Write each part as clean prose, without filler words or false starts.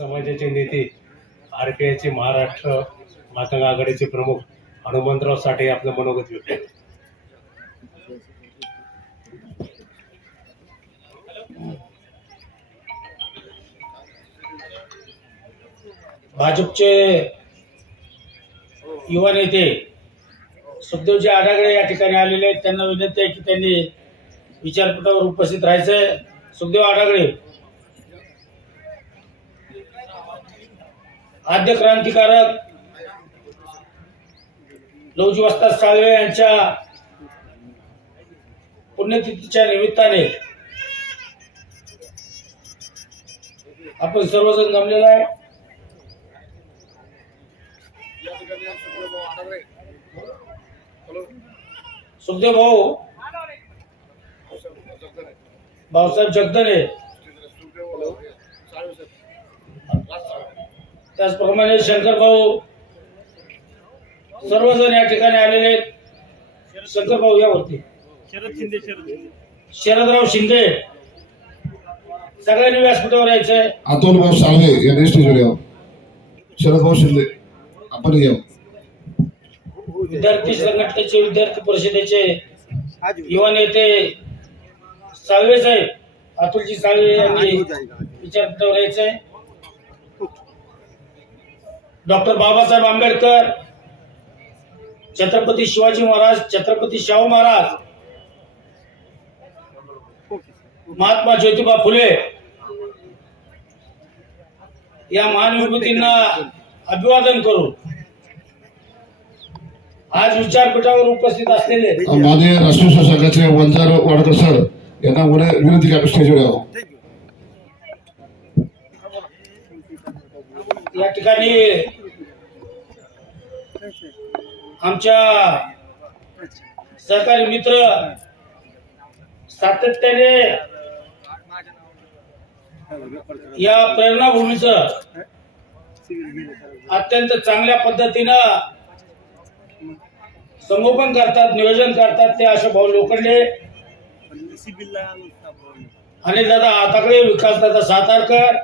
समाजाचे नेते RPIचे महाराष्ट्र मातंग आघाडीचे प्रमुख हनुमंतराव साठे आपलं मनोगत व्यक्त केलं. भाजपचे युवा नेते सुखदेवजी आढागळे या ठिकाणी आलेले आहेत. त्यांना विनंती आहे की त्यांनी विचारपटावर उपस्थित राहायचंय. सुखदेव आढागळे आद्य क्रांतिकारक लवजी वस्ताद साळवे यांच्या पुण्यतिथीच्या निमित्ताने आपण सर्वजण जमलेला आहे. सुखदेव भाऊ भाऊसाहेब जगदने, त्याचप्रमाणे शंकर भाऊ, सर्वजण या ठिकाणी आलेले आहेत. शंकर भाऊ यावरती शरदराव शिंदे सगळ्यांनी व्यासपीठावर यायचंय. अतुल भाऊ साळवे यांनी स्टेजवर यावं. शरद भाऊ शिंदे आपण यावं. विद्यार्थी संघटनेचे, विद्यार्थी परिषदेचे युवा नेते साळवे साहेब, अतुलजी साळवे यांनी विचारपीठावर यायचंय. डॉक्टर बाबासाहेब आंबेडकर, छत्रपती शिवाजी महाराज, छत्रपती शाहू महाराज, महात्मा ज्योतिबा फुले या महान विभूतींना अभिवादन करून आज विचारपीठावर उपस्थित असलेले माननीय राष्ट्रीय संघाचे वंजार वाडकर सर यांना विनंती की आपण स्टेजवर यावं. या ठिकाणी आमच्या सहकारी मित्र सातत्याने या प्रेरणाभूमीचं अत्यंत चांगल्या पद्धतीनं संगोपन करतात, नियोजन करतात. ते अशोक भाऊ लोखंडे, अनिल दादा आताकडे, विकास दादा सातारकर,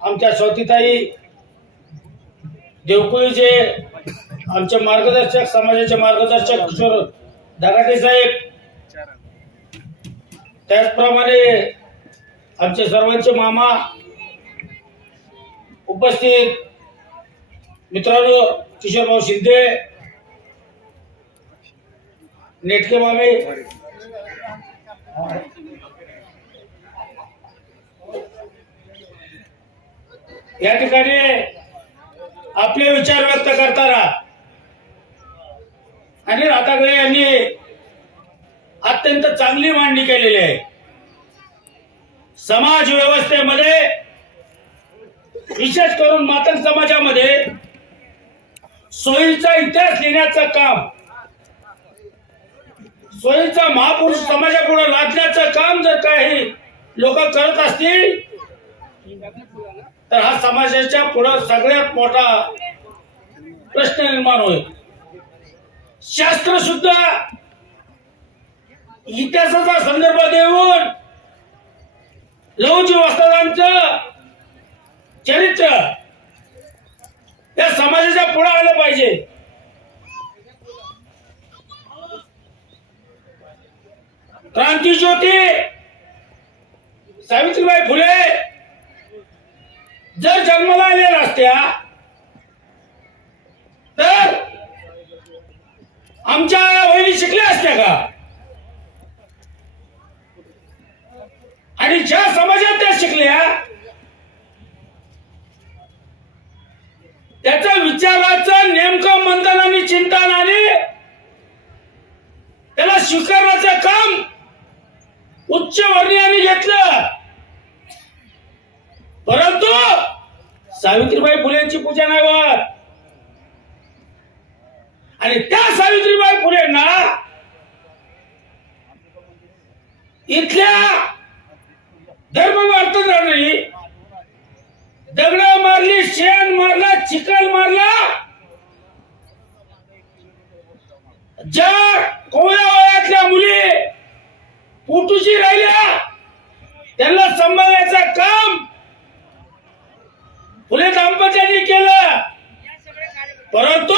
आमच्या स्वातीताई देवकुळीचे आमचे मार्गदर्शक, समाजाचे मार्गदर्शक किशोर धगाटे साहेब, त्याचप्रमाणे आमचे सर्वांचे मामा उपस्थित मित्रांनो, किशोरभाऊ शिंदे, नेटके मामे, या ठिकाणी आपले विचार व्यक्त करताना आणि रातागळे यांनी अत्यंत चांगली मांडणी केलेली आहे. समाज व्यवस्थेमध्ये, विशेष करून मातंग समाजामध्ये सोयीचा इतिहास लिहिण्याचं काम, सोयीचा महापुरुष समाजापुढे लादण्याचं काम जर काही लोक करत असतील तर हा समाजाच्या पुढे सगळ्यात मोठा प्रश्न निर्माण होईल. शास्त्र सुद्धा इतिहासाचा संदर्भ देऊन लवजी वस्तादांचं चरित्र या समाजाच्या पुढे आलं पाहिजे. क्रांतीज्योती सावित्रीबाई फुले जर जन्माला आल्या नसत्या तर आमच्या बहिणी शिकल्या असत्या का? आणि ज्या समाजात त्या शिकल्या त्याच्या विचाराचं नेमकं मंथन आणि चिंतन आणि त्याला स्वीकारण्याचं काम उच्च वर्णीयांनी घेतलं. परंतु सावित्रीबाई फुलेंची पूजा नाही होत. आणि त्या सावित्रीबाई फुलेंना इथल्या धर्म नाही, दगड मारली, शेण मारला, चिखल मारला, ज्या कोवळ्या वयातल्या मुली पोटूशी राहिल्या त्यांना सांभाळण्याचं काम फुले दाम्पत्याने केलं. परंतु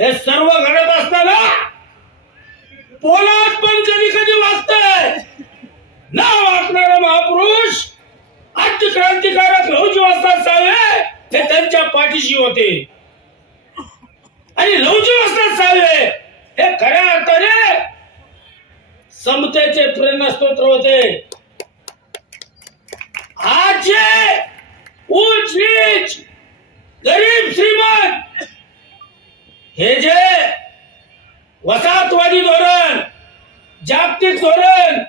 हे सर्व घडत असताना पोलाद पण कधी कधी वाचतंय. न वाचणारा महापुरुष आद्य क्रांतिकारक लहुजी वस्ताद साळवे हे त्यांच्या पाठीशी होते. आणि लहुजी वस्ताद साळवे हे खऱ्या अर्थाने समतेचे प्रेरणास्त्रोत होते. आज जे उच्च नीच गरीब श्रीमंत हे जे वसाहतवादी धोरण जागतिक धोरण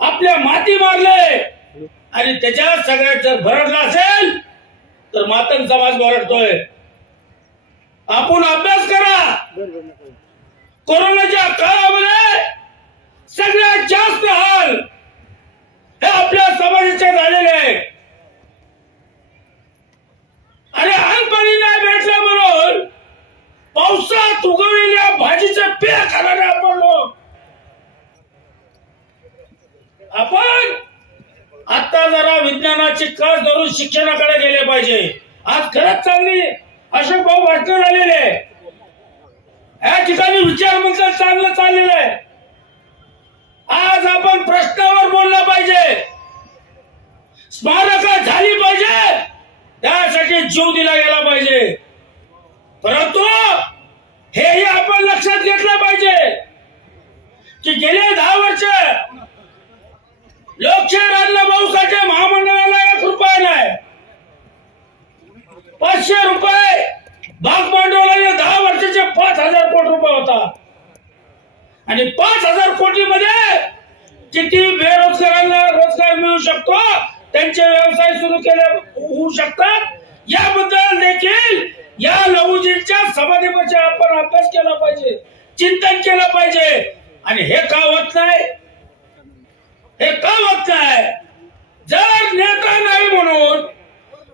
आपल्या माती मारले आणि त्याच्यात सगळ्यात जर भरडला असेल तर मातंग समाज भरडतोय. आपण अभ्यास करा. कोरोनाच्या काळामध्ये सगळ्यात जास्त हाल हे आपल्या समाजाचे झालेले आहेत. आणि पाणी नाही भेटलं म्हणून पावसात उगवलेल्या भाजीचे पेय खाणारे आपण लोक. आपण आता जरा विज्ञानाची कास धरून शिक्षणाकडे गेले पाहिजे. आज खरंच चांगली अशोक भाऊ भाषण झालेले या ठिकाणी विचार मंथन चांगलं चाललेलं आहे. आज आपण प्रश्नावर बोललं पाहिजे. स्मारकं झाली पाहिजे त्यासाठी जीव दिला गेला पाहिजे. परंतु हेही आपण लक्षात घेतलं पाहिजे की गेले 10 वर्ष लोकशाहीर अण्णाभाऊ साठे महामंडळाला 1 रुपया नाही. 500 रुपये भाग भांडवलाने 10 वर्षाचे 5,000 कोटी रुपये होता. आणि 5,000 कोटी मध्ये किती बेरोजगारांना रोजगार मिळू शकतो, त्यांचे व्यवसाय सुरू केले होऊ शकतात याबद्दल देखील या लहुजींच्या समाधीपाशी आपण अभ्यास केला पाहिजे, चिंतन केलं पाहिजे. आणि हे का होत नाही? हे का होत नाही? जर नेता नाही म्हणून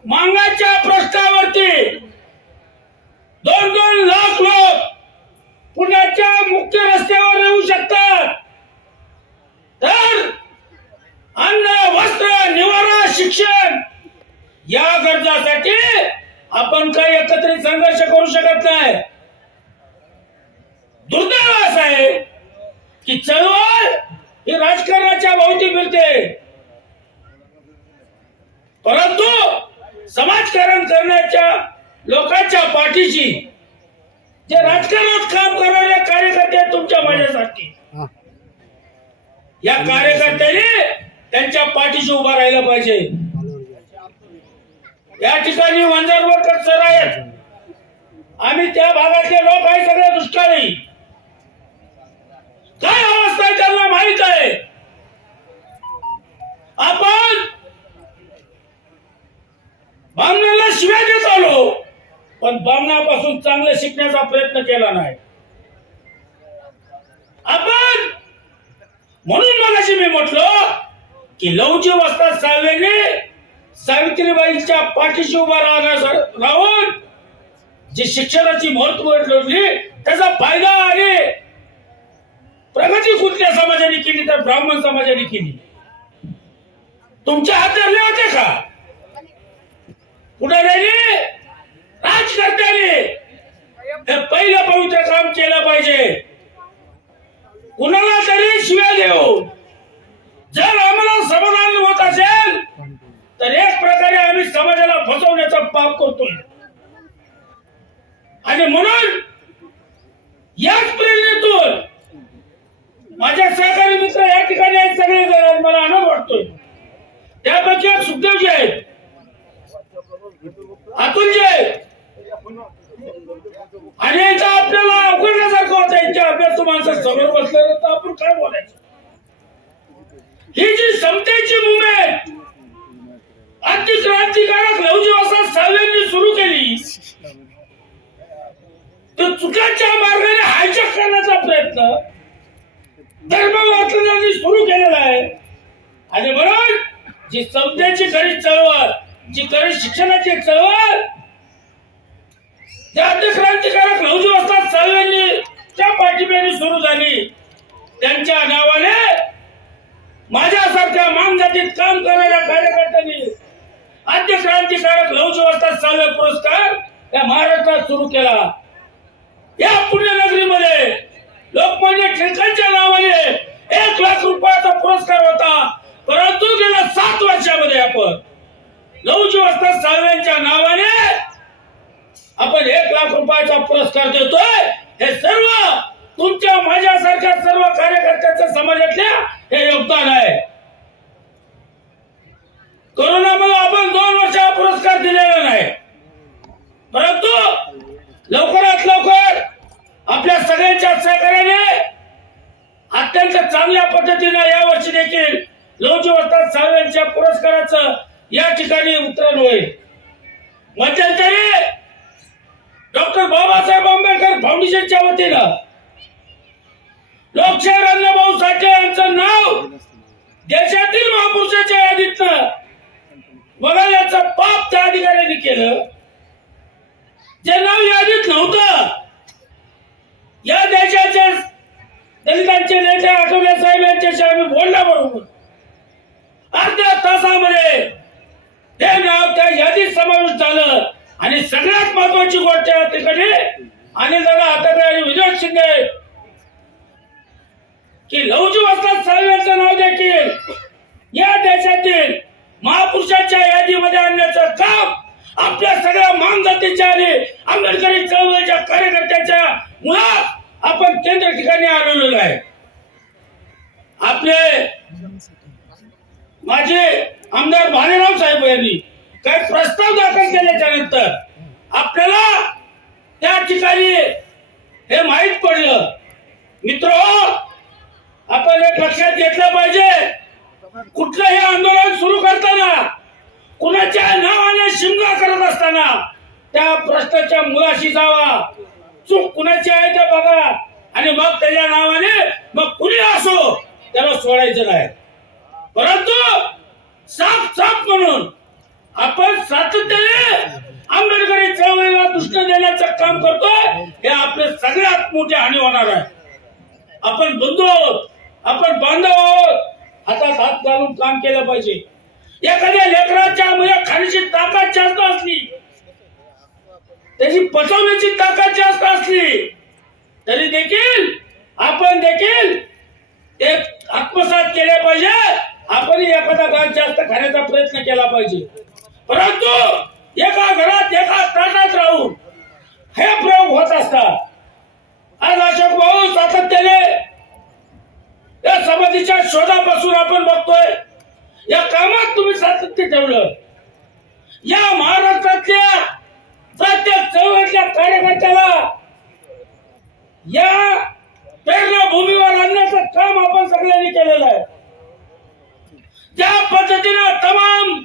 मागाच्या प्रश्नावरती 2-2 लाख लोक पुण्याच्या मुख्य रस्त्यावर येऊ शकतात, तर अन्न, वस्त्र, निवारा, शिक्षण या गरजासाठी आपण काही एकत्रित संघर्ष करू शकत नाही. दुर्दैव असं आहे की चळवळ ही राजकारणाच्या भोवती फिरते, परंतु समाजकारण करण्याच्या लोकांच्या पाठीशी जे राजकारणात काम करणारे कार्यकर्ते आहेत तुमच्या माझ्यासारखे, या कार्यकर्त्यांनी त्यांच्या पाठीशी उभा राहिला पाहिजे. या ठिकाणी वंजारवरकर सर आहेत. आम्ही त्या भागातले लोक आहे, सगळे दुष्काळी. काय अवस्था आहे त्यांना माहित आहे. आपण बामणाला शिव्या देत आलो, पण बामणापासून चांगलं शिकण्याचा प्रयत्न केला नाही आपण. म्हणून मगाशी मी म्हटलं की लहुजी वस्ताद साळवेंनी सावित्रीबाईंच्या पाठीशी उभा राहून जी शिक्षणाची महत्व ठरली त्याचा फायदा आणि प्रगती कुठल्या समाजाने केली तर ब्राह्मण समाजाने केली. तुमच्या हात धरले होते का? पुढाऱ्यांनी, राजकर्त्यांनी हे पहिलं पवित्र काम केलं पाहिजे. कुणाला तरी शिव्या देऊ जर आम्हाला समाधान होत असेल तर एक प्रकारे आम्ही समाजाला फसवण्याचा पाप करतोय. आणि म्हणून याच प्रेरणेतून माझ्या सहकारी मित्र या ठिकाणी आहेत सगळे, मला आनंद वाटतोय. त्यापैकी एक सुखदेवजी आहेत, अतुलजी आहेत. आणि याचा आपल्याला अवघडण्यासारखं होतं. यांच्या अभ्यास माणसं समोर बसलेलं तर आपण काय बोलायचं. ही जी समतेची मुवमेंट आद्य क्रांतिकारक लहुजी वस्ताद साळवेंनी सुरू केली, तर चुकाच्या मार्गाने हायजॅक करण्याचा प्रयत्न धर्मवाचनांनी सुरू केलेला आहे. आणि म्हणून जी समतेची खरी चळवळ, जी खरी शिक्षणाची चळवळ आद्य क्रांतिकारक लहुजी वस्ताद साळवेंनी त्या पाठिंब्याने सुरू झाली, त्यांच्या नावाने माझ्यासारख्या मानजातीत काम करणाऱ्या कार्यकर्त्यांनी आद्य क्रांतिकारक लवची वस्ताद साळवे पुरस्कार या महाराष्ट्रात सुरू केला. या पुण्यनगरीमध्ये लोकमान्य टिळकांच्या नावाने 1,00,000 रुपयाचा पुरस्कार होता. परंतु गेल्या 7 वर्षामध्ये आपण लवची वस्ताद साळवेंच्या नावाने आपण 1,00,000 रुपयाचा पुरस्कार देतोय. हे सर्व तुमच्या माझ्यासारख्या सर्व कार्यकर्त्यांच्या समाजातल्या हे योगदान आहे. कोरोनामुळे आपण 2 वर्ष पुरस्कार दिलेला नाही, परंतु लवकरात लवकर आपल्या सगळ्यांच्या सहकार्याने अत्यंत चांगल्या पद्धतीने या वर्षी देखील लवची वस्ताद साळवेंच्या पुरस्काराचं या ठिकाणी वितरण होईल. मध्यंतरी डॉक्टर बाबासाहेब आंबेडकर फाउंडेशनच्या वतीनं लोकशाहीर अण्णाभाऊ साठे यांचं नाव देशातील महापुरुषाच्या यादीतनं वगळण्याचं पाप त्या अधिकाऱ्यांनी केलं. जे नाव यादीत नव्हतं, या देशाचे दलितांचे नेते आठवले साहेब यांच्याशी आम्ही बोलल्याबरोबर अर्ध्या तासामध्ये हे नाव त्या यादीत समाविष्ट झालं. आणि सगळ्यात महत्वाची गोष्ट या ठिकाणी अनिलदादा हाताकडे आणि विनोद शिंदे की लवची वस्ताद साळवेंचं नाव देखील या देशातील महापुरुषांच्या यादीमध्ये आणण्याचं काम आपल्या सगळ्या मानजातीच्या आणि आंबेडकरी चळवळीच्या कार्यकर्त्यांच्या मुळात आपण केंद्र ठिकाणी आणलेलं आहे. आपले माझे आमदार भालेराव साहेब यांनी काही प्रस्ताव दाखल केल्याच्या नंतर आपल्याला त्या ठिकाणी हे माहीत पडलं. मित्रहो, आपण एक लक्षात घेतलं पाहिजे, कुठलंही आंदोलन सुरू करताना कुणाच्या नावाने शिमगा करत असताना त्या प्रश्नाच्या मुळाशी जावा. चूक कुणाची आहे ते बघा आणि मग त्याच्या नावाने मग कुणी असो त्याला सोडायचं नाही. परंतु साफ साफ म्हणून आपण सातत्याने आंबेडकरी चळवळीला दृष्टी देण्याचं काम करतोय. हे आपले सगळ्यात मोठे हानी होणार आहे. आपण बंधू आहोत, आपण बांधव आहोत, हातात हात घालून काम केलं पाहिजे. एखाद्या लेकराच्या म्हणजे खाण्याची ताकद जास्त असली, त्याची पचवण्याची ताकद जास्त असली तरी देखील आपण देखील ते आत्मसात केले पाहिजे. आपण एखादा घास जास्त खाण्याचा प्रयत्न केला पाहिजे. परंतु एका घरात एका ताटात राहून हे प्रयोग होत असतात. आज अशोक भाऊ सातत्याने या समाधीच्या शोधापासून आपण बघतोय, या कामात तुम्ही सातत्य ठेवलं. या महाराष्ट्रातल्या प्रत्येक चळवळीतल्या कार्यकर्त्याला या प्रेरणा भूमीवर आणण्याचं काम आपण सगळ्यांनी केलेलं आहे. ज्या पद्धतीनं तमाम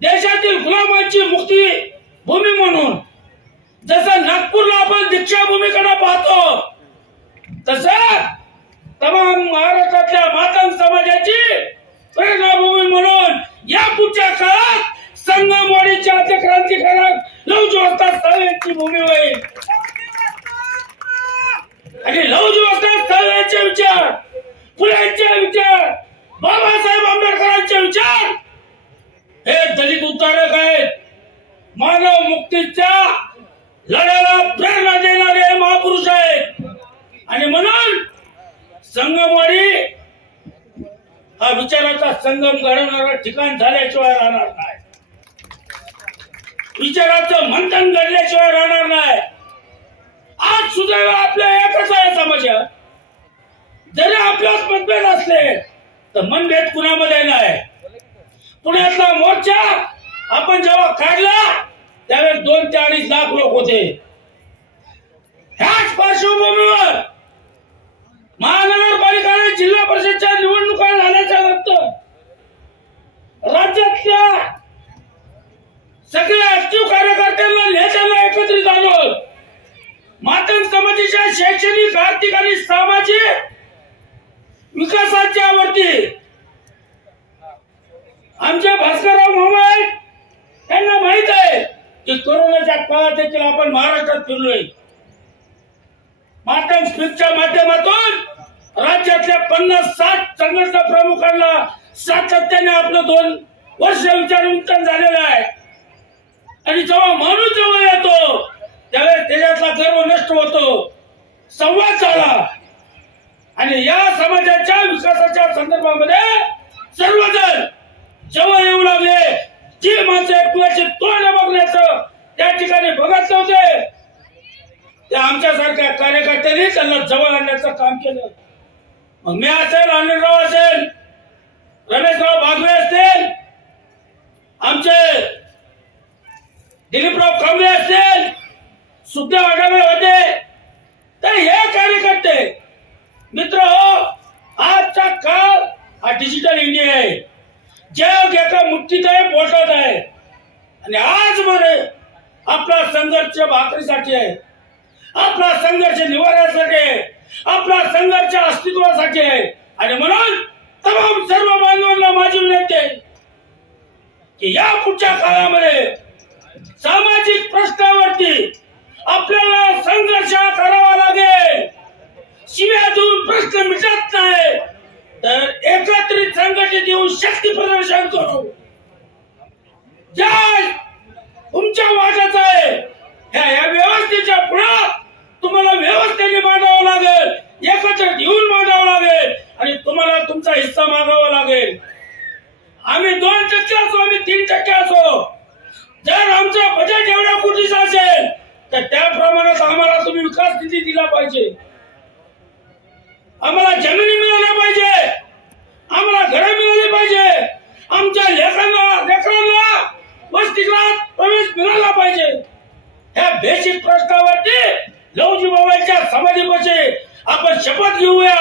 देशातील गुलामांची मुक्ती भूमी म्हणून जसं नागपूरला आपण दीक्षा भूमीकडे पाहतो, तसं तमाम महाराष्ट्रातल्या मातंग समाजाची प्रेरणा भूमी म्हणून या पुढच्या काळात संगमवाडीच्या क्रांतिकारक लवची वस्ताद साळवेंची भूमी होईल. आणि लवची वस्ताद साळवेंचे विचार, फुलेंचे विचार, बाबासाहेब आंबेडकरांचे विचार हे दलित उद्धारक आहेत. मानव मुक्तीच्या लढ्याला प्रेरणा देणारे महापुरुष आहेत. आणि म्हणून संगमवाडी हा विचाराचा संगम घडवणारा ठिकाण झाल्याशिवाय राहणार नाही. विचाराचं मंथन घडल्याशिवाय राहणार नाही. आज सुदैव आपल्या एकच आहे समाजात. जरी आपल्यात मतभेद असले तर मनभेद कुणामध्ये नाही. पुण्यातला मोर्चा आपण जेव्हा काढला त्यावेळेस 2 ते 2.5 लाख लोक होते. ह्याच पार्श्वभूमीवर महानगरपालिका आणि जिल्हा परिषदच्या निवडणुका झाल्याच्या नंतर राज्यातल्या सगळ्या ऍक्टिव्ह कार्यकर्त्यांना नेत्यांना एकत्रित आलो. मातंग समाजाच्या शैक्षणिक, आर्थिक आणि सामाजिक विकासाच्या वरती आमचे भास्करराव मामा यांना माहित आहे की कोरोनाच्या काळात देखील आपण महाराष्ट्रात फिरलोय. मातंग स्पीकच्या माध्यमातून राज्यातल्या 50-60 संघटना प्रमुखांना सातत्याने आपलं 2 वर्ष विचारविंतन झालेलं आहे. आणि जेव्हा माणूस जेव्हा येतो त्यावेळेस त्याच्यातला गर्व नष्ट होतो. संवाद झाला आणि या समाजाच्या विकासाच्या संदर्भामध्ये सर्वजण जेव्हा येऊ लागले, जी माणसं एकमेकांचे तोंड बघण्याचं त्या ठिकाणी बघत नव्हते, त्या आमच्यासारख्या कार्यकर्त्यांनी त्यांना जवळ आणण्याचं काम केलं. मग मी असेल, अनिलराव असेल, रमेशराव बागवे असतील, आमचे दिलीपराव कांबळे असतील, सुखदेव आढावे होते, तर हे कार्यकर्ते मित्र हो, आजचा काळ हा डिजिटल इंडिया आहे. जग एका मुठीत आहे, बोटात आहे. आणि आज मध्ये आपला संघर्ष भाकरीसाठी आहे, आपला संघर्ष निवारण्यासाठी आहे, आपला संघर्ष अस्तित्वासाठी आहे. आणि म्हणून तमाम सर्व बांधवांना माझी विनंती आहे की या पुढच्या काळामध्ये सामाजिक प्रश्नावरती आपल्याला संघर्ष करावा लागेल. शिव्या देऊन प्रश्न मिटत नाही, तर एकत्रित संघटित येऊन शक्ती प्रदर्शन करू. जय तुमच्या वाटत आहे. या व्यवस्थेच्या पुढे तुम्हाला व्यवस्थेने मांडावं लागेल, एकत्रित येऊन मांडावं लागेल आणि तुम्हाला तुमचा हिस्सा मागावा लागेल. आम्ही 2% असो, आम्ही 3% असो, जर आमचं बजेट एवढ्या कोटीचं असेल तर त्या प्रमाणात आम्हाला तुम्ही विकास निधी दिला पाहिजे, आम्हाला जमिनी मिळाल्या पाहिजे, आम्हाला घरं मिळाली पाहिजे, आमच्या लेकरांना वसतिगृहात प्रवेश मिळाला पाहिजे. ह्या बेसिक प्रश्नावरती लहुजी बाबांच्या समाधीपाशी आपण शपथ घेऊया.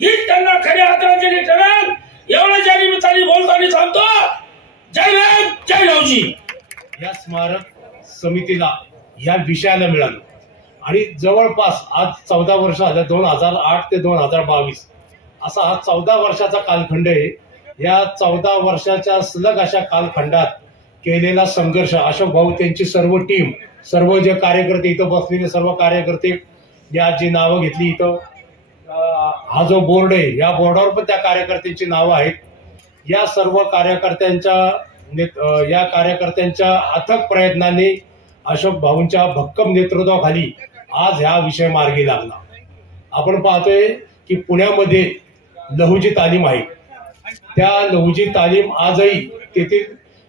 हीच त्यांना खऱ्या आदरांजली ठरेल. एवढ्या या निमित्ताने बोलताना सांगतो, जय भीम, जय लहुजी. या स्मारक समितीला या विषयाला मिळालं आणि जवळपास आज 14 वर्ष झालं, 2008 ते 2022 असा हा 14 वर्षाचा कालखंड आहे. या 14 वर्षाच्या सलग अशा कालखंडात केलेला संघर्ष, अशोक भाऊ त्यांची सर्व टीम, सर्व जे कार्यकर्ते इथं बसलेले सर्व कार्यकर्ते, या जी नावं घेतली इथं, हा जो बोर्ड आहे या बोर्डावर पण त्या कार्यकर्त्यांची नावं आहेत. या सर्व कार्यकर्त्यांच्या अथक प्रयत्नाने अशोक भाऊंच्या भक्कम नेतृत्वाखाली आज हा विषय मार्गी लागला. आपण पाहतोय की पुण्यामध्ये लहुजी तालीम आहे. त्या लहुजी तालीम आजही तेथे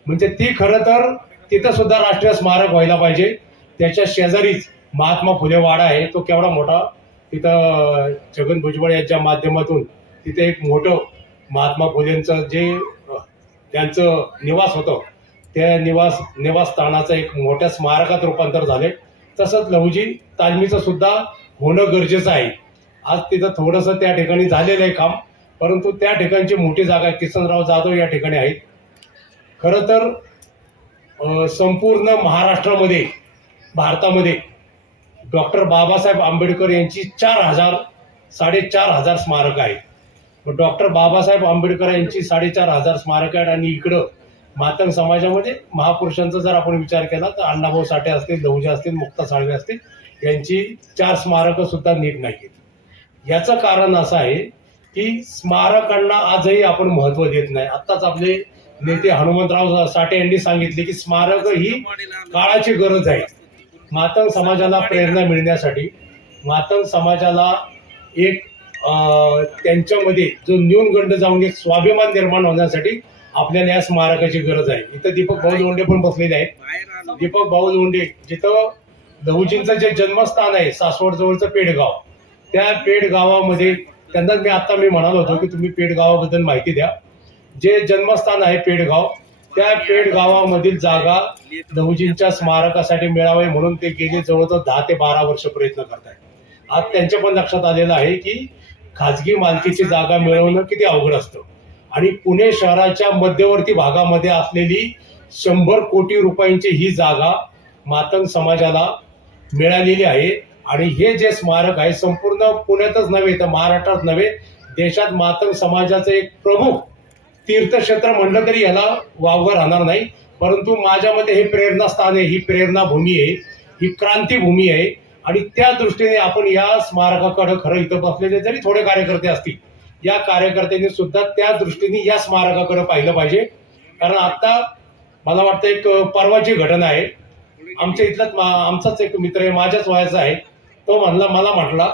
म्हणजे ती खरं तर तिथं सुद्धा राष्ट्रीय स्मारक व्हायला पाहिजे. त्याच्या शेजारीच महात्मा फुले वाडा आहे, तो केवढा मोठा. तिथं छगन भुजबळ यांच्या माध्यमातून तिथे एक मोठं महात्मा फुलेंचं जे त्यांचं निवास होतं त्या निवासस्थानाचं एक मोठ्या स्मारकात रूपांतर झाले. तसंच लहुजी तालमीचं सुद्धा होणं गरजेचं आहे. आज तिथं थोडंसं त्या ठिकाणी झालेलं आहे काम, परंतु त्या ठिकाणची मोठी जागा किसनराव जाधव या ठिकाणी आहेत. खरं तर संपूर्ण महाराष्ट्रामध्ये, भारतामध्ये डॉक्टर बाबासाहेब आंबेडकर यांची 4,000-4,500 स्मारक आहेत. डॉक्टर बाबासाहेब आंबेडकर यांची 4,500 स्मारक आहेत आणि इकडं मातंग समाजामध्ये महापुरुषांचा जर आपण विचार केला तर अण्णाभाऊ साठे असतील, लहुजी असतील, मुक्ता साळवे असतील, यांची 4 स्मारकं सुद्धा नीट नाहीत. याचं कारण असं आहे की स्मारकांना आजही आपण महत्व देत नाही. आत्ताच आपले नेते हनुमंतराव साठे यांनी सांगितले की स्मारक ही काळाची गरज आहे. मातंग समाजाला प्रेरणा मिळण्यासाठी, मातंग समाजाला एक त्यांच्यामध्ये जो न्यूनगंड जाऊन एक स्वाभिमान निर्माण होण्यासाठी आपल्याला या स्मारकाची गरज आहे. इथं दीपक भाऊ लोंढे पण बसलेले आहेत. दीपक भाऊ लोंढे जिथं लहुजींचं जे जन्मस्थान आहे सासवड जवळचं पेडगाव, त्या पेडगावामध्ये त्यांना मी म्हणालो होतो की तुम्ही पेडगावाबद्दल माहिती द्या. जे जन्मस्थान आहे पेडगाव, त्या पेडगावामधील जागा लहुजींच्या स्मारकासाठी मिळावे म्हणून ते गेले जवळजवळ 10 ते 12 वर्ष प्रयत्न करत आहेत. आज त्यांच्या पण लक्षात आलेलं आहे की खाजगी मालकीची जागा मिळवणं किती अवघड असतं आणि पुणे शहराच्या मध्यवर्ती भागामध्ये असलेली 100 कोटी रुपयांची ही जागा मातंग समाजाला मिळालेली आहे. आणि हे जे स्मारक आहे संपूर्ण पुण्यातच नव्हे तर महाराष्ट्रात नव्हे, देशात मातंग समाजाचं एक प्रमुख तीर्थक्षेत्र म्हणलं तरी याला वावगं राहणार नाही. परंतु माझ्या मते हे प्रेरणास्थान आहे, ही प्रेरणाभूमी आहे, ही क्रांतीभूमी आहे. आणि त्या दृष्टीने आपण या स्मारकाकडे, खरं इथं बसलेले जरी थोडे कार्यकर्ते असतील, या कार्यकर्त्यांनी सुद्धा त्या दृष्टीने या स्मारकाकडे पाहिलं पाहिजे. कारण आता मला वाटतं एक परवाची घटना आहे. आमच्या इथलाच आमचाच एक मित्र आहे, माझ्याच वयाचा आहे. तो मला म्हटला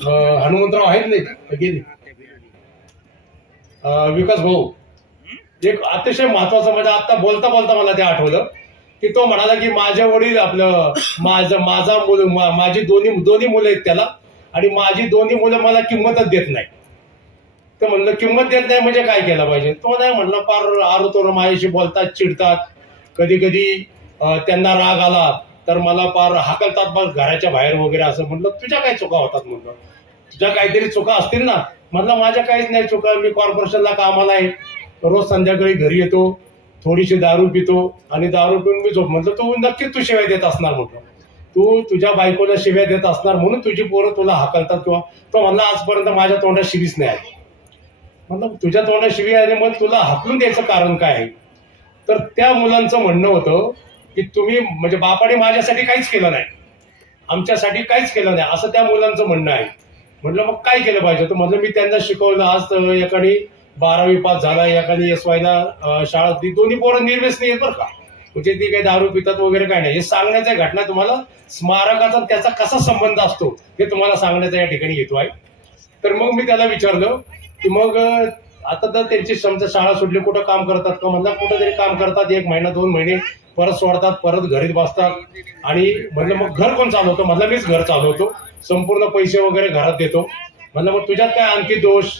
हनुमंतराव आहेत नाही गेली विकास भाऊ, एक अतिशय महत्वाचं म्हणजे आता बोलता बोलता मला ते आठवलं की तो म्हणाला की माझे वडील आपलं माझी दोन्ही मुलं आहेत त्याला, आणि माझी दोन्ही मुलं मला किंमतच देत नाही. तर म्हणलं किंमत देत नाही म्हणजे काय केलं पाहिजे? तो नाही म्हणलं फार आरोतोर माझ्याशी बोलतात, चिडतात, कधी कधी त्यांना राग आला तर मला फार हाकलतात बघ घराच्या बाहेर वगैरे असं. म्हणलं तुझ्या काय चुका होतात? म्हणलं तुझ्या काहीतरी चुका असतील ना. म्हणलं माझ्या काहीच नाही चुका, मी कॉर्पोरेशनला कामाला आहे, रोज संध्याकाळी घरी येतो, थोडीशी दारू पितो आणि दारू पिऊन मी झोप. म्हटलं तू नक्कीच तू शिव्या देत असणार. म्हटलं तू तुझ्या बायकोला शिव्या देत असणार म्हणून तुझी पोरं तुला हाकलतात किंवा. तो म्हणला आजपर्यंत माझ्या तोंडात शिवीच नाही आली. मतलब तुझ्या तोंडात शिवी आली मग तुला हाकलून द्यायचं कारण काय आहे? तर त्या मुलांचं म्हणणं होतं की तुम्ही म्हणजे बापाने माझ्यासाठी काहीच केलं नाही, आमच्यासाठी काहीच केलं नाही, असं त्या मुलांचं म्हणणं आहे. म्हटलं मग काय केलं पाहिजे? तर म्हटलं मी त्यांना शिकवलं. आज एकाने 12वी पास झाला, एकाने SY ला शाळा, दोन्ही पोरं निर्व्यसनी आहेत बरं का, म्हणजे ती काही दारू पितात वगैरे काय नाही. हे सांगण्याच्या घटना तुम्हाला स्मारकाचा त्याचा कसा संबंध असतो हे तुम्हाला सांगण्याचा या ठिकाणी येतो आहे. तर मग मी त्याला विचारलं की मग आता तर त्यांची समजा शाळा सुटली कुठं काम करतात का? म्हणलं कुठं तरी काम करतात, 1 महिना 2 महिने परत सोडतात, परत घरीच बसतात. आणि म्हणलं मग घर कोण चालवतो? म्हणलं मीच घर चालवतो, संपूर्ण पैसे वगैरे घरात देतो. म्हणलं मग तुझ्यात काय आणखी दोष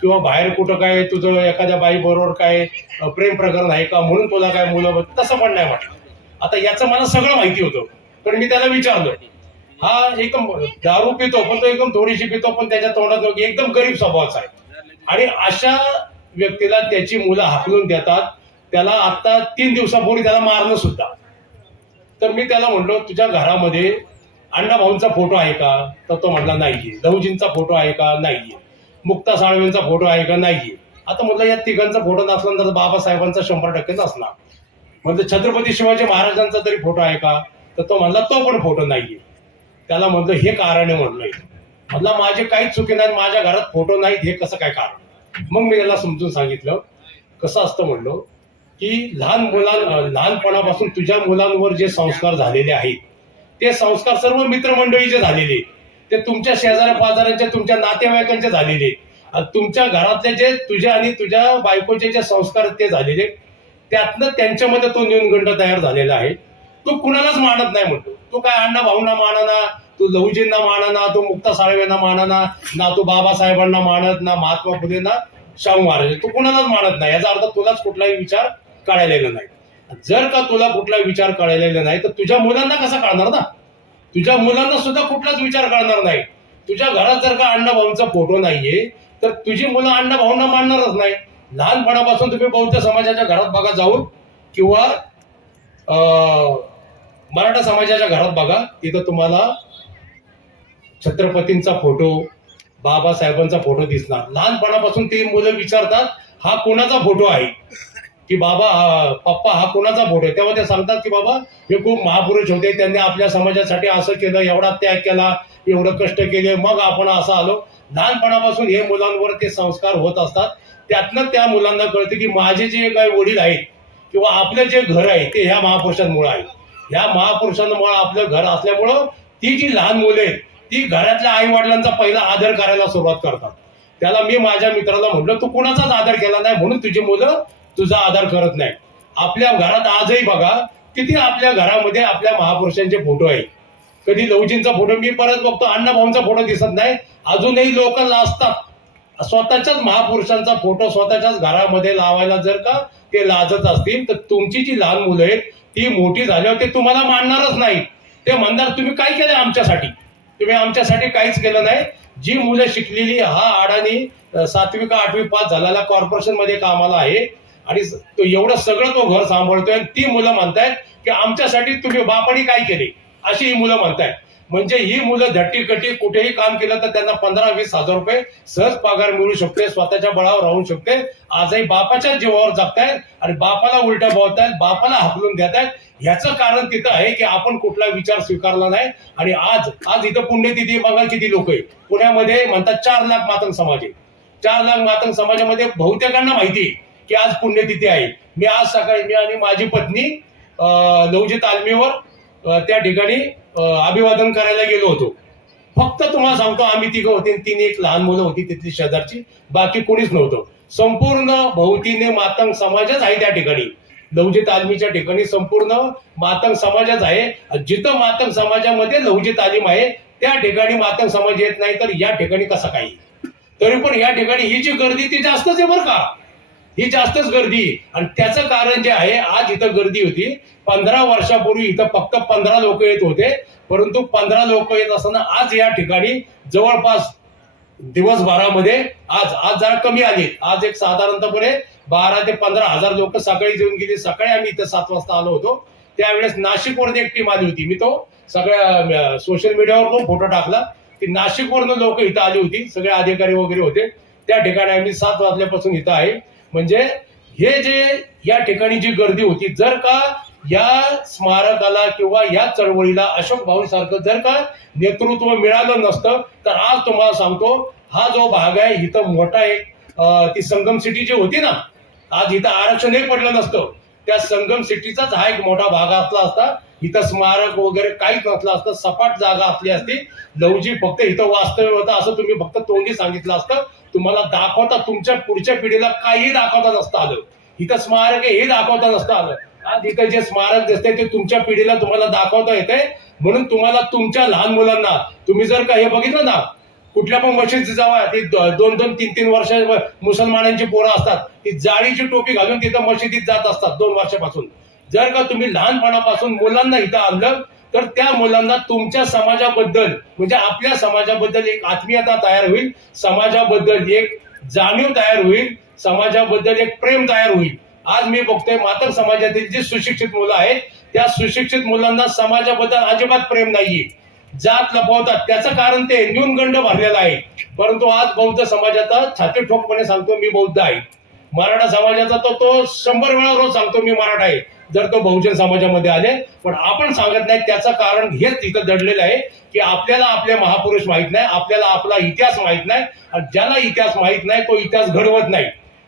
किंवा बाहेर कुठं काय तुझं एखाद्या बाई बरोबर काय प्रेम प्रकरण आहे का म्हणून तुला काय मुलं? तसं पण नाही म्हटलं. आता याचं मला सगळं माहिती होतं, पण मी त्याला विचारलं. हा एकदम दारू पितो पण तो एकदम थोडीशी पितो, पण त्याच्या तोंडात एकदम गरीब स्वभावाचा आहे. आणि अशा व्यक्तीला त्याची मुलं हाकलून देतात. त्याला आता 3 दिवसापूर्वी त्याला मारलं सुद्धा. तर मी त्याला म्हणलो तुझ्या घरामध्ये अण्णाभाऊंचा फोटो आहे का? तर तो म्हणला नाहीये. लहुजींचा फोटो आहे का? नाहीये. मुक्ता साळवेंचा फोटो आहे का? नाहीये. आता म्हटलं या तिघांचा फोटो नसला तर बाबासाहेबांचा 100% नसणार. म्हणजे छत्रपती शिवाजी महाराजांचा तरी फोटो आहे का? तर तो म्हणला तो पण फोटो नाहीये. त्याला म्हणलं हे कारण आहे. म्हणलं माझे काहीच चुकी नाही, माझ्या घरात फोटो नाहीत, हे कसं काय कारण? मग मी त्याला समजून सांगितलं कसं असतं म्हणलो की लहानपणापासून तुझ्या मुलांवर जे संस्कार झालेले आहेत ते संस्कार सर्व मित्रमंडळीचे झालेले, ते तुमच्या शेजाऱ्या पाजाऱ्यांच्या तुमच्या नातेवाईकांचे झालेले, तुमच्या घरातले जे तुझ्या आणि तुझ्या बायकोचे जे संस्कार ते झालेले, त्यातनं त्यांच्यामध्ये तो न्यूनगंड तयार झालेला आहे. तू कुणालाच मानत नाही म्हणतो. तू काय अण्णा भाऊंना मानाना, तू लहुजींना मानाना, तू मुक्ता साळवेंना मानाना, ना तू बाबासाहेबांना मानत, ना महात्मा फुलेंना, शाहू महाराज, तू कुणालाच मानत नाही. याचा अर्थ तुलाच कुठलाही विचार कळलेला नाही. जर का तुला कुठलाही विचार कळलेला नाही तर तुझ्या मुलांना कसा कळणार ना? तुझ्या मुलांना सुद्धा कुठलाच विचार कळणार नाही. तुझ्या घरात जर का अण्णाभाऊंचा फोटो नाहीये तर तुझी मुलं अण्णाभाऊंना मानणारच नाही. लहानपणापासून तुम्ही बौद्ध समाजाच्या घरात बघा जाऊन किंवा मराठा समाजाच्या घरात बघा, तिथं तुम्हाला छत्रपतींचा फोटो, बाबासाहेबांचा फोटो दिसणार. लहानपणापासून ती मुलं विचारतात हा कोणाचा फोटो आहे, की बाबा पप्पा हा कोणाचा फोटो आहे. तेव्हा ते सांगतात की बाबा हे खूप महापुरुष होते, त्यांनी आपल्या समाजासाठी असं केलं, एवढा त्याग केला, एवढं कष्ट केले, मग आपण असं आलो. लहानपणापासून हे मुलांवर ते संस्कार होत असतात. त्यातनं त्या मुलांना कळतं की माझे जे काही वडील आहेत किंवा आपलं जे घर आहे ते ह्या महापुरुषांमुळे आहे. ह्या महापुरुषांमुळे आपलं घर असल्यामुळं ती जी लहान मुलं आहेत ती घरातल्या आई वडिलांचा पहिला आदर करायला सुरुवात करतात. त्याला मी माझ्या मित्राला म्हटलं तू कुणाचाच आदर केला नाही म्हणून तुझी मुलं तुझा आदर करत नाही. आपल्या घरात आजही बघा किती आपल्या घरामध्ये आपल्या महापुरुषांचे फोटो आहेत. कधी लहुजींचा फोटो मी परत बघतो, अण्णाभाऊंचा फोटो दिसत नाही. अजूनही लोक लाजतात. स्वतःच्याच महापुरुषांचा फोटो स्वतःच्याच घरामध्ये लावायला जर का ते लाजत असतील तर तुमची जी लहान मुलं आहेत ती मोठी झाल्यावर ते तुम्हाला मानणारच नाही. ते म्हणणार तुम्ही काय केलं आमच्यासाठी? तुम्ही आमच्यासाठी काहीच केलं नाही. जी मुलं शिकलेली, हा अडाणी 7वी का 8वी पास झालेला कॉर्पोरेशन मध्ये कामाला आहे आणि तो एवढं सगळं तो घर सांभाळतोय आणि ती मुलं म्हणतायत की आमच्यासाठी तुम्ही बापाने काय केले, अशी ही मुलं म्हणतायत. म्हणजे ही मुलं धट्टीकटी कुठेही काम केलं तर त्यांना 15-20 हजार रुपये सहज पगार मिळू शकते, स्वतःच्या बळावर राहू शकते. आजही बापाच्या जीवावर जगतायत आणि बापाला उलट्या बोलतायत, बापाला हाकलून देतायत. ह्याचं कारण तिथं आहे की आपण कुठला विचार स्वीकारला नाही. आणि आज इथं पुण्यतिथी बघा किती लोक आहे. पुण्यामध्ये म्हणतात 4 लाख मातंग समाज आहे. 4 लाख मातंग समाजामध्ये बहुतेकांना माहिती आहे की आज पुण्यतिथी आहे. मी आज सकाळी मी आणि माझी पत्नी लवजी तालमीवर त्या ठिकाणी अभिवादन करायला गेलो होतो. फक्त तुम्हाला सांगतो आम्ही तिघं होते, तिने एक लहान मुलं होती तिथली शेजारची, बाकी कोणीच नव्हतं. संपूर्ण भोवतीने मातंग समाजच आहे त्या ठिकाणी. लवजी तालमीच्या ठिकाणी संपूर्ण मातंग समाजच आहे. जिथं मातंग समाजामध्ये लवजी तालीम आहे त्या ठिकाणी मातंग समाज येत नाही तर या ठिकाणी कसं काही. तरी पण या ठिकाणी ही जी गर्दी ती जास्तच आहे बरं का, ही जास्तच गर्दी. आणि त्याचं कारण जे आहे, आज इथं गर्दी होती. 15 वर्षापूर्वी इथं फक्त 15 लोक येत होते, परंतु 15 लोक येत असताना आज या ठिकाणी जवळपास दिवसभरामध्ये आज जरा कमी आली. आज एक साधारणतःपणे 12 ते 15 हजार लोक सकाळी येऊन गेली. सकाळी आम्ही इथं 7 वाजता आलो होतो. त्यावेळेस नाशिकवरून एक टीम आली होती. मी तो सगळ्या सोशल मीडियावर पण फोटो टाकला की नाशिकवरून लोक इथं आली होती, सगळे अधिकारी वगैरे होते. त्या ठिकाणी आम्ही 7 वाजल्यापासून इथं आहे. म्हणजे हे जे या ठिकाणी जी गर्दी होती, जर का या स्मारकाला किंवा या चळवळीला अशोक भाऊंसारखं जर का नेतृत्व मिळालं नसतं तर आज तुम्हाला सांगतो हा जो भाग आहे इथं मोठा एक ती संगम सिटी जी होती ना, आज इथं आरक्षणही पडलं नसतं. त्या संगम सिटीचाच हा एक मोठा भाग असला असता. इथं स्मारक वगैरे काहीच नसलं असतं, सपाट जागा असली असती. लवजी फक्त इथं वास्तव्य होतं असं तुम्ही फक्त तोंडी सांगितलं असतं. तुम्हाला दाखवता तुमच्या पुढच्या पिढीला काही दाखवता नसतं आलं. इथं स्मारक आहे हे दाखवता नसतं आलं. आज इथं जे स्मारक दिसतंय ते तुमच्या पिढीला तुम्हाला दाखवता येते. म्हणून तुम्हाला तुमच्या लहान मुलांना तुम्ही जर का हे बघितलं ना, कुठल्या पण मशिदीत जावा, ती 2-2, 3-3 वर्ष मुसलमानांची पोरं असतात, ती जाळीची टोपी घालून तिथं मशिदीत जात असतात 2 वर्षापासून. जर का तुम्ही लहानपणापासून मुलांना इथं आणलं तर त्या मुलांना तुमच्या समाजाबद्दल म्हणजे आपल्या समाजाबद्दल एक आत्मीयता तयार होईल, समाजाबद्दल एक जाणीव तयार होईल, समाजाबद्दल एक प्रेम तयार होईल. आज मी बघतोय मातंग समाजातील जी सुशिक्षित मुलं आहेत त्या सुशिक्षित मुलांना समाजाबद्दल अजिबात प्रेम नाहीये, जात लपवतात. त्याचं कारण ते न्यूनगंड भरलेला आहे. परंतु आज बौद्ध समाजाचा छाती ठोकपणे सांगतो मी बौद्ध आहे. मराठा समाजाचा तो 100 वेळा रोज सांगतो मी मराठा आहे जर तो बहुजन समाजामध्ये आले. पण आपण सांगत नाही. त्याचं कारण हेच इथं दडलेलं आहे की आपल्याला आपले महापुरुष माहित नाही, आपल्याला आपला इतिहास माहित नाही. आणि ज्याला इतिहास माहित नाही तो इतिहास घडवत नाही.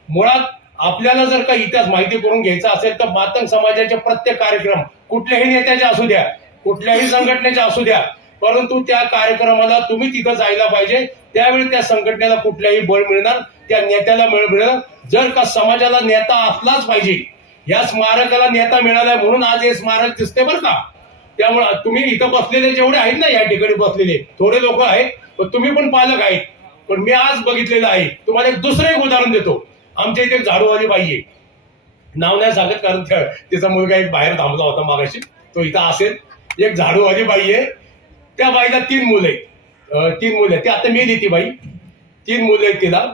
मुळात आपल्याला जर का इतिहास माहिती करून घ्यायचा असेल तर मातंग समाजाचे प्रत्येक कार्यक्रम कुठल्याही नेत्याचे असू द्या, कुठल्याही संघटनेचे असू द्या, परंतु त्या कार्यक्रमाला तुम्ही तिथं जायला पाहिजे. त्यावेळी त्या संघटनेला कुठल्याही बळ मिळणार, त्या नेत्याला बळ मिळणार. जर का समाजाला नेता असलाच पाहिजे. या स्मारकाला नेता मिळालाय म्हणून आज हे स्मारक दिसते बरं का. त्यामुळे तुम्ही इथं बसलेले जेवढे आहेत ना, या ठिकाणी बसलेले थोडे लोक आहेत, पण तुम्ही पण पालक आहेत. पण मी आज बघितलेलं आहे. तुम्हाला एक दुसरं एक उदाहरण देतो. आमच्या इथे एक झाडूवाली बाई आहे, नाव नाही सांगत कारण तिचा मुलगा एक बाहेर थांबला होता मागाशी, तो इथं असेल. एक झाडूवाली बाई आहे, त्या बाईला 3 मुलं आहेत. 3 मुलं आहेत. ती आता मेली ती बाई. 3 मुलं आहेत तिला.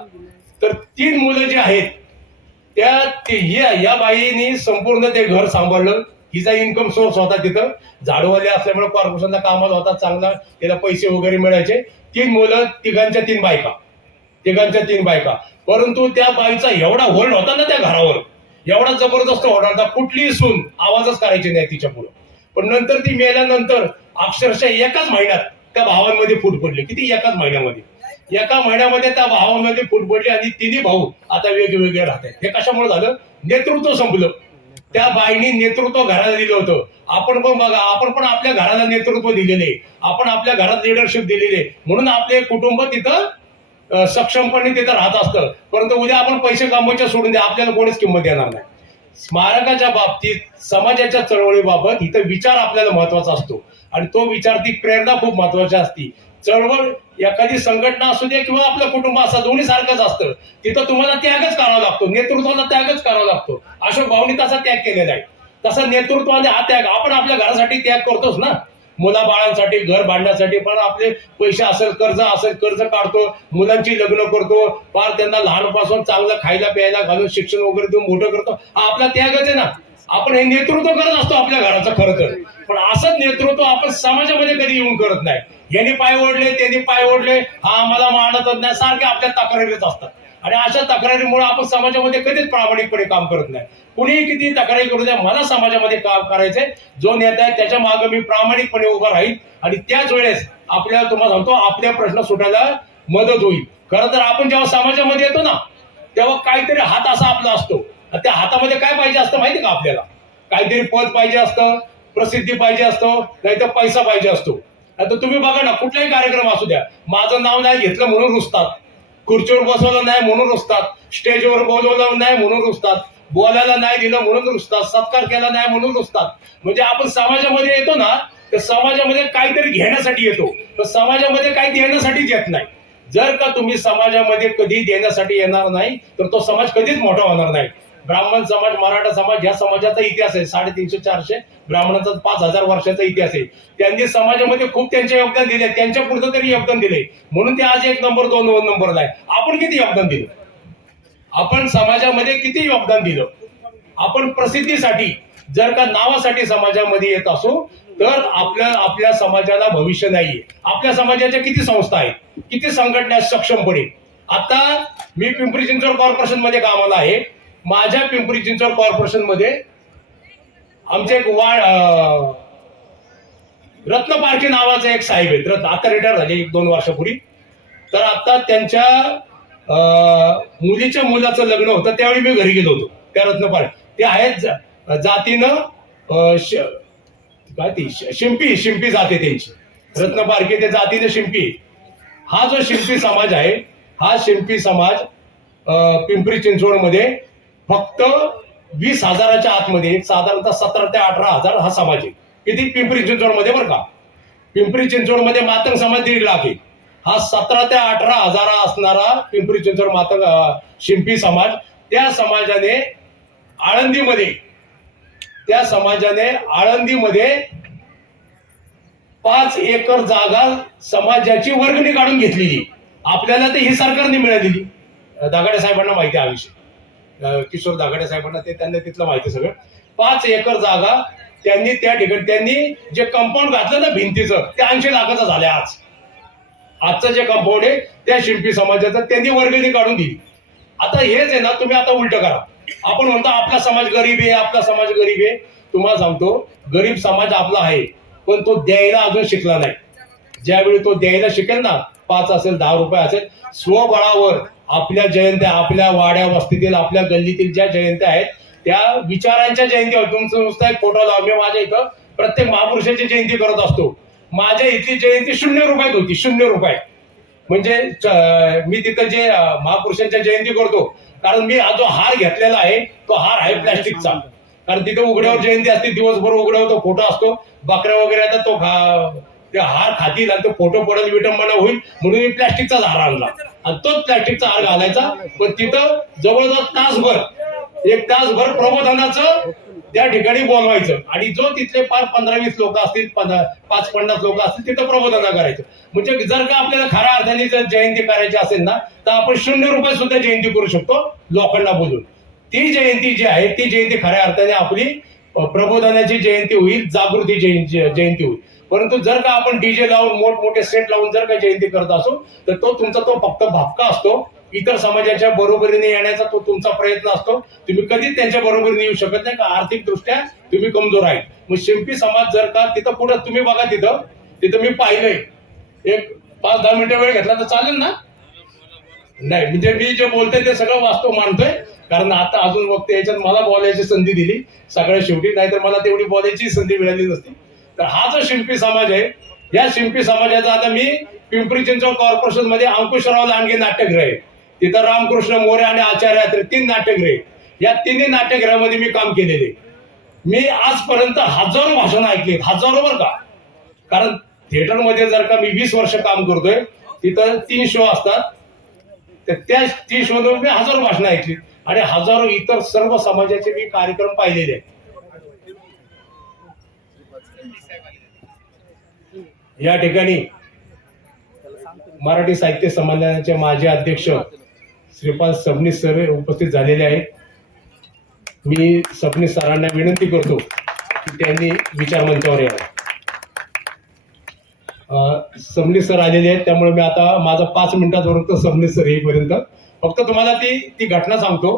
तर 3 मुलं जी आहेत या बाईने संपूर्ण ते घर सांभाळलं. हिचा इन्कम सोर्स होता तिथं, झाडूवाली असल्यामुळे कॉर्पोरेशनचा कामाला होता, चांगला त्याला पैसे वगैरे मिळायचे. 3 मुलं, तिघांच्या 3 बायका. परंतु त्या बाईचा एवढा होल्ड होता ना त्या घरावर, एवढा जबरदस्त होल्ड होता, कुठलीही सून आवाजच करायची नाही तिच्या पुढे. पण नंतर ती मेल्यानंतर अक्षरशः एकाच महिन्यात त्या भावांमध्ये फूट पडली. किती? एका महिन्यामध्ये त्या भावांमध्ये फूट पडली आणि 3 भाऊ आता वेगवेगळे राहतात. हे कशामुळे झालं? नेतृत्व संपलं. त्या बाईने नेतृत्व घराला दिलं होतं. आपण पण बघा, आपण पण आपल्या घराला नेतृत्व दिलेले, आपण आपल्या घरात लिडरशिप दिलेले, म्हणून आपले कुटुंब तिथं सक्षमपणे तिथं राहत असतं. परंतु उद्या आपण पैसे कमवायचे सोडून द्या, आपल्याला कोणीच किंमत देणार नाही. स्मारकाच्या बाबतीत, समाजाच्या चळवळीबाबत इथं विचार आपल्याला महत्वाचा असतो आणि तो विचार, ती प्रेरणा खूप महत्वाची असते. चळवळ एखादी संघटना असू दे किंवा आपलं कुटुंब असं दोन्ही सारखंच असतं. तिथं तुम्हाला त्यागच करावा लागतो, नेतृत्वाला त्यागच करावा लागतो. अशोक भाऊंनी तसा त्याग केलेला आहे. तसा नेतृत्वाने हा त्याग आपण आपल्या घरासाठी त्याग करतोच ना, मुलाबाळांसाठी, घर बांधण्यासाठी. पण आपले पैसे असेल, कर्ज काढतो, मुलांची लग्न करतो, फार त्यांना लहानपासून चांगलं खायला प्यायला घालून शिक्षण वगैरे देऊन मोठं करतो. हा आपला त्यागच आहे ना. आपण हे नेतृत्व करत असतो आपल्या घराचं खरं तर. पण असंच नेतृत्व आपण समाजामध्ये कधी येऊन करत नाही. यांनी पाय ओढले, त्यांनी पाय ओढले, हा आम्हाला मानतच नाही, सारखे आपल्या तक्रारीच असतात. आणि अशा तक्रारीमुळे आपण समाजामध्ये कधीच प्रामाणिकपणे काम करत नाही. कुणीही किती तक्रारी करू द्या, मला समाजामध्ये काम करायचंय. जो नेता आहे त्याच्या मागे मी प्रामाणिकपणे उभा राहील आणि त्याच वेळेस आपल्याला तुम्हाला सांगतो आपले प्रश्न सुटायला मदत होईल. खरं तर आपण जेव्हा समाजामध्ये येतो ना तेव्हा काहीतरी हात असा आपला असतो त्या हातामध्ये काय पाहिजे असतं माहिती का आपल्याला? काहीतरी पद पाहिजे असतं, प्रसिद्धी पाहिजे असतं, नाही तर पैसा पाहिजे असतो. आता तुम्ही बघा ना, कुठलाही कार्यक्रम असू द्या, माझं नाव नाही घेतलं म्हणून रुसतात, खुर्चीवर बसवलं नाही म्हणून रुसतात, स्टेजवर बोलवलं नाही म्हणून रुसतात, बोलायला नाही दिलं म्हणून रुसतात, सत्कार केला नाही म्हणून रुसतात. म्हणजे आपण समाजामध्ये येतो ना, तर समाजामध्ये काहीतरी घेण्यासाठी येतो, तर समाजामध्ये काही देण्यासाठीच येत नाही. जर का तुम्ही समाजामध्ये कधी देण्यासाठी येणार नाही तर तो समाज कधीच मोठा होणार नाही. ब्राह्मण समाज, मराठा समाज या समाजाचा इतिहास आहे 350-400, ब्राह्मणांचा 5000 वर्षाचा इतिहास आहे. त्यांनी समाजामध्ये खूप त्यांचे योगदान दिले, त्यांच्या पुरतं तरी योगदान दिले, म्हणून ते आज 1 नंबर 2 नंबरला आहे. आपण किती योगदान दिलं? आपण समाजामध्ये किती योगदान दिलं? आपण प्रसिद्धीसाठी, जर का नावासाठी समाजामध्ये येत असू तर आपल्या समाजाला भविष्य नाहीये. आपल्या समाजाच्या किती संस्था आहेत, किती संघटना सक्षमपणे. आता मी पिंपरी चिंचवड कॉर्पोरेशन मध्ये कामाला आहे. माझ्या पिंपरी चिंचवड कॉर्पोरेशन मध्ये आमचे एक रत्न पारखी नावाचे एक साहेब आहेत, आता रिटायर झाले 1-2 वर्षापूर्वी. तर आता त्यांच्या मुलीच्या मुलाचं लग्न होतं, त्यावेळी मी घरी गेलो होतो. त्या रत्न पारखी ते आहेत जातीनं काय ती शिंपी जाते त्यांची, रत्न पारखी ते जातीने शिंपी. हा जो शिंपी समाज आहे, हा शिंपी समाज पिंपरी चिंचवड मध्ये फक्त 20,000च्या आतमध्ये साधारणतः 17 ते 18,000 हा समाज आहे. किती? पिंपरी चिंचवड मध्ये बरं का. पिंपरी चिंचवड मध्ये मातंग समाज 1.5 लाख आहे. हा 17 ते 18,000 असणारा पिंपरी चिंचवड मातंग शिंपी समाज, त्या समाजाने आळंदीमध्ये 5 एकर जागा समाजाची वर्गणी काढून घेतलेली. आपल्याला ते ही सरकारने मिळालेली. दागाडे साहेबांना माहिती आहे हा विषय, किशोर दागाडे साहेबांना त्यांना तिथलं माहिती सगळं. 5 एकर जागा त्यांनी त्या ठिकाणी, त्यांनी जे कंपाऊंड घातलं ना भिंतीचं, ते 80 लाखाचं झालंय. आजचं जे कंपाऊंड आहे त्या शिंपी समाजाचं त्यांनी वर्गणी काढून दिली. आता हेच आहे ना, तुम्ही आता उलट करा. आपण म्हणतो आपला समाज गरीब आहे, आपला समाज गरीब आहे. तुम्हाला सांगतो, गरीब समाज आपला आहे, पण तो द्यायला अजून शिकला नाही. ज्यावेळी तो द्यायला शिकेल ना, 5 असेल 10 रुपये असेल, स्वबळावर आपल्या जयंत्या, आपल्या वाड्या वस्तीतील, आपल्या गल्लीतील ज्या जयंत्या आहेत त्या विचारांच्या जयंती होत. तुमचं नुसता एक फोटो लावा. मी माझ्या इथं प्रत्येक महापुरुषाची जयंती करत असतो. माझ्या इथली जयंती 0 रुपयात होती, 0 रुपये. म्हणजे मी तिथं जे महापुरुषांच्या जयंती करतो, कारण मी जो हार घेतलेला आहे तो हार आहे प्लॅस्टिकचा. कारण तिथे उघड्यावर जयंती असते, दिवसभर उघड्यावर तो फोटो असतो, बकऱ्या वगैरे आता तो ते हार खातील आणि तो फोटो पडेल, विटंबना होईल, म्हणून मी प्लॅस्टिकचा हार आणला आणि तोच प्लॅस्टिकचा हार घालायचा. पण तिथं जवळजवळ 1 तासभर प्रबोधनाचं त्या ठिकाणी बोलवायचं आणि जो तिथले 15-20 लोक असतील, 5-50 लोक असतील, तिथं प्रबोधना करायचं. म्हणजे जर का आपल्याला खऱ्या अर्थाने जर जयंती करायची असेल ना, तर आपण 0 रुपये सुद्धा जयंती करू शकतो लोकांना बोलून. ती जयंती जी आहे ती जयंती खऱ्या अर्थाने आपली प्रबोधनाची जयंती होईल, जागृती जयंती होईल. परंतु जर का आपण डीजे लावून, मोठमोठे सेट लावून जर का जयंती करत असू, तर तो फक्त भापका असतो. इतर समाजाच्या बरोबरीने येण्याचा तो तुमचा प्रयत्न असतो. तुम्ही कधीच त्यांच्या बरोबरीने येऊ शकत नाही, का आर्थिक दृष्ट्या तुम्ही कमजोर आहे. मग शिंपी समाज जर का तिथं पुढे तुम्ही बघा, तिथं मी पाहिलंय, एक 5-10 मिनिटं वेळ घेतला तर चालेल ना? नाही, म्हणजे मी जे बोलतोय ते सगळं वास्तव मानतोय, कारण आता अजून वक्त याच्यात मला बोलायची संधी दिली सगळ्या शेवटी, नाहीतर मला तेवढी बोलायची संधी मिळाली नसती. तर हा जो शिंपी समाज आहे, या शिंपी समाजाचा आता मी पिंपरी चिंचवड कॉर्पोरेशन मध्ये अंकुशराव लांडगे नाट्यगृह आहे, तिथं रामकृष्ण मोरे आणि आचार्य यात्रे 3 नाट्यगृह. या 3 नाट्यगृहामध्ये मी काम केलेले. मी आजपर्यंत हजारो भाषणं ऐकलीत, हजारो बरं का. कारण थिएटरमध्ये जर का मी 20 वर्ष काम करतोय, तिथं 3 शो असतात, तर त्या 3 शोमध्ये मी हजारो भाषणं ऐकली आणि हजारो इतर सर्व समाजाचे मी कार्यक्रम पाहिलेले आहेत. या ठिकाणी मराठी साहित्य संमेलनाचे माजी अध्यक्ष श्रीपाल सबनीस सर उपस्थित झालेले आहेत. मी सबनीस सरांना विनंती करतो की त्यांनी विचार मंचावर यावं. सबनीस सर आलेले आहेत, त्यामुळे मी आता माझा 5 मिनिटात सबनीस सर येईपर्यंत फक्त तुम्हाला ती घटना सांगतो.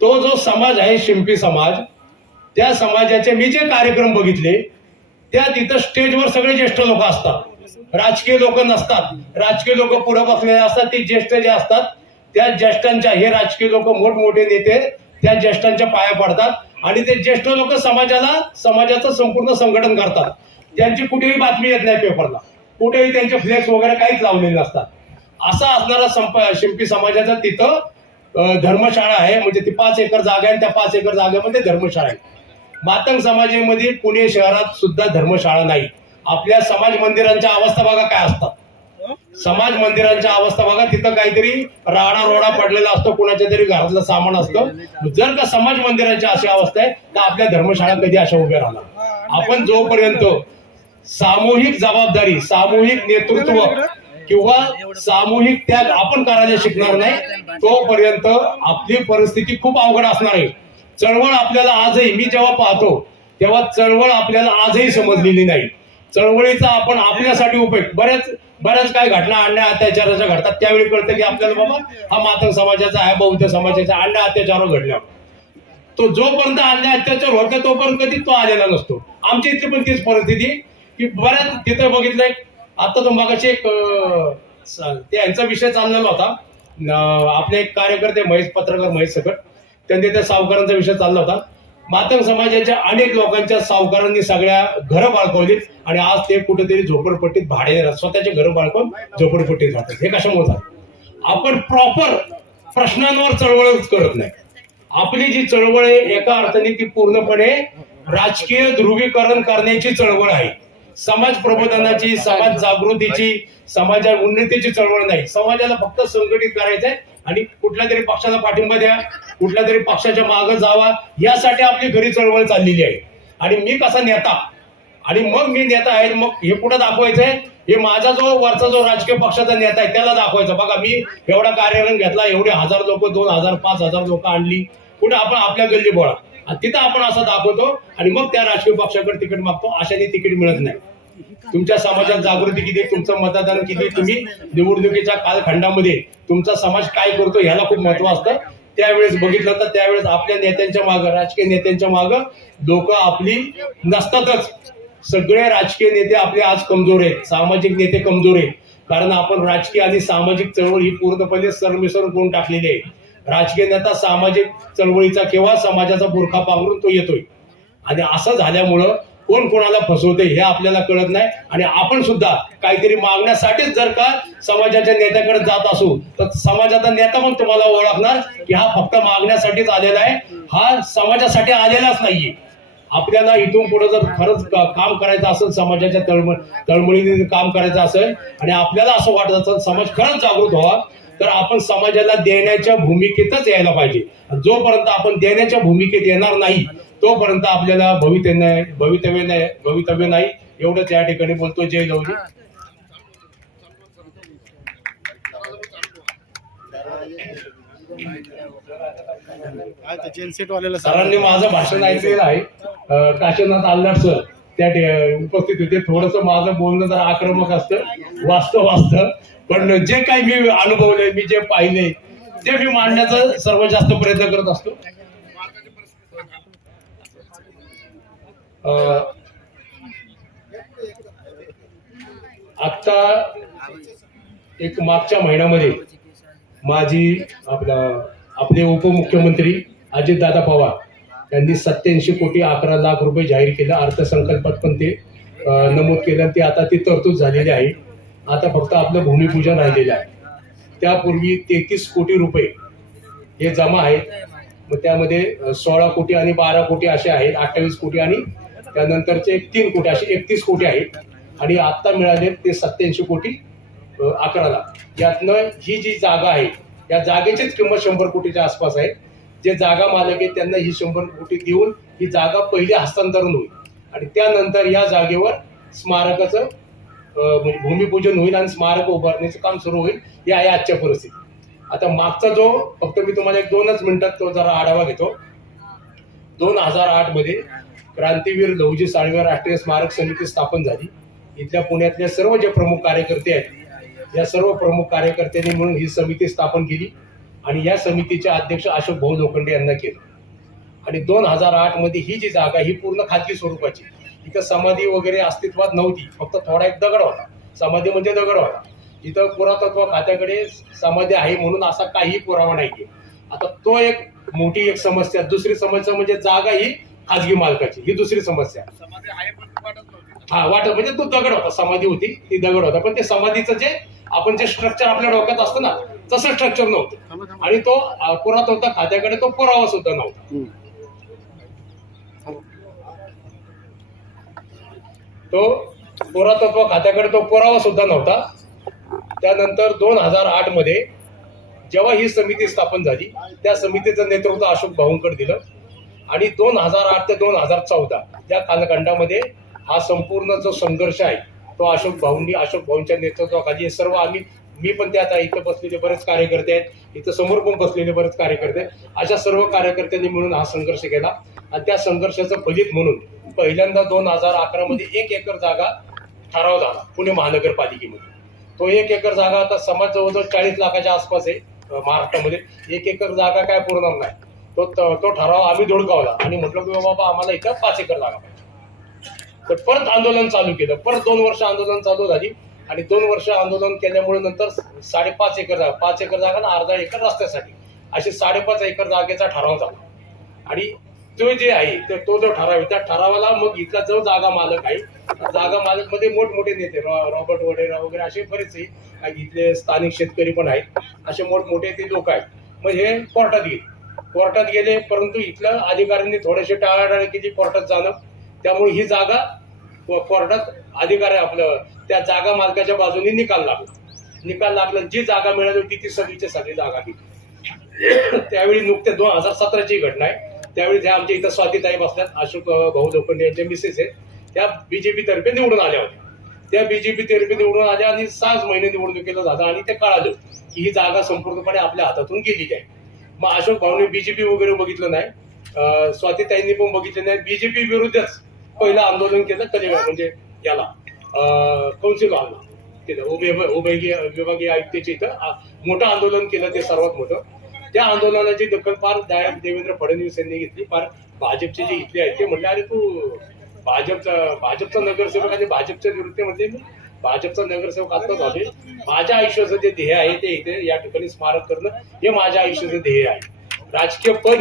तो जो समाज आहे शिंपी समाज, त्या समाजाचे मी जे कार्यक्रम बघितले, त्या तिथं स्टेजवर सगळे ज्येष्ठ लोक असतात, राजकीय लोक नसतात. राजकीय लोक पुढे बसलेले असतात, ते ज्येष्ठ जे असतात त्या ज्येष्ठांच्या, हे राजकीय लोक मोठमोठे नेते त्या ज्येष्ठांच्या पाया पडतात आणि ते ज्येष्ठ लोक समाजाचं संपूर्ण संघटन करतात. त्यांची कुठेही बातमी येत नाही पेपरला, कुठेही त्यांचे फ्लेक्स वगैरे काहीच लावलेले नसतात. असा असणारा शिंपी समाजाचा तिथं धर्मशाळा आहे. म्हणजे ती 5 एकर जागा आहे, त्या 5 एकर जागेमध्ये धर्मशाळा आहे. मातंग समाजामध्ये पुणे शहरात सुद्धा धर्मशाळा नाही. आपल्या समाज मंदिरांच्या अवस्था बघा काय असतात. समाज मंदिरांच्या अवस्था बघा, तिथं काहीतरी राडा रोडा पडलेला असतो, कुणाच्या तरी घरातलं सामान असतं. जर का समाज मंदिरांची अशी अवस्था आहे तर आपल्या धर्मशाळा कधी अशा उभ्या राहणार. आपण जोपर्यंत सामूहिक जबाबदारी, सामूहिक नेतृत्व किंवा सामूहिक त्याग आपण करायला शिकणार नाही तोपर्यंत आपली परिस्थिती खूप अवघड असणार आहे. चळवळ आपल्याला आजही, मी जेव्हा पाहतो तेव्हा चळवळ आपल्याला आजही समजलेली नाही. चळवळीचा आपण आपल्यासाठी उपयोग बऱ्याच काय घटना अन्याय अत्याचाराच्या घडतात, त्यावेळी कळतं की आपल्याला बाबा हा मातंग समाजाचा आहे, बौद्ध समाजाचा अन्याय अत्याचार घडल्या. तो जोपर्यंत अन्याय अत्याचार होता तोपर्यंत कधी तो आलेला नसतो. आमच्या इथे पण तीच परिस्थिती की बऱ्याच तिथं बघितलंय. आता तो मगाशी एक ते यांचा विषय चाललेला होता. आपले एक कार्यकर्ते पत्रकार महेश सकट, त्यांनी त्या सावकारांचा विषय चालला होता. मातंग समाजाच्या अनेक लोकांच्या सावकारांनी सगळ्या घरं बाळगवलीत आणि आज ते कुठेतरी झोपडपट्टीत भाडे स्वतःचे घरं बाळगून झोपडपट्टीत राहतात. हे कशामुळे झालं? आपण प्रॉपर प्रश्नांवर चळवळच करत नाही. आपली जी चळवळ आहे एका अर्थाने ती पूर्णपणे राजकीय ध्रुवीकरण करण्याची चळवळ आहे. समाज प्रबोधनाची, समाज जागृतीची, समाजा उन्नतीची चळवळ नाही. समाजाला फक्त संघटित करायचंय आणि कुठल्या तरी पक्षाला पाठिंबा द्या, कुठल्या तरी पक्षाच्या मागे जावा, यासाठी आपली घरी चळवळ चाललेली आहे. आणि मी कसा नेता, आणि मग मी नेता आहे, मग हे कुठं दाखवायचंय? हे माझा जो वरचा जो राजकीय पक्षाचा नेता आहे त्याला दाखवायचं. बघा मी एवढा कार्यक्रम घेतला, एवढे 1000 लोक, 2000, 5000 लोक आणली, कुठे आपण आपल्या गल्ली बोळा, तिथं आपण असं दाखवतो आणि मग त्या राजकीय पक्षाकडे तिकीट मागतो. अशाने तिकीट मिळत नाही. तुमच्या समाजात जागृती किती, तुमचं मतदान किती, तुम्ही निवडणुकीच्या कालखंडामध्ये तुमचा समाज काय करतो ह्याला खूप महत्व असतं. त्यावेळेस बघितलं तर त्यावेळेस आपल्या नेत्यांच्या मागं, राजकीय नेत्यांच्या मागं लोक आपली नसतातच. सगळे राजकीय नेते आपले आज कमजोर आहेत, सामाजिक नेते कमजोर आहेत. कारण आपण राजकीय आणि सामाजिक चळवळ ही पूर्णपणे सरमिसळून करून टाकलेली आहे. राजकीय नेता सामाजिक चळवळीचा किंवा समाजाचा बुरखा पांघरून तो येतोय आणि असं झाल्यामुळं कोण कोणाला फसवते हे आपल्याला कळत नाही. आणि आपण सुद्धा काहीतरी मागण्यासाठीच जर का समाजाच्या नेत्याकडे जात असू तर समाजाचा नेता पण तुम्हाला ओळखणार की हा फक्त मागण्यासाठीच आलेला आहे, हा समाजासाठी आलेलाच नाहीये. आपल्याला इथून पुढे जर खरंच काम करायचं असेल, समाजाच्या तळमळीने काम करायचं असेल आणि आपल्याला असं वाटत असेल समाज खरंच जागृत व्हावा, तर आपण समाजाला देण्याच्या भूमिकेतच यायला पाहिजे. जोपर्यंत आपण देण्याच्या भूमिकेत येणार नाही तोपर्यंत आपल्याला भवितव्य नाही. एवढंच या ठिकाणी बोलतो. जय लवजी. सरांनी माझं भाषण ऐकलेलं आहे. काशीनाथ आल्हाट सर त्या उपस्थित होते. थोडस माझं बोलणं जर आक्रमक असतं, वास्तव पण जे काही मी अनुभवले, मी जे पाहिले ते मी मांडण्याचा सर्वात जास्त प्रयत्न करत असतो. आता एक मागच्या महिन्यामध्ये आपले उपमुख्यमंत्री अजितदादा पवार यांनी 87 कोटी 11 लाख रुपये जाहीर केलं. अर्थसंकल्पात पण ते नमूद केलं. ते आता ती तरतूद झालेली आहे. आता फक्त आपलं भूमिपूजन राहिलेलं आहे. त्यापूर्वी 33 कोटी रुपये हे जमा आहेत. मग त्यामध्ये 16 कोटी आणि 12 कोटी असे आहेत, 28 कोटी आणि त्यानंतरचे 3 कोटी असे 31 कोटी आहेत. आणि आता मिळाले ते 87 कोटी 11 लाख. यातनं ही जी जागा आहे या जागेचीच किंमत 100 कोटीच्या आसपास आहे. जे जागा मालक आहेत त्यांना ही 100 कोटी देऊन ही जागा पहिले हस्तांतरण होईल आणि त्यानंतर या जागेवर स्मारकाचं म्हणजे भूमिपूजन होईल आणि स्मारक उभारण्याचं काम सुरू होईल. ही आहे आजच्या परिस्थिती. आता मागचा जो फक्त मी तुम्हाला 2 मिनिटात तो जरा आढावा घेतो. 2008 मध्ये क्रांतीवीर लहुजी साळवे राष्ट्रीय स्मारक समिती स्थापन झाली. इथल्या पुण्यातले सर्व जे प्रमुख कार्यकर्ते आहेत या सर्व प्रमुख कार्यकर्त्यांनी मिळून ही समिती स्थापन केली आणि या समितीचे अध्यक्ष अशोक भाऊ लोखंडे यांना केलं. आणि 2008 मध्ये ही जी जागा ही पूर्ण खाजगी स्वरूपाची, इथं समाधी वगैरे अस्तित्वात नव्हती, फक्त थोडा एक दगड होता. समाधी म्हणजे दगड होता. इथं पुरातत्व खात्याकडे समाधी आहे म्हणून असा काही पुरावा नाहीये. आता तो एक मोठी एक समस्या. दुसरी समस्या म्हणजे जागा ही खाजगी मालकाची, ही दुसरी समस्या. हा वाटत म्हणजे तो दगड होता, समाधी होती ती दगड होता, पण ते समाधीचं जे आपण जे स्ट्रक्चर आपल्या डोक्यात असतं ना तसं स्ट्रक्चर नव्हतं आणि तो पुरातत्व खात्याकडे तो पुरावा सुद्धा नव्हता. तो पुरातत्व खात्याकडे तो पुरावा सुद्धा नव्हता. त्यानंतर 2008 मध्ये जेव्हा ही समिती स्थापन झाली त्या समितीचं नेतृत्व अशोक भाऊंकडे दिलं आणि 2008 ते 2014 या कालखंडामध्ये हा संपूर्ण जो संघर्ष आहे तो अशोक भाऊंच्या नेतृत्वाखाली सर्व मी पण त्यात इथं बसलेले बरेच कार्यकर्ते आहेत, इथं समोर पण बसलेले बरेच कार्यकर्ते आहेत, अशा सर्व कार्यकर्त्यांनी मिळून हा संघर्ष केला आणि त्या संघर्षाचं फलित म्हणून पहिल्यांदा 2011 मध्ये 1 एकर जागा ठराव झाला पुणे महानगरपालिकेमध्ये. तो 1 एकर जागा आता समाज जवळजवळ 40 लाखाच्या आसपास आहे महाराष्ट्रामध्ये. 1 एकर जागा काय पुरणार नाही. तो ठराव आम्ही धुडकावला आणि म्हटलं की बाबा आम्हाला इथं 5 एकर जागा पाहिजे. तर परत आंदोलन चालू केलं. परत 2 वर्ष आंदोलन चालू झाली आणि 2 वर्ष आंदोलन केल्यामुळे नंतर 5.5 एकर जागा, 5 एकर जागा आणि अर्धा एकर रस्त्यासाठी असे 5.5 एकर जागेचा ठराव झाला. आणि तो जे आहे तो जो ठराव आहे त्या ठरावाला मग इथला जो जागा मालक आहे, जागा मालक मध्ये मोठमोठे नेते रॉबर्ट वडेरा वगैरे असे बरेचसे इथले स्थानिक शेतकरी पण आहेत, असे मोठमोठे ते लोक आहेत. मग हे कोर्टात गेले परंतु इथल्या अधिकाऱ्यांनी थोडेसे टाळाटाळ केली कोर्टात जाणं. त्यामुळे ही जागा कोर्टात अधिकारी आपलं त्या जागा मालकाच्या बाजूने निकाल लागला. जी जागा मिळाली होती ती सगळीच्या सगळी जागा घेतली. त्यावेळी नुकत्या 2017ची घटना आहे. त्यावेळी त्या आमच्या इथं स्वातीताई बसल्यात, अशोक भाऊ लोखंडे यांच्या मिसेस आहेत, त्या बीजेपी तर्फे निवडून आल्या होत्या. त्या बीजेपी तर्फे निवडून आल्या आणि 6 महिने निवडणुकीला झाला आणि ते कळालं की ही जागा संपूर्णपणे आपल्या हातातून गेलेली आहे. मग अशोक भाऊने बीजेपी वगैरे बघितलं नाही, स्वातीताईंनी पण बघितलं नाही. बीजेपी विरुद्धच पहिलं आंदोलन केलं म्हणजे याला कौन्सिल हॉलला केलं, विभागीय आयुक्तेच्या इथं मोठं आंदोलन केलं, ते सर्वात मोठं. त्या आंदोलनाची दखल फार देवेंद्र फडणवीस यांनी घेतली. फार भाजपचे जे इथले आहेत ते म्हणले अरे तू भाजपचा नगरसेवक आणि भाजपच्या विरुद्ध म्हणजे मी भाजपचा नगरसेवक आता झाले. माझ्या आयुष्याचं जे ध्येय आहे ते इथे या ठिकाणी स्मारक करणं हे माझ्या आयुष्याचं ध्येय आहे. राजकीय पद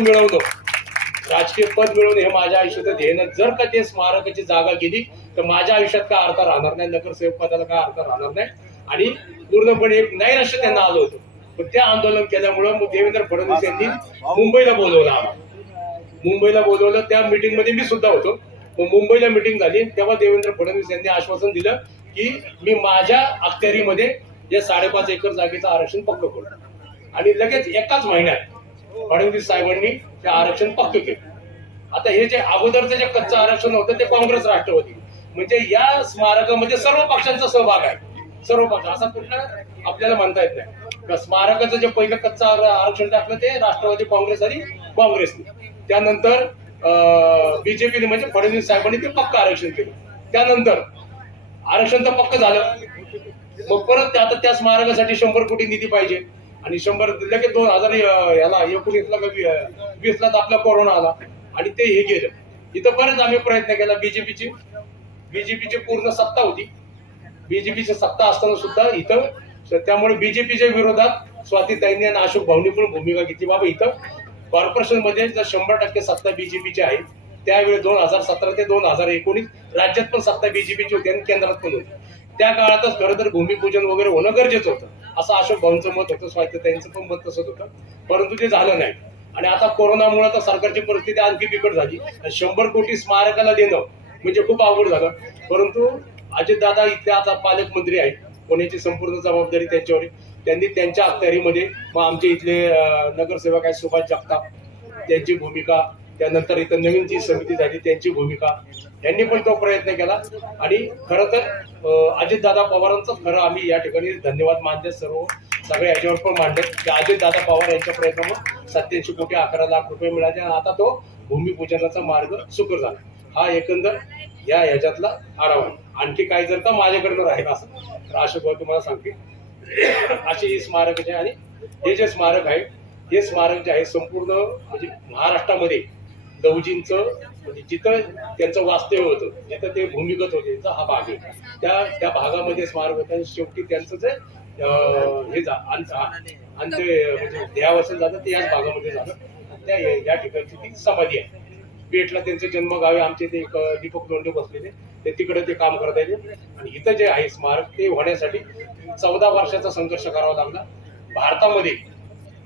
मिळवणं हे माझ्या आयुष्याचं ध्येय नाही. जर का ते स्मारकाची जागा गेली तर माझ्या आयुष्यात काय अर्थ राहणार नाही, नगरसेवक पदाला काय अर्थ राहणार नाही. आणि पूर्णपणे एक नैराश्य त्यांना आलं होतं. पण ते आंदोलन केल्यामुळं मग देवेंद्र फडणवीस यांनी मुंबईला बोलवलं. त्या मिटिंग मध्ये मी सुद्धा होतो. मुंबईला मिटिंग झाली तेव्हा देवेंद्र फडणवीस यांनी आश्वासन दिलं की मी माझ्या अखत्यारीमध्ये जे 5.5 एकर जागेचं आरक्षण पक्क करू. आणि लगेच एकाच महिन्यात फडणवीस साहेबांनी ते आरक्षण पक्क केलं. आता हे जे अगोदरचं जे कच्चं आरक्षण होतं ते काँग्रेस राष्ट्रवादी म्हणजे या स्मारकामध्ये सर्व पक्षांचा सहभाग आहे. सर्व पक्ष असं कुठलं आपल्याला म्हणता येत नाही. स्मारकाचं जे पहिलं कच्चं आरक्षण टाकलं ते राष्ट्रवादी काँग्रेस आणि काँग्रेसने, त्यानंतर बीजेपीने म्हणजे फडणवीस साहेबांनी ते पक्क आरक्षण केलं. त्यानंतर आरक्षण तर पक्क झालं. मग परत आता त्या स्मारकासाठी 100 कोटी निधी पाहिजे आणि 100 लगेच 2019ला 20 आपला कोरोना आला आणि ते हे गेलं. इथं परत आम्ही प्रयत्न केला. बीजेपीची पूर्ण सत्ता होती. बीजेपीची सत्ता असताना सुद्धा इथं त्यामुळे बीजेपीच्या विरोधात स्वातीताईंनी आणि अशोक भाऊंनी पण भूमिका घेतली. बाबा इथं कॉर्पोरेशन मध्ये जर 100% सत्ता बीजेपीची आहे, त्यावेळी 2017 ते 2019 राज्यात पण सत्ता बीजेपीची होती आणि केंद्रात पण होती. त्या काळातच खरं तर भूमिपूजन वगैरे होणं गरजेचं होतं असं अशोक भाऊंचं मत होतं, स्वातीताईंचं पण मत तसंच होतं. परंतु ते झालं नाही. आणि आता कोरोनामुळे तर सरकारची परिस्थिती आणखी बिकट झाली. 100 कोटी स्मारकाला देणं म्हणजे खूप अवघड झालं. परंतु अजितदादा इथले आता पालकमंत्री आहेत, पुण्याची संपूर्ण जबाबदारी त्यांच्यावर. त्यांनी त्यांच्या अखत्यारीमध्ये मग आमचे इथले नगरसेवक आहेत सुभाष जगताप, त्यांची भूमिका, त्यानंतर इथं नवीन जी समिती झाली त्यांची भूमिका, यांनी पण तो प्रयत्न केला. आणि खरं तर अजितदादा पवारांचं खरं आम्ही या ठिकाणी धन्यवाद मानले. सगळे याच्यावर पण मांडले की अजितदादा पवार यांच्या प्रयत्नामुळे 87 कोटी 11 लाख रुपये मिळाले आणि आता तो भूमिपूजनाचा मार्ग सुकर झाला. हा एकंदर या ह्याच्यातला आढावा. आणखी काही जर का माझ्याकडनं राहील असं तर अशोक भाऊ तुम्हाला सांगतील अशी ही स्मारक आहे. आणि हे जे स्मारक आहे हे स्मारक जे आहे संपूर्ण म्हणजे महाराष्ट्रामध्ये लहुजींचं म्हणजे जिथं त्यांचं वास्तव्य होतं, जिथं ते भूमिगत होते, हा भाग आहे. त्या भागामध्ये स्मारक होतं आणि शेवटी त्यांचं जे हे आमचे म्हणजे देहावसन झालं ते याच भागामध्ये झालं. त्या या ठिकाणची ती समाधी आहे. पेठला त्यांचं जन्मगाव आहे. आमचे ते एक दीपक लोंढे बसलेले ते तिकडे ते काम करता येते. आणि इथं जे आहे स्मारक ते होण्यासाठी 14 वर्षाचा संघर्ष करावा लागला. भारतामध्ये,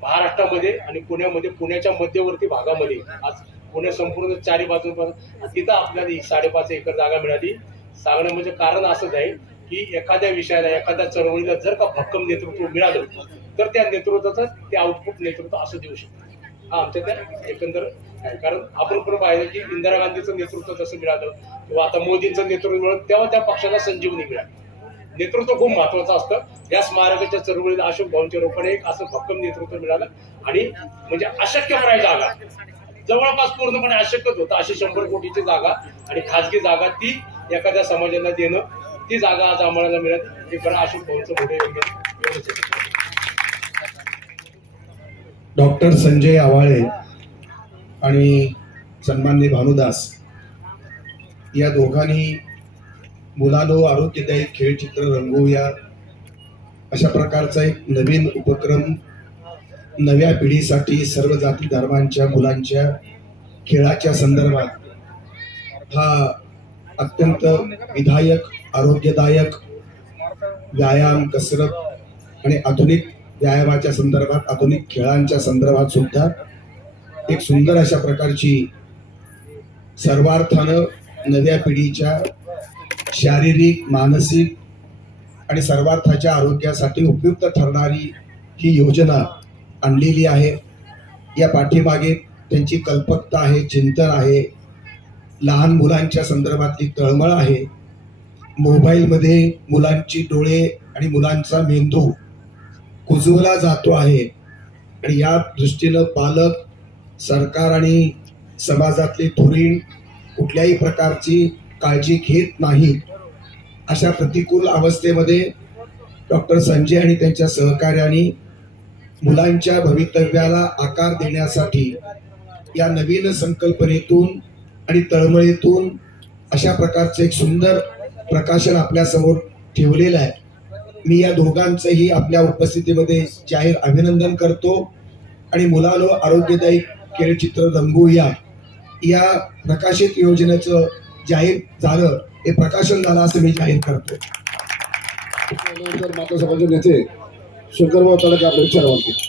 महाराष्ट्रामध्ये आणि पुण्यामध्ये, पुण्याच्या मध्यवर्ती भागामध्ये आज पुणे संपूर्ण चारी बाजूंपासून तिथं आपल्याला 5.5 एकर जागा मिळाली. सांगणं म्हणजे कारण असंच आहे की एखाद्या विषयाला, एखाद्या चळवळीला जर का भक्कम नेतृत्व मिळालं तर त्या नेतृत्वाचं ते आउटपुट नेतृत्व असं देऊ शकतं. हा आमच्या त्या एकंदर आहे. कारण आपण पण पाहिलं की इंदिरा गांधीचं नेतृत्व जसं मिळालं किंवा आता मोदींचं नेतृत्व मिळालं तेव्हा त्या पक्षाला संजीवनी मिळाली. नेतृत्व खूप महत्वाचं असतं. या स्मारकाच्या चळवळीला अशोक भाऊंच्या रूपाने एक असं भक्कम नेतृत्व मिळालं. आणि म्हणजे अशक्यप्राय जागा, जवळपास पूर्णपणे अशक्यच होतं अशी 100 कोटीची जागा आणि खाजगी जागा ती एखाद्या समाजाला देणं, ती जागा आज आम्हाला मिळत. हे खरं अशोक भाऊंचं मोठे योगदान. डॉक्टर संजय आवाळे आणि सन्माननीय भानुदास या दोघांनी मुलांनो आरोग्यदायी खेळचित्र रंगवूया अशा प्रकारचा एक नवीन उपक्रम नव्या पिढीसाठी सर्व जाती धर्मांच्या मुलांच्या खेळाच्या संदर्भात हा अत्यंत विधायक, आरोग्यदायक व्यायाम, कसरत आणि आधुनिक व्यायामाच्या संदर्भात, आधुनिक खेळांच्या संदर्भात सुद्धा एक सुंदर अशा प्रकारची सर्वार्थानं नव्या पिढीच्या शारीरिक, मानसिक आणि सर्वार्थाच्या आरोग्यासाठी उपयुक्त ठरणारी ही योजना आणलेली आहे. या पाठीमागे त्यांची कल्पकता आहे, चिंतन आहे, लहान मुलांच्या संदर्भातली तळमळ आहे. मोबाईलमध्ये मुलांची डोळे आणि मुलांचा मेंदू कुजवला जातो आहे आणि या दृष्टीनं पालक, सरकार आणि समाजातले धुरीण कुठल्याही प्रकारची काळजी घेत नाहीत. अशा प्रतिकूल अवस्थेमध्ये डॉक्टर संजय आणि त्यांच्या सहकार्यांनी मुलांच्या भवितव्याला आकार देण्यासाठी या नवीन संकल्पनेतून आणि तळमळीतून अशा प्रकारचं एक सुंदर प्रकाशन आपल्या समोर ठेवलेलं आहे. मी या दोघांचंही आपल्या उपस्थितीमध्ये जाहीर अभिनंदन करतो आणि मुलांनो आरोग्यदायी खेळचित्र रंगवूया या प्रकाशित योजनेचं जाहीर झालं, हे प्रकाशन झालं असं मी जाहीर करतो. माता समाजाचे नेते शंकरभाऊ तडके आपले विचार मागतील.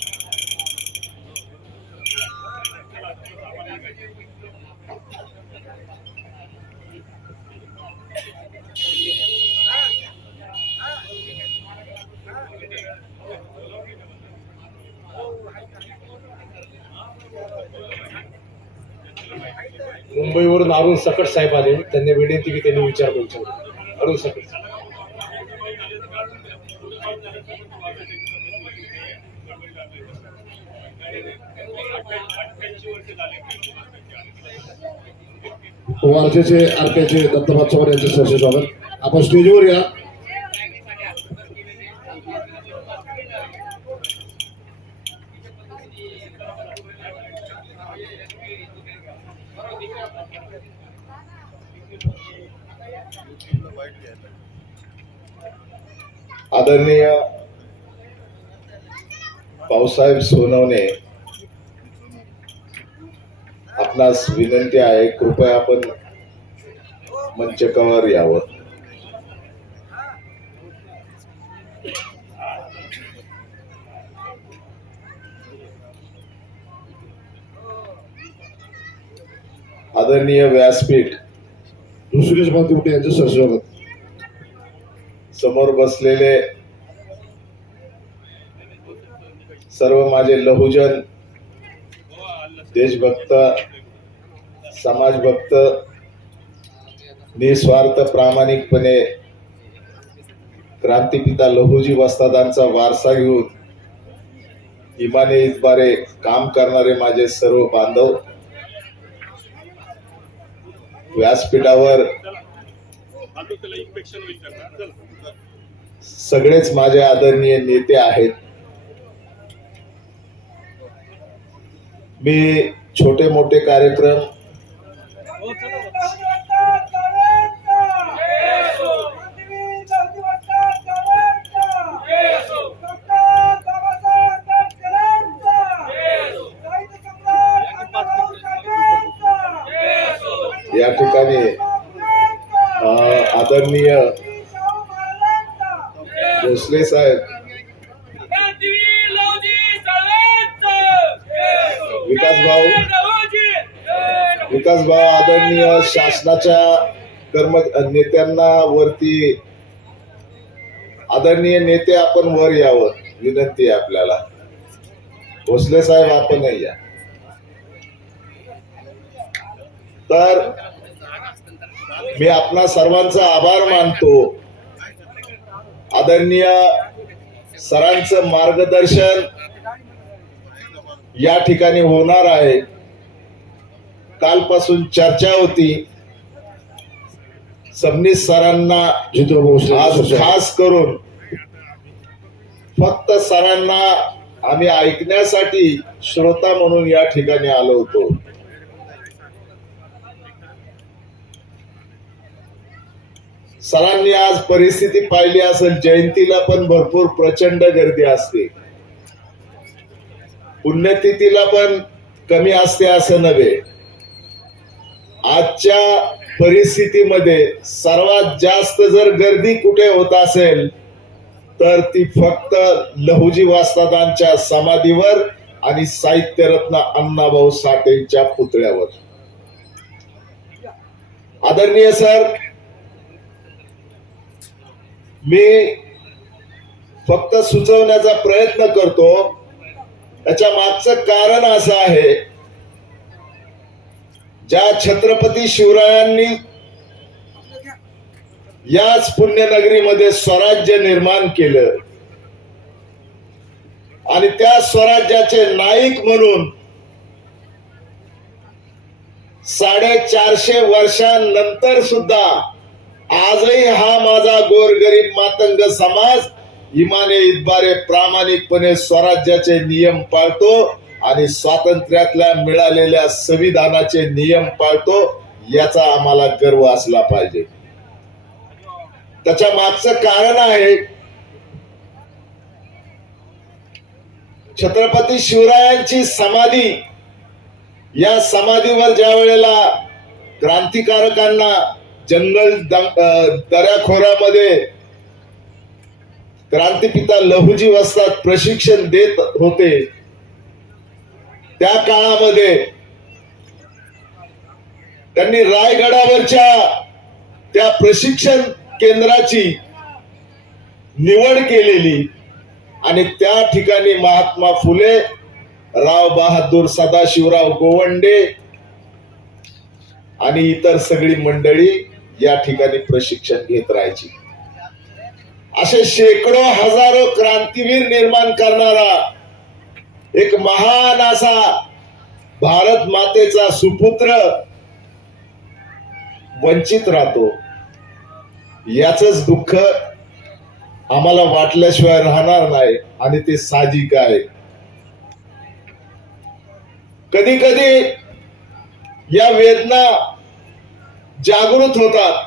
मुंबईवरून अरुण सकट साहेब आले. त्यांनी विनंती की त्यांनी विचार करू. अरुण सकट. वारजेचे आरकेचे दत्तभात चव्हाण यांचे सहर्ष स्वागत. आपण स्टेजवर या. आदरणीय भाऊसाहेब सोनवणे, आपणास विनंती आहे कृपया आपण मंचकावर यावं. आदरणीय व्यासपीठ, ऋषिकेश भाऊ यांचे सहर्ष स्वागत. समोर बसलेले सर्व माझे लहुजन, देशभक्त, समाजभक्त, निस्वार्थ प्रामाणिकपणे क्रांतिपिता लहुजी वस्तादांचा वारसा घेऊन इमाने काम करणारे माझे सर्व बांधव, व्यासपीठावर सगळेच माझे आदरणीय नेते आहेत. मी छोटे मोठे कार्यक्रम या ठिकाणी आदरणीय भोसले साहेब, विकास भाऊ आदरणीय शासनाच्या नेत्यांना वरती, आदरणीय नेते आपण वर यावं विनंती आहे आपल्याला. भोसले साहेब आपणही या. तर मी आपणा सर्वांचा आभार मानतो. आदरणीय सरांचं मार्गदर्शन या ठिकाणी होणार आहे. कालपासून चर्चा होती. सबनीस सरांना जितेंद्र भोसले आज खास करून फक्त सरांना आम्ही ऐकण्यासाठी श्रोता म्हणून या ठिकाणी आलो होतो. सरांनी आज परिस्थिती पाहिली असेल, जयंतीला पण भरपूर प्रचंड गर्दी असते, पुण्यतिथीला पण कमी असते असं नव्हे. आजच्या परिस्थितीमध्ये सर्वात जास्त जर गर्दी कुठे होत असेल तर ती फक्त लहुजी वस्तादांच्या समाधीवर आणि साहित्यरत्न अण्णाभाऊ साठेंच्या पुतळ्यावर. आदरणीय सर, मी फक्त सुचवण्याचा प्रयत्न करतो. त्याच्या मागचं कारण असं आहे, ज्या छत्रपती शिवरायांनी याच पुण्यनगरीमध्ये स्वराज्य निर्माण केलं आणि त्या स्वराज्याचे नाईक म्हणून 450 वर्षांनंतर सुद्धा आजही हा माझा गोरगरीब मातंग समाज इमाने इतबारे प्रामाणिकपणे स्वराज्याचे नियम पाळतो आणि स्वातंत्र्यातल्या मिळालेल्या संविधानाचे नियम पाळतो. याचा आम्हाला गर्व असला पाहिजे. त्याच्या मागचं कारण आहे, छत्रपती शिवरायांची समाधी, या समाधीवर ज्या वेळेला क्रांतिकारकांना जंगल दऱ्याखोऱ्यामध्ये क्रांतिपिता लहुजी वस्ताद प्रशिक्षण देत होते, त्या काळामध्ये त्यांनी रायगडावरच्या त्या प्रशिक्षण केंद्राची निवड केलेली आणि त्या ठिकाणी महात्मा फुले, राव बहादूर सदाशिवराव गोवंडे आणि इतर सगळी मंडळी या ठिकाणी प्रशिक्षण घेत राहायची. असे शेकडो हजारो क्रांतीवीर निर्माण करणारा एक महान असा भारत मातेचा सुपुत्र वंचित राहतो. याचंच दुःख आम्हाला वाटल्याशिवाय राहणार नाही आणि ते साहजिक आहे. कधी कधी या वेदना जागृत होतात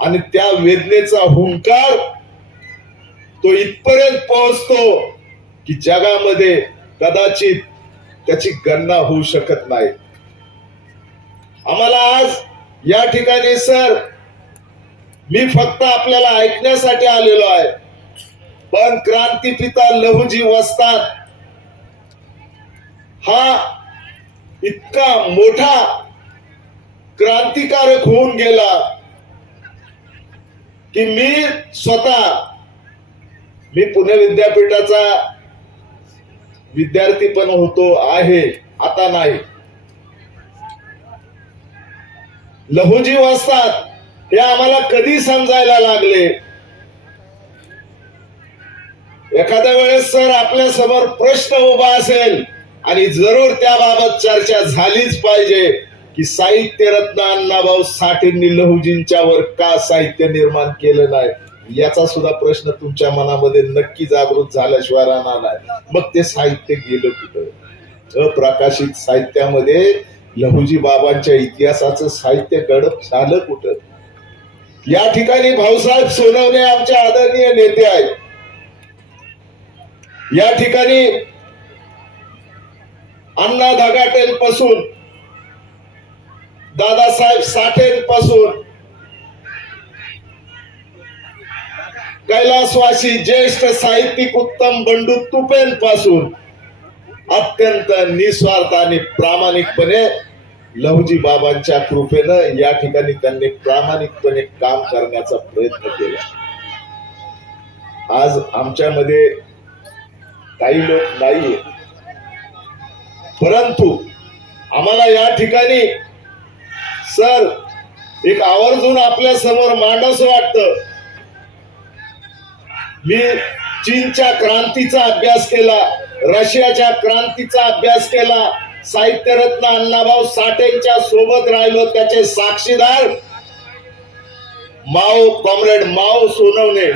आणि त्या वेदनेचा हुंकार तो इथपर्यंत पोहोचतो की जगामध्ये कदाचित त्याची गणना होऊ शकत नाही. आम्हाला आज या ठिकाणी सर, मी फक्त आपल्याला ऐकण्यासाठी आलेलो आहे, पण क्रांतिपिता लहुजी वस्ताद हा इतका मोठा क्रांतिकारक होऊन गेला की मी पुणे विद्यापीठाचा विद्यार्थी पण होतो आहे, आता नाही. लहुजी वस्ताद हे आम्हाला कधी समजायला लागले. एखाद्या वेळेस सर आपल्या समोर प्रश्न उभा असेल आणि जरूर त्याबाबत चर्चा झालीच पाहिजे की साहित्यरत्न अण्णाभाऊ साठेंनी लहुजींच्यावर का साहित्य निर्माण केलं नाही, याचा सुद्धा प्रश्न तुमच्या मनामध्ये नक्की जागृत झाल्याशिवाय राहणार नाही. मग ते साहित्य गेलं कुठं? अप्रकाशित साहित्यामध्ये लहुजी बाबांच्या इतिहासाचं साहित्य गडप झालं कुठं? या ठिकाणी भाऊसाहेब सोनवणे आमचे आदरणीय नेते आहेत. या ठिकाणी अण्णा धगाटेल पासून दादासाहेब साठेंपासून कैलासवासी ज्येष्ठ साहित्यिक उत्तम बंडू तुपेंपासून अत्यंत निस्वार्थ आणि प्रामाणिकपणे लहुजी बाबांच्या कृपेनं या ठिकाणी त्यांनी प्रामाणिकपणे काम करण्याचा प्रयत्न केला. आज आमच्यामध्ये काही लोक नाहीये, परंतु आम्हाला या ठिकाणी सर एक आवर्जून आपल्या समोर मांडावंसं वाटतं. मी चीनच्या क्रांतीचा अभ्यास केला, रशियाच्या क्रांतीचा अभ्यास केला, साहित्यरत्न अण्णाभाऊ साठेंच्या सोबत राहिलो, त्याचे साक्षीदार माओ कॉम्रेड माओ सोनवणे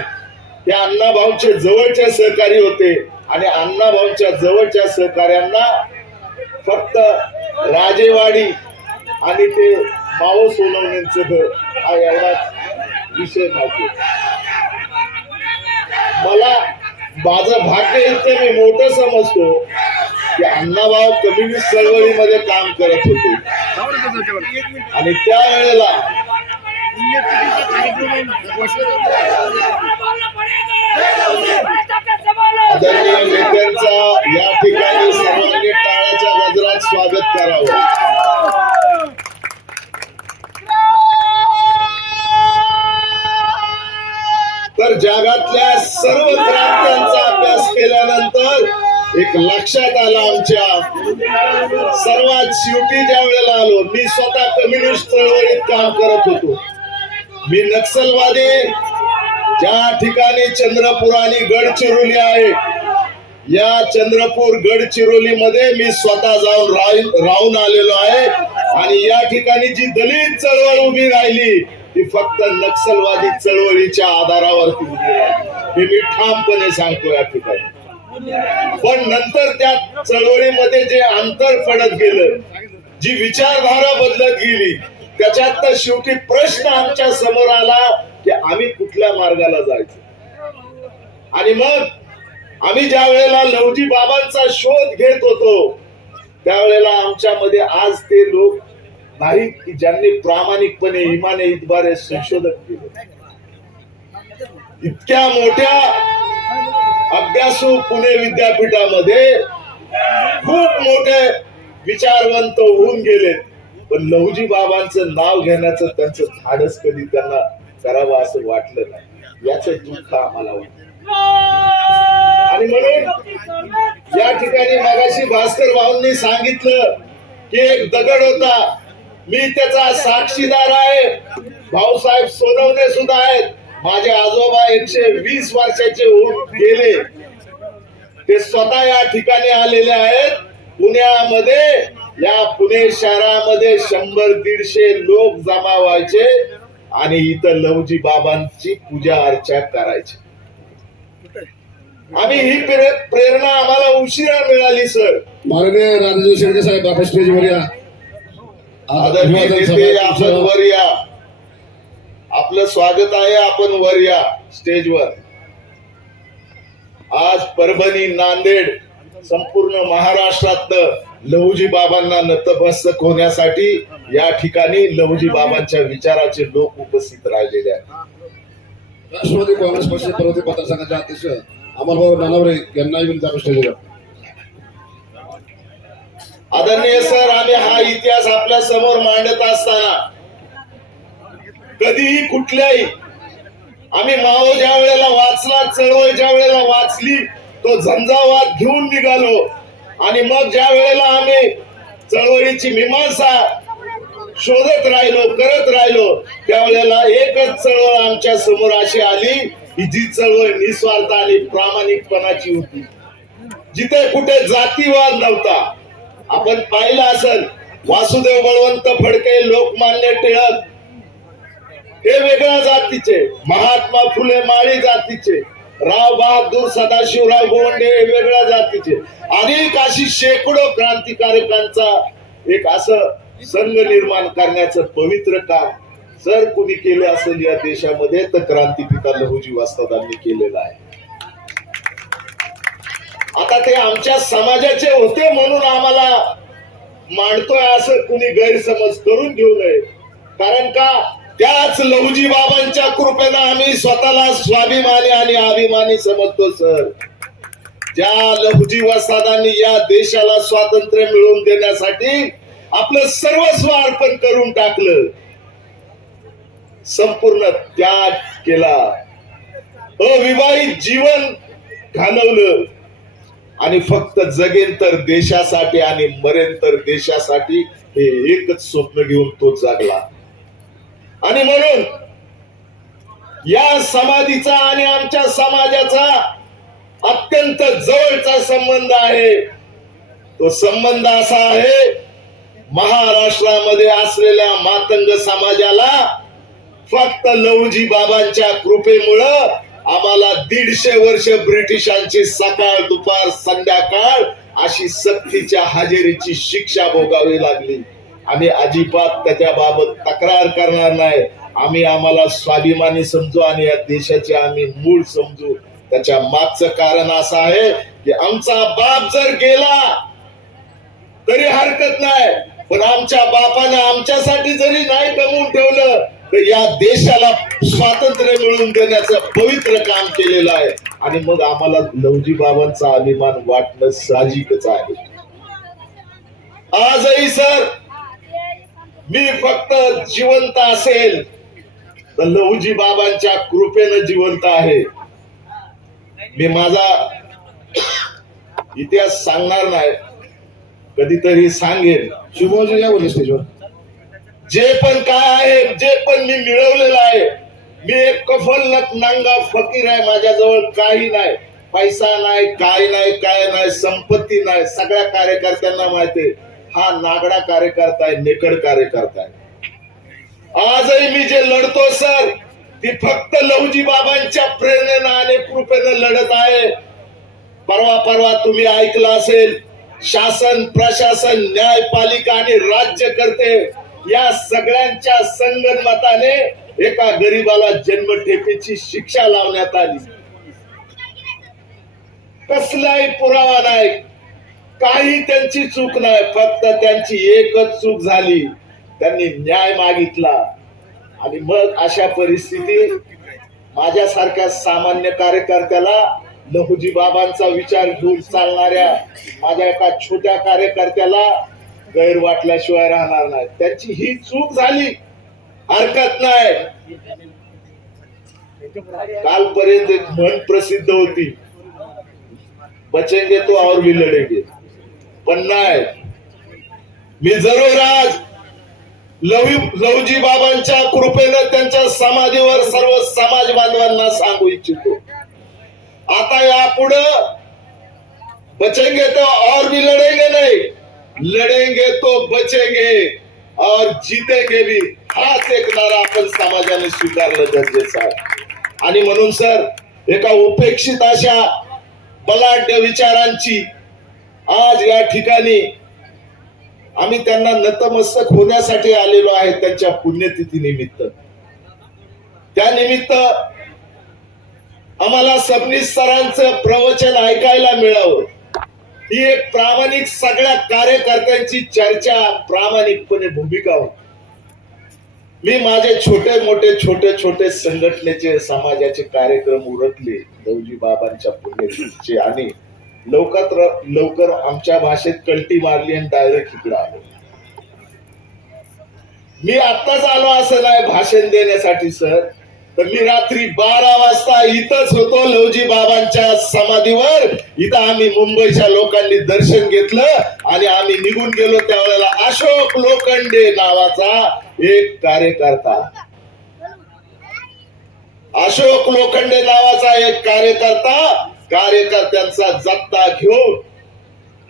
हे अण्णाभाऊचे जवळचे सहकारी होते आणि अण्णाभाऊच्या जवळच्या सहकार्यांना फक्त राजेवाडी आणि ते माओ सोनवणेंचं घर हा एवढाच विषय माहिती. मला माझं भाग्य इतकं मी मोठं समजतो की अण्णाभाऊ कम्युनिस्ट चळवळीमध्ये काम करत होते आणि त्यावेळेला आदरणीय नेत्यांचा या ठिकाणी सर्वांनी टाळ्याच्या गजरात स्वागत करावं. तर जगातल्या सर्व क्रांत्यांचा अभ्यास केल्यानंतर एक लक्षात आलं आमच्या सर्वात शेवटी ज्या वेळेला आलो, मी स्वतः कम्युनिस्ट चळवळीत काम करत होतो. मी नक्षलवादी ज्या ठिकाणी चंद्रपूर आणि गडचिरोली आहे, या चंद्रपूर गडचिरोली मध्ये मी स्वतः जाऊन राहून आलेलो आहे आणि या ठिकाणी जी दलित चळवळ उभी राहिली ती फक्त नक्षलवादी चळवळीच्या आधारावरती उभी राहिली, हे मी ठामपणे सांगतो या ठिकाणी. पण नंतर त्या चळवळीमध्ये जे अंतर पडत गेलं, जी विचारधारा बदलत गेली, त्याच्यात तर शेवटी प्रश्न आमच्या समोर आला की आम्ही कुठल्या मार्गाला जायचं. आणि मग आम्ही ज्या वेळेला लहुजी बाबांचा शोध घेत होतो त्यावेळेला आमच्यामध्ये आज ते लोक नाहीत की ज्यांनी प्रामाणिकपणे इमाने इतबारे संशोधन केले. इतक्या मोठ्या अभ्यासू पुणे विद्यापीठामध्ये खूप मोठे विचारवंत होऊन गेले, पण लहुजी बाबांचं नाव घेण्याचं त्यांचं धाडस कधी त्यांना करावं असं वाटलं नाही. याचं दुःख आम्हाला वाटतं. आणि म्हणून या ठिकाणी मगाशी भास्कर भाऊंनी सांगितलं की एक दगड होता, मी त्याचा साक्षीदार आहे. भाऊसाहेब सोनवणे सुद्धा आहेत. माझे आजोबा 120 वर्षाचे होऊन गेले, ते स्वतः या ठिकाणी आलेले आहेत. पुण्यामध्ये या पुणे शहरामध्ये 100-150 लोक जमा व्हायचे आणि इथं लहुजी बाबांची पूजा अर्चा करायची. आम्ही ही प्रेरणा आम्हाला उशिरा मिळाली सर. माननीय राजेंद्र शिर्के साहेब आपण स्टेजवर या. आदरणीय नेते आपण वर या, आपलं स्वागत आहे, आपण वर या स्टेजवर. आज परभणी, नांदेड, संपूर्ण महाराष्ट्रातलं लहुजी बाबांना नतमस्तक होण्यासाठी या ठिकाणी लहुजी बाबांच्या विचाराचे लोक उपस्थित राहिलेले आहेत. राष्ट्रवादी काँग्रेस पक्ष पर्वती मतदारसंघाचे अध्यक्ष अमरभाऊ नानावरे यांनाही विनंती आपण स्टेजवर. आदरणीय सर, आम्ही हा इतिहास आपल्या समोर मांडत असताना कधीही कुठल्याही आम्ही माओ ज्या वेळेला वाचला, चळवळ ज्या वेळेला वाचली, तो झंझावात घेऊन निघालो आणि मग ज्या वेळेला आम्ही चळवळीची मीमांसा शोधत राहिलो, करत राहिलो, त्यावेळेला एकच चळवळ आमच्या समोर अशी आली की जी चळवळ निस्वार्थ आणि प्रामाणिकपणाची होती, जिथे कुठे जातीवाद नव्हता. आपण पाहिलं असेल, वासुदेव बळवंत फडके, लोकमान्य टिळक हे वेगळ्या जातीचे, महात्मा फुले माळी जातीचे, राव बहादूर सदाशिवराव गोवंडे हे वेगळ्या जातीचे, अनेक अशी शेकडो क्रांतिकारकांचा एक असं संघ निर्माण करण्याचं पवित्र काम जर कुणी केलं असेल या देशामध्ये तर क्रांतिपिता लहुजी वस्तादांनी केलेलं आहे. आता ते आमच्या समाजाचे होते म्हणून आम्हाला मांडतोय असं कुणी गैरसमज करून घेऊ नये. कारण का त्याच लहुजी बाबांच्या कृपेनं आम्ही स्वतःला स्वाभिमानी आणि अभिमानी समजतो सर. ज्या लहुजी वसादांनी या देशाला स्वातंत्र्य मिळवून देण्यासाठी आपलं सर्वस्व अर्पण करून टाकलं, संपूर्ण त्याग केला, अविवाहित जीवन घालवलं आणि फक्त जगेन तर देशासाठी आणि मरेन तर देशासाठी हे एकच स्वप्न घेऊन तो जगला. आणि म्हणून या समाधीचा आणि आमच्या समाजाचा अत्यंत जवळचा संबंध आहे. तो संबंध असा आहे, महाराष्ट्रामध्ये असलेल्या मातंग समाजाला फक्त लहुजी बाबांच्या कृपेमुळं आम्हाला 150 वर्ष ब्रिटिशांची सकाळ दुपार संध्याकाळ अशी सक्तीच्या हजेरीची शिक्षा भोगावी लागली. आम्ही अजिबात त्याच्याबाबत तक्रार करणार नाही. आम्ही आम्हाला स्वाभिमानी समजू आणि या देशाचे आम्ही मूळ समजू. त्याच्या मागचं कारण असं आहे की आमचा बाप जर गेला तरी हरकत नाही, पण आमच्या बापानं आमच्यासाठी जरी नाही कमवून ठेवलं तर या देशाला स्वातंत्र्य मिळवून देण्याचं पवित्र काम केलेलं आहे. आणि मग आम्हाला लहुजी बाबांचा अभिमान वाटणं साहजिकच आहे. आजही सर मी फक्त जिवंत असेल तर लहुजी बाबांच्या कृपेनं जिवंत आहे. मी माझा इतिहास सांगणार नाही, कधीतरी सांगेन. शिवभाऊजी या बोलले स्टेजवर. जे पण काय आहे, जे पण मी मिळवलेलं आहे, मी एक कफलनक नांगा फकीर आहे. माझ्याजवळ काही नाही, पैसा नाही, काय नाही, काय नाही, संपत्ती नाही. सगळ्या कार्यकर्त्यांना माहिती आहे हा नागडा कार्यकर्ता आहे, नेकड कार्यकर्ता आहे. आजही मी जे लढतो सर ती फक्त लहुजी बाबांच्या प्रेरणेनं आणि कृपेनं लढत आहे. परवा तुम्ही ऐकलं असेल, शासन प्रशासन न्यायपालिका आणि राज्यकर्ते या सगळ्यांच्या संगनमताने एका गरीबाला जन्मठेपेची शिक्षा लावण्यात आली. कसलाही पुरावा नाही, काही त्यांची चूक नाही, फक्त त्यांची एकच चूक झाली, त्यांनी न्याय मागितला. आणि मग अशा परिस्थितीत माझ्यासारख्या सामान्य कार्यकर्त्याला लहुजी बाबांचा विचार घेऊन चालणाऱ्या माझ्या एका छोट्या कार्यकर्त्याला गैर वाटल्याशिवाय राहणार नाही. त्यांची ही चूक झाली, हरकत नाही. कालपर्यंत एक म्हण प्रसिद्ध होती, बचेंगे तो और भी लढेंगे. पण नाही, मी जरूर आज लहुजी बाबांच्या कृपेनं त्यांच्या समाधीवर सर्व समाज बांधवांना सांगू इच्छितो, आता यापुढं बचेंगे तो और भी लढेंगे नाही, लढेंगे तो बचेंगे और जीतेंगे भी. हाच एक नारा आपण समाजाने स्वीकारलं गरजेचं आहे. आणि म्हणून सर एका उपेक्षित अशा बलाढ्य विचारांची आज या ठिकाणी आम्ही त्यांना नतमस्तक होण्यासाठी आलेलो आहे, त्यांच्या पुण्यतिथी निमित्त. त्यानिमित्त आम्हाला सबनीस सरांचं प्रवचन ऐकायला मिळावं ही एक प्रामाणिक सगळ्या कार्यकर्त्यांची चर्चा, प्रामाणिकपणे भूमिका होती. मी माझे छोटे छोटे संघटनेचे समाजाचे कार्यक्रम उरकले लहुजी बाबांच्या पुण्यतिथीचे आणि लवकर आमच्या भाषेत कल्टी मारली आणि डायरेक्ट इकडे आलो. मी आत्ताच आलो असं नाही भाषण देण्यासाठी सर, तर मी रात्री 12 वाजता इथंच होतो लहुजी बाबांच्या समाधीवर. इथं आम्ही मुंबईच्या लोकांनी दर्शन घेतलं आणि आम्ही निघून गेलो. त्यावेळेला अशोक लोखंडे नावाचा एक कार्यकर्त्यांचा जत्ता घेऊन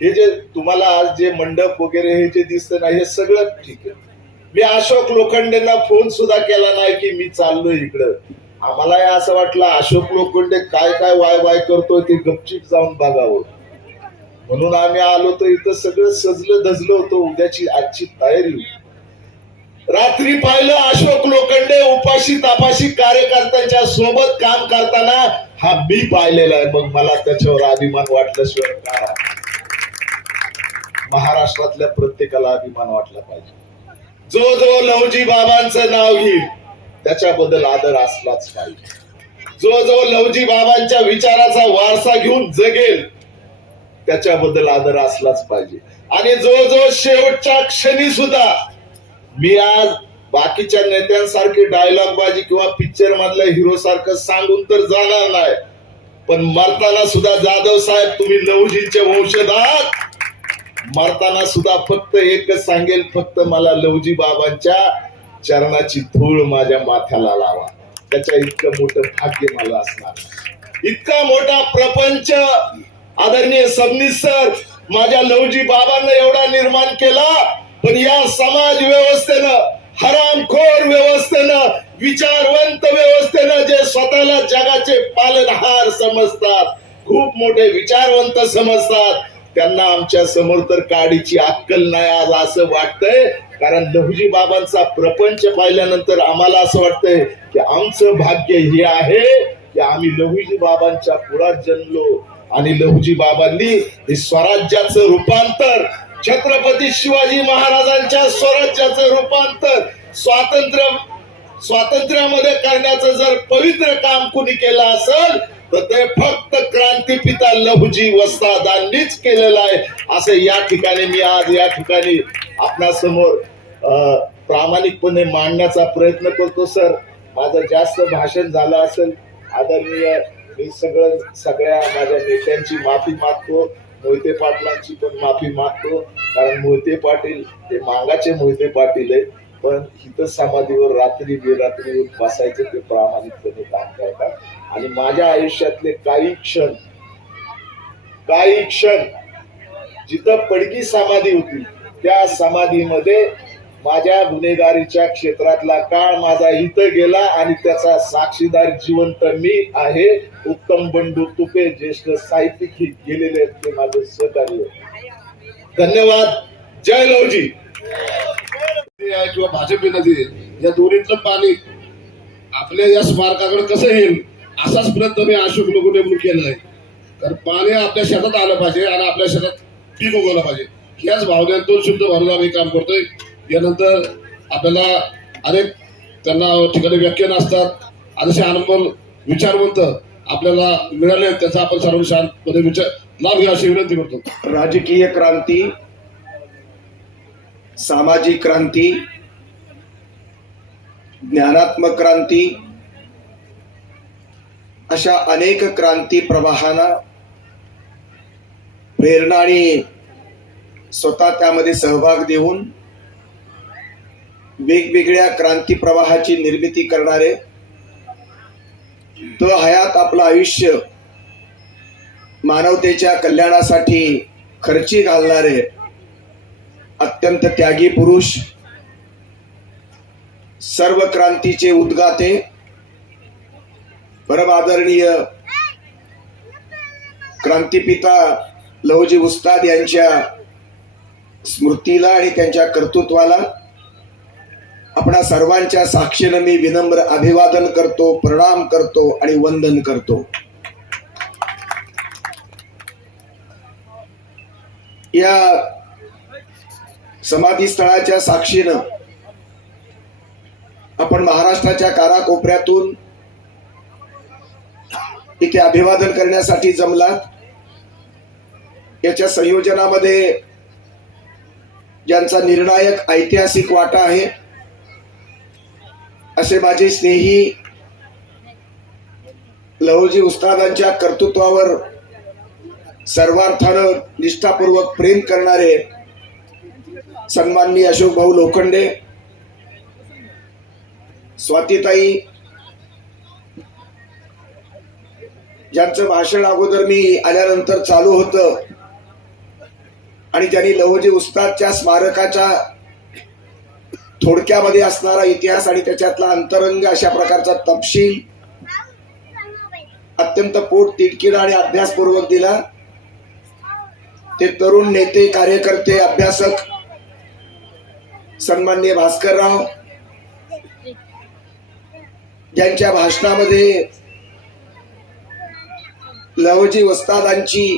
हे जे तुम्हाला आज जे मंडप वगैरे हे जे दिसतं ना, हे सगळं ठीक आहे. मी अशोक लोखंडेंना फोन सुद्धा केला नाही की मी चाललोय इकडं. आम्हाला असं वाटलं अशोक लोखंडे काय वाय करतोय ते गपचीप जाऊन बघावं, म्हणून आम्ही आलो. तर इथं सगळं सजलं धजलं होतं, उद्याची आजची तयारी होती. रात्री पाहिलं अशोक लोखंडे उपाशी तापाशी कार्यकर्त्यांच्या सोबत काम करताना हा मी पाहिलेला आहे. मग मला त्याच्यावर अभिमान वाटल्याशिवाय काय. महाराष्ट्रातल्या प्रत्येकाला अभिमान वाटला पाहिजे. जो जो लवजी बाबांचं नाव घेईल त्याच्याबद्दल आदर असलाच पाहिजे. जो जो लवजी बाबांच्या विचाराचा वारसा घेऊन जगेल त्याच्याबद्दल आदर असलाच पाहिजे. आणि जो जो शेवटच्या क्षणी सुद्धा, मी आज बाकीच्या नेत्यांसारखी डायलॉग बाजी किंवा पिक्चर मधल्या हिरो सारखं सांगून तर जाणार नाही, पण मरताना सुद्धा जाधव साहेब तुम्ही लवजींचे वंशज आहात. मरताना सुद्धा फक्त एकच सांगेल, फक्त मला लवजी बाबांच्या चरणाची धूळ माझ्या माथ्याला लावा. त्याच्या इतकं मोठं भाग्य मला असणार. इतका मोठा प्रपंच आदरणीय सबनीस सर माझ्या लवजी बाबांना एवढा निर्माण केला, पण या समाज व्यवस्थेनं, हरामखोर व्यवस्थेनं, विचारवंत व्यवस्थेनं जे स्वतःला जगाचे पालनहार समजतात, खूप मोठे विचारवंत समजतात, त्यांना आमच्या समोर तर काडीची अक्कल नाही आज असं वाटतंय. कारण लहुजी बाबांचा प्रपंच पाहिल्यानंतर आम्हाला असं वाटतंय की आमचं भाग्य हे आहे की आम्ही लहुजी बाबांच्या पुढात जन्मलो. आणि लहुजी बाबांनी हे स्वराज्याचं रूपांतर, छत्रपती शिवाजी महाराजांच्या स्वराज्याचं रूपांतर स्वातंत्र्यामध्ये करण्याचं जर पवित्र काम कुणी केलं असेल तर ते फक्त क्रांतीपिता लहुजी वस्तादांनीच केलेलं आहे. असं या ठिकाणी मी आज या ठिकाणी आपणासमोर प्रामाणिकपणे मांडण्याचा प्रयत्न करतो. सर, माझं जास्त भाषण झालं असेल आदरणीय, मी सगळ्या माझ्या नेत्यांची माफी मागतो, मोहिते पाटलांची पण माफी मागतो. कारण मोहिते पाटील हे मागाचे मोहिते पाटील आहे, पण हित समाधीवर रात्री बेरात्री बसायचं ते प्रामाणिकपणे काम करतात. आणि माझ्या आयुष्यातले काही क्षण जिथं पडकी समाधी होती त्या समाधीमध्ये माझ्या गुन्हेगारीच्या क्षेत्रातला काळ माझा इथं गेला आणि त्याचा साक्षीदार जिवंत मी आहे. उत्तम बंडू तुपे ज्येष्ठ साहित्यिक गेलेले आहेत, ते माझे सहकार्य. धन्यवाद. जय लवजी. किंवा भाजप नदी या दोन्हीतलं पाणी आपल्या या स्मारकाकडे कसं येईल असाच प्रयत्न मी अशोक लोगोने म्हणून केला आहे. कारण पाणी आपल्या शेतात आलं पाहिजे आणि आपल्या शेतात पीक उगवलं पाहिजे, ह्याच भावनेतून शुद्ध भावनेतून आम्ही काम करतोय. यानंतर आपल्याला अनेक त्यांना ठिकाणी व्याख्यान असतात, असे अनमोल विचारवंत आपल्याला मिळाले, त्याचा आपण सर्व शांतपणे लाभ घ्या अशी विनंती करतो. राजकीय क्रांती, सामाजिक क्रांती, ज्ञानात्मक क्रांती अशा अनेक क्रांती प्रवाहांना प्रेरणा आणि स्वतः त्यामध्ये सहभाग देऊन वेगवेगळ्या क्रांती प्रवाहाची निर्मिती करणारे, तो हयात आपलं आयुष्य मानवतेच्या कल्याणासाठी खर्ची घालणारे अत्यंत त्यागी पुरुष, सर्व क्रांतीचे उद्गाते परम आदरणीय क्रांतीपिता लहुजी उस्ताद यांच्या स्मृतीला आणि त्यांच्या कर्तृत्वाला आपणा सर्वांच्या साक्षीने मी विनम्र अभिवादन करतो, प्रणाम करतो आणि वंदन करतो. या समाधी स्थळाच्या साक्षीनं आपण महाराष्ट्राच्या कानाकोपऱ्यातून इथे अभिवादन करण्यासाठी जमलात. याच्या संयोजनामध्ये ज्यांचा निर्णायक ऐतिहासिक वाटा आहे असे माझे स्नेही लहुजी उस्तादांच्या कर्तृत्वावर सर्वार्थानं निष्ठापूर्वक प्रेम करणारे सन्माननीय अशोक भाऊ लोखंडे, स्वातीताई, ज्यांचं भाषण अगोदर मी आल्यानंतर चालू होतं आणि ज्यांनी लहुजी उस्तादच्या स्मारकाच्या थोडक्यामध्ये असणारा इतिहास आणि त्याच्यातला अंतरंग अशा प्रकारचा तपशील अत्यंत पोट तिडकीला आणि अभ्यासपूर्वक दिला. ते तरुण नेते, कार्यकर्ते, अभ्यासक सन्माननीय भास्करराव, ज्यांच्या भाषणामध्ये लहुजी उस्तादांची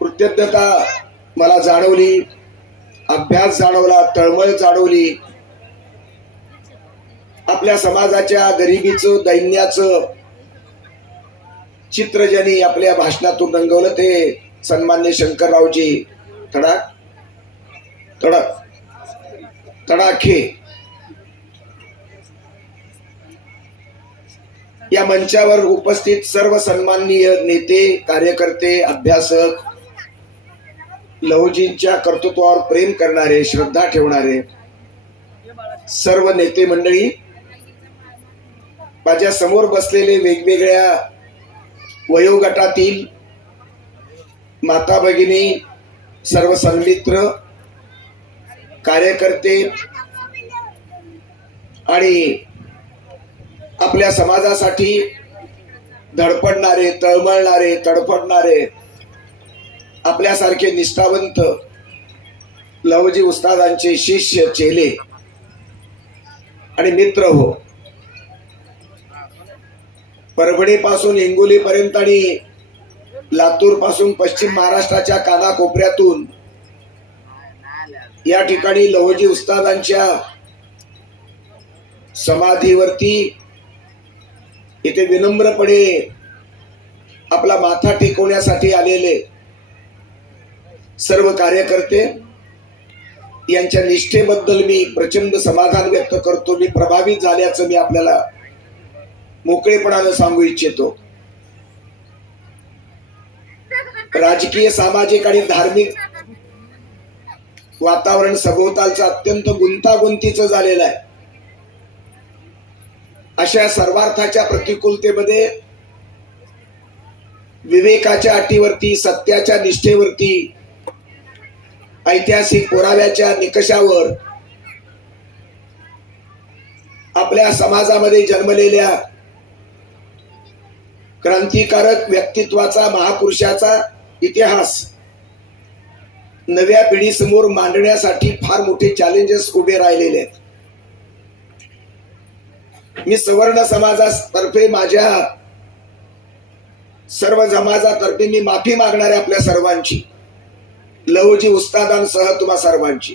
कृतज्ञता मला जाणवली, अभ्यास जाणवला, तळमळ जाणवली. आपल्या समाजाच्या गरिबीचं, दैन्याचं चित्र ज्यांनी आपल्या भाषणातून रंगवलं ते सन्मान्य शंकररावजी तडाखे. या मंचावर उपस्थित सर्व सन्माननीय नेते, कार्यकर्ते, अभ्यासक, लहुजींच्या कर्तृत्वावर प्रेम करणारे, श्रद्धा ठेवणारे सर्व नेते मंडळी, माझ्या समोर बसलेले वेगवेगळ्या वयोगटातील माता भगिनी, सर्व सन्मित्र, कार्यकर्ते आणि आपल्या समाजासाठी धडपडणारे, तळमळणारे, तडफडणारे आपल्यासारखे निष्ठावंत लहुजी उस्तादांचे शिष्य, चेले आणि मित्र हो. परभणी पासून हिंगोली पर्यंत आणि लातूर पासून पश्चिम महाराष्ट्राच्या कानाकोपऱ्यातून या ठिकाणी लहुजी उस्तादांच्या समाधीवरती इथे विनम्रपणे आपला माथा टेकवण्यासाठी आलेले सर्व कार्यकर्ते यांच्या निष्ठेबद्दल मी प्रचंड समाधान व्यक्त करतो. मी प्रभावित झाल्याचं मी आपल्याला मोकळेपणानं सांगू इच्छितो. राजकीय, सामाजिक आणि धार्मिक वातावरण सभोवतालचं अत्यंत गुंतागुंतीचं झालेलं आहे. अशा सर्वार्थाच्या प्रतिकूलतेमध्ये विवेकाच्या अटीवरती, सत्याच्या निष्ठेवरती, ऐतिहासिक पुराव्याच्या निकषावर आपल्या समाजामध्ये जन्मलेल्या क्रांतिकारक व्यक्तित्वाचा, महापुरुषाचा इतिहास नव्या पिढीसमोर मांडण्यासाठी फार मोठे चॅलेंजेस उभे राहिलेले आहेत. मी सवर्ण समाजातर्फे, माझ्या सर्व समाजातर्फे मी माफी मागणार आहे आपल्या सर्वांची, लहुजी उस्तादांसह तुम्हा सर्वांची.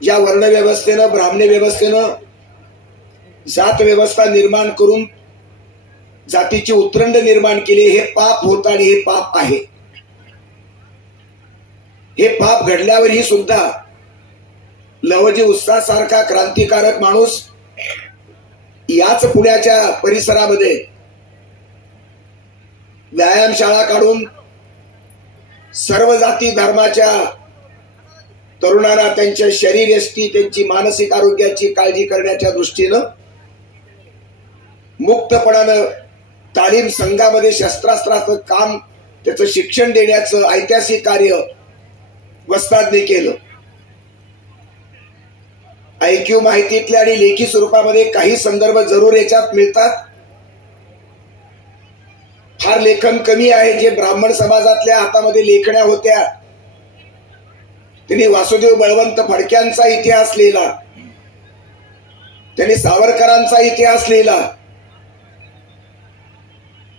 ज्या वर्णव्यवस्थेनं, ब्राह्मणी व्यवस्थेनं जात व्यवस्था निर्माण करून जातीची उतरंड निर्माण केली, हे पाप होतं आणि हे पाप आहे. हे पाप घडल्यावरही सुद्धा लहुजी उस्ताद सारखा क्रांतिकारक माणूस याच पुण्याच्या परिसरामध्ये व्यायामशाळा काढून सर्व जाती धर्माच्या तरुणांना त्यांच्या शरीरयष्टी, त्यांची मानसिक आरोग्याची काळजी करण्याच्या दृष्टीनं मुक्तपणानं तालीम संघामध्ये शस्त्रास्त्राचं काम, त्याचं शिक्षण देण्याचं ऐतिहासिक कार्य वस्तादने केलं. ऐक्यू माहितीतल्या आणि लेखी स्वरूपामध्ये काही संदर्भ जरूर याच्यात मिळतात. फार लेखन कमी आहे. जे ब्राह्मण समाजातल्या हातामध्ये लेखण्या होत्या त्यांनी वासुदेव बळवंत फडक्यांचा इतिहास लिहिला, त्यांनी सावरकरांचा इतिहास लिहिला,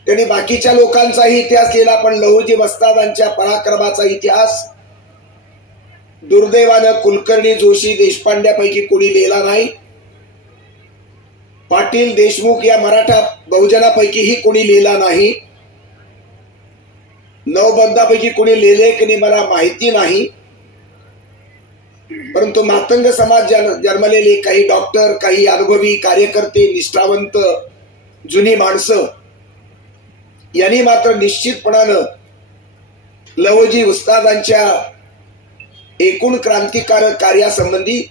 त्यांनी बाकीच्या लोकांचाही इतिहास लिहिला. पण लहुजी उस्तादांच्या पराक्रमाचा इतिहास दुर्दैवानं कुलकर्णी, जोशी, देशपांड्यापैकी कोणी लिहिला नाही. पाटील, देशमुख या मराठा बहुजनापैकीही कोणी लिहिला नाही. नवबंधापैकी कोणी लिहिले की नाही मला माहिती नाही. परंतु मातंग समाज जन्मलेले काही डॉक्टर, काही अनुभवी कार्यकर्ते, निष्ठावंत जुनी माणसं यांनी मात्र निश्चितपणानं लहुजी उस्तादांच्या एकूण क्रांतिकारक कार्यासंबंधी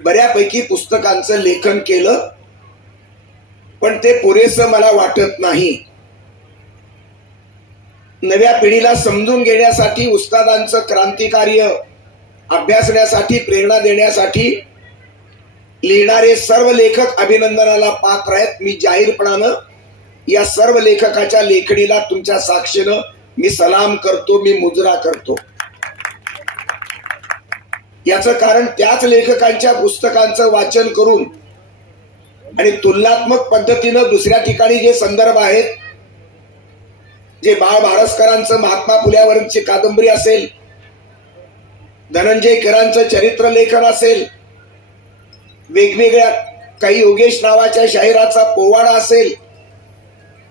बऱ्यापैकी पुस्तकांचं लेखन केलं. पण ते पुरेसं मला वाटत नाही. नव्या पिढीला समजून घेण्यासाठी, उस्तादांचं क्रांतिकार्य अभ्यासण्यासाठी, प्रेरणा देण्यासाठी लिहिणारे सर्व लेखक अभिनंदनाला पात्र आहेत. मी जाहीरपणानं या सर्व लेखकाच्या लेखणीला तुमच्या साक्षीनं मी सलाम करतो, मी मुजरा करतो. याचं कारण त्याच लेखकांच्या पुस्तकांचं वाचन करून आणि तुलनात्मक पद्धतीनं दुसऱ्या ठिकाणी जे संदर्भ आहेत, जे बाळ भारसकरांचं महात्मा फुल्यावरची कादंबरी असेल, धनंजय केरांचं चरित्र लेखन असेल, वेगवेगळ्या काही योगेश नावाच्या शाहिराचा पोवाडा असेल,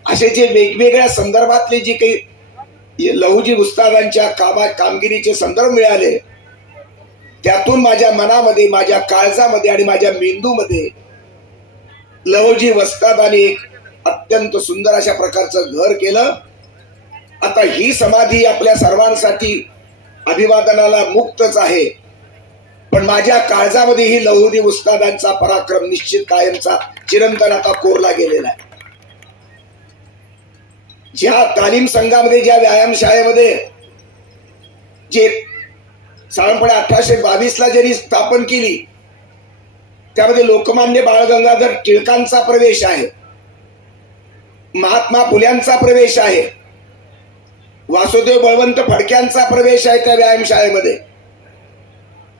असे जे वेगवेगळ्या संदर्भातले जे काही लहुजी उस्तादांच्या कामगिरीचे संदर्भ मिळाले, त्यातून माझ्या मनामध्ये, माझ्या काळजामध्ये आणि माझ्या मेंदूमध्ये लहुजी वस्तादांनी एक अत्यंत सुंदर अशा प्रकारचं घर केलं. आता ही समाधी आपल्या सर्वांसाठी अभिवादनाला मुक्तच आहे, पण माझ्या काळजामध्ये ही लहुजी उस्तादांचा पराक्रम निश्चित कायमचा चिरंतन आता कोरला गेलेला आहे. ज्या तालीम संघामध्ये, ज्या व्यायाम शाळेमध्ये जे साधारणपणे 1822 ज्यांनी स्थापन केली, त्यामध्ये लोकमान्य बाळ गंगाधर टिळकांचा प्रवेश आहे, महात्मा फुल्यांचा प्रवेश आहे, वासुदेव बळवंत फडक्यांचा प्रवेश आहे त्या व्यायामशाळेमध्ये.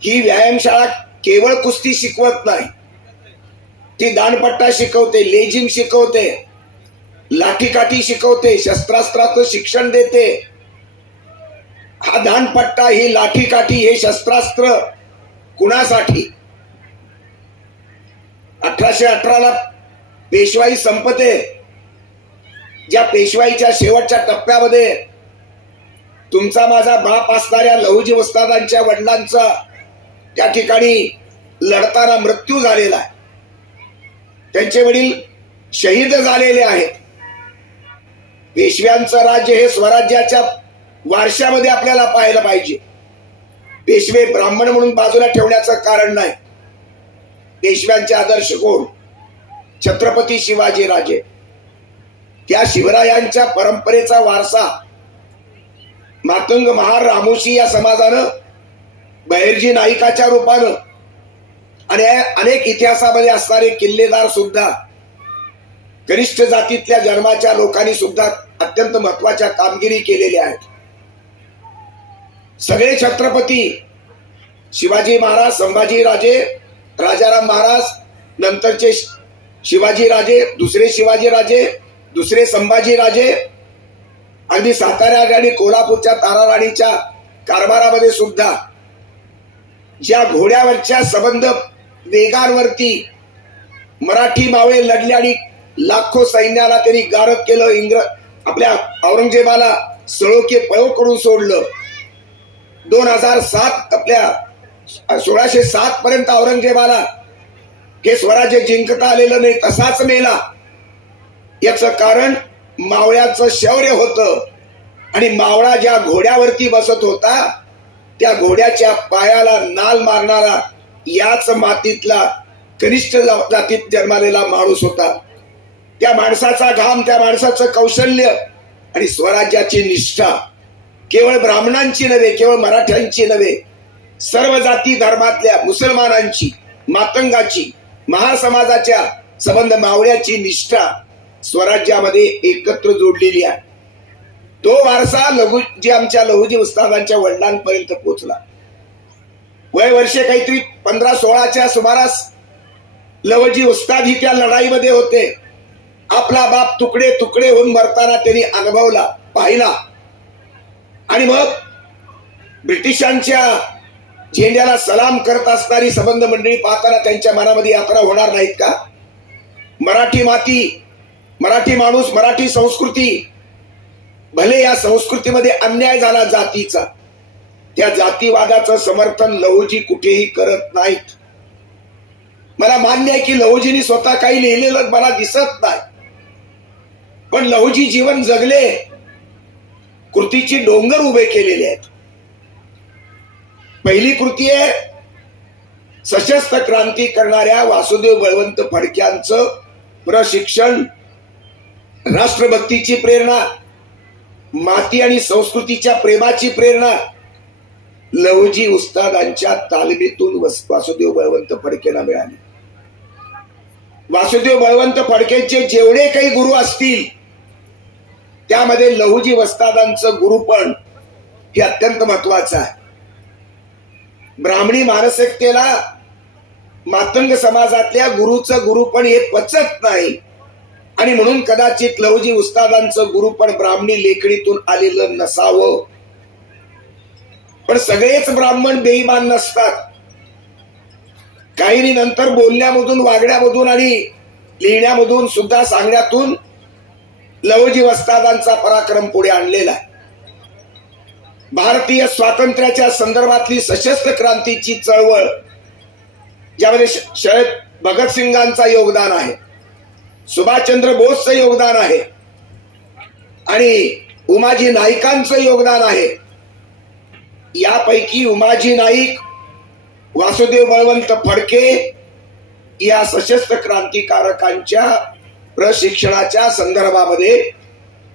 ही व्यायामशाळा केवळ कुस्ती शिकवत नाही, ती दांडपट्टा शिकवते, लेझिम शिकवते, लाठीकाठी शिकवते, शस्त्रास्त्राचं शिक्षण देते. हा दांडपट्टा, ही लाठीकाठी, हे शस्त्रास्त्र कुणासाठी? 1818 पेशवाई संपते. ज्या पेशवाईच्या शेवटच्या टप्प्यामध्ये तुमचा माझा बाप असणाऱ्या लहुजी वस्तादांच्या वडिलांचा त्या ठिकाणी लढताना मृत्यू झालेला आहे. त्यांचे वडील शहीद झालेले आहेत. पेशव्यांचं राज्य हे स्वराज्याच्या वारशामध्ये आपल्याला पाहायला पाहिजे. पेशवे ब्राह्मण म्हणून बाजूला ठेवण्याचं कारण नाही. पेशव्यांचे आदर्श कोण? छत्रपती शिवाजी राजे. त्या शिवरायांच्या परंपरेचा वारसा मातंग महार रामोशी या समाजानं, बहिर्जी नाईकाच्या रूपानं आणि अनेक इतिहासामध्ये असणारे किल्लेदार सुद्धा, कनिष्ठ जातीतल्या जन्माच्या लोकांनी सुद्धा अत्यंत महत्वाच्या कामगिरी केलेल्या आहेत. सगळे छत्रपती, शिवाजी महाराज, संभाजी राजे, राजाराम महाराज, नंतरचे शिवाजी राजे, दुसरे शिवाजी राजे, दुसरे संभाजी राजे, अगदी सातारा आणि कोल्हापूरच्या ताराराणीच्या कारभारामध्ये सुद्धा ज्या घोड्यावरच्या सबंध वेगांवरती मराठी मावळे लढले आणि लाखो सैन्याला त्यांनी गारद केलं. आपल्या औरंगजेबाला सळोके पळो करून सोडलं. 2007 आपल्या 1607 पर्यंत औरंगजेबाला हे स्वराज्य जिंकता आलेलं नाही, तसाच मेला. याचं कारण मावळ्याचं शौर्य होतं. आणि मावळा ज्या घोड्यावरती बसत होता, त्या घोड्याच्या पायाला नाल मारणारा याच मातीतला कनिष्ठ जातीत जन्मालेला माणूस होता. त्या माणसाचा घाम, त्या माणसाचं कौशल्य आणि स्वराज्याची निष्ठा केवळ ब्राह्मणांची नव्हे, केवळ मराठ्यांची नव्हे, सर्व जाती धर्मातल्या मुसलमानांची, मातंगाची, महार समाजाच्या संबंध मावळ्याची निष्ठा स्वराज्यामध्ये एकत्र जोडलेली आहे. तो वारसा जे आमच्या लहुजी उस्तादांच्या वडिलांपर्यंत पोहोचला. वय वर्षे काहीतरी 15-16च्या सुमारास लहुजी उस्ताद ही त्या लढाईमध्ये होते. आपला बाप तुकडे तुकडे होऊन मरताना त्यांनी अनुभवला, पाहिला. आणि मग ब्रिटिशांच्या झेंड्याला सलाम करत असणारी संबंध मंडळी पाहताना त्यांच्या मनामध्ये यात्रा होणार नाहीत का? मराठी माती, मराठी माणूस, मराठी संस्कृती, भले या संस्कृतीमध्ये अन्याय झाला जातीचा, त्या जातीवादाचं समर्थन लहुजी कुठेही करत नाहीत. मला मान्य आहे की लहुजींनी स्वतः काही लिहिलेलं मला दिसत नाही, पण लहुजी जीवन जगले, कृतीची डोंगर उभे केलेले आहेत. पहिली कृती आहे सशस्त्र क्रांती करणाऱ्या वासुदेव बळवंत फडक्यांचं प्रशिक्षण, राष्ट्रभक्तीची प्रेरणा, माती आणि संस्कृतीच्या प्रेमाची प्रेरणा लहुजी उस्तादांच्या तालमीतून वासुदेव बळवंत फडकेंना मिळाली. वासुदेव बळवंत फडकेंचे जेवढे काही गुरु असतील, त्यामध्ये लहुजी वस्तादांचं गुरुपण हे अत्यंत महत्वाचं आहे. ब्राह्मणी मानसिकतेला मातंग समाजातल्या गुरुचं गुरुपण हे पचत नाही. आणि म्हणून कदाचित लहुजी उस्तादांचं गुरुपण ब्राह्मणी लेखणीतून आलेलं नसावं. पण सगळेच ब्राह्मण बेईमान नसतात. काहींनी नंतर बोलण्यामधून, वागण्यामधून आणि लिहिण्यामधून सुद्धा सांगण्यातून लहुजी उस्तादांचा पराक्रम पुढे आणलेला आहे. भारतीय स्वातंत्र्याच्या संदर्भातली सशस्त्र क्रांतीची चळवळ, ज्यामध्ये शहीद भगतसिंगांचा योगदान आहे, सुभाषचंद्र बोसचं योगदान आहे आणि उमाजी नाईकांचं योगदान आहे. यापैकी उमाजी नाईक, वासुदेव बळवंत फडके या सशस्त्र क्रांतिकारकांच्या प्रशिक्षणाच्या संदर्भामध्ये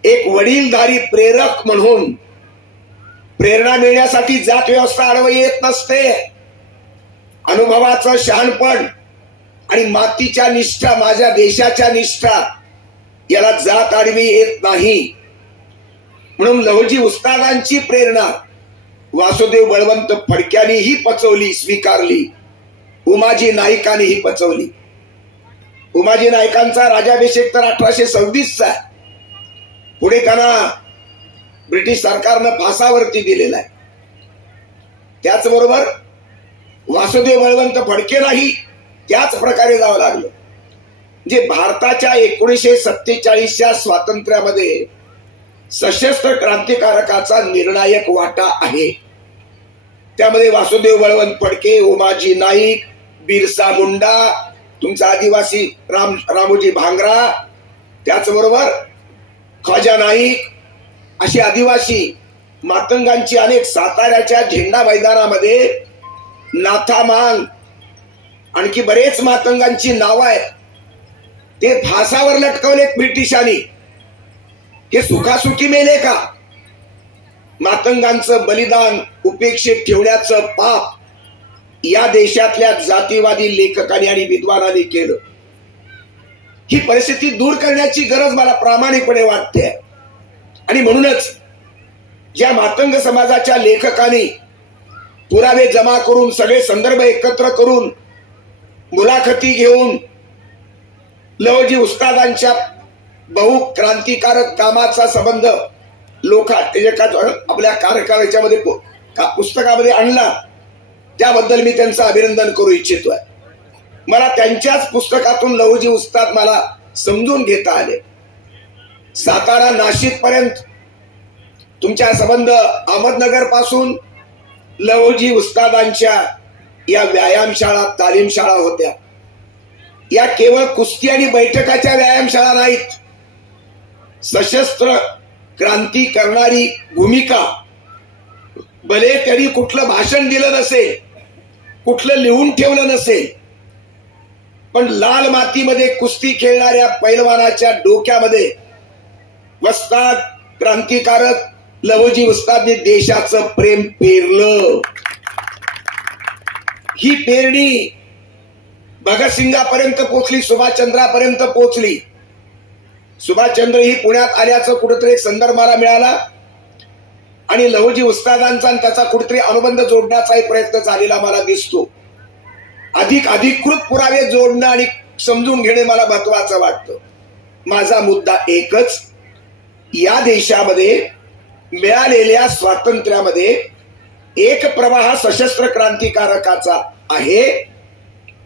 एक वडीलधारी प्रेरक म्हणून प्रेरणा मिळण्यासाठी जात व्यवस्था आडवी येत नसते. अनुभवाचं शहाणपण आणि मातीच्या निष्ठा, माझ्या देशाच्या निष्ठा, याला जात आडवी येत नाही. म्हणून लहुजी उस्तादांची प्रेरणा वासुदेव बळवंत फडक्यांनीही पचवली, स्वीकारली. उमाजी नाईकांनीही पचवली. उमाजी नाईकांचा राजाभिषेक तर 1826चा. पुढे त्यांना ब्रिटिश सरकारनं फासावरती दिलेला आहे. त्याचबरोबर वासुदेव बळवंत फडकेलाही त्याच प्रकारे जावं लागलं. जे भारताच्या 1947च्या स्वातंत्र्यामध्ये सशस्त्र क्रांतिकारकाचा निर्णायक वाटा आहे. त्यामध्ये वासुदेव बळवंत फडके, उमाजी नाईक, बिरसा मुंडा, तुमचा आदिवासी रामोजी भांगरा, त्याचबरोबर ख्वाजा नाईक, अशी आदिवासी मातंगांची अनेक, साताऱ्याच्या झेंडा मैदानामध्ये नाथा मांग, आणखी बरेच मातंगांची नावं आहेत. ते फासावर लटकवलेत ब्रिटिशांनी. हे सुखासुखी मेले का? मातंगांचं बलिदान उपेक्षित ठेवण्याचं पाप या देशातल्या जातीवादी लेखकांनी आणि विद्वानांनी केलं. ही परिस्थिती दूर करण्याची गरज मला प्रामाणिकपणे वाटते. आणि म्हणूनच ज्या मातंग समाजाच्या लेखकांनी पुरावे जमा करून, सगळे संदर्भ एकत्र करून, मुलाखती घेऊन लहुजी उस्तादांच्या बहुक्रांतिकारक कामाचा संबंध आपल्या कार्यकाळाच्यामध्ये पुस्तकामध्ये आणला, त्याबद्दल मी त्यांचं अभिनंदन करू इच्छितोय. मला त्यांच्याच पुस्तकातून लहुजी उस्ताद मला समजून घेता आले. सातारा नाशिक पर्यंत तुमच्या संबंध अहमदनगर पासून लहुजी उस्तादांच्या या व्यायामशाळा, तालीमशाळा होत्या. या केवळ कुस्ती आणि बैठकाच्या व्यायामशाळा नाहीत. सशस्त्र क्रांती करणारी भूमिका, भले त्यांनी कुठलं भाषण दिलं नसेल, कुठलं लिहून ठेवलं नसेल, पण लाल मातीमध्ये कुस्ती खेळणाऱ्या पैलवानाच्या डोक्यामध्ये वस्ताद क्रांतिकारक लहुजी उस्तादने देशाचं प्रेम पेरलं. ही पेरणी भगतसिंगापर्यंत पोचली, सुभाषचंद्रापर्यंत पोचली. सुभाषचंद्र ही पुण्यात आल्याचं कुठेतरी एक संदर्भ मला मिळाला आणि लहुजी उस्तादांचा आणि त्याचा कुठेतरी अनुबंध जोडण्याचाही प्रयत्न झालेला मला दिसतो. अधिकृत पुरावे जोडणं आणि समजून घेणे मला महत्वाचं वाटतं. माझा मुद्दा एकच, या देशामध्ये मिळालेल्या स्वातंत्र्यामध्ये एक प्रवाह सशस्त्र क्रांतिकारकाचा आहे.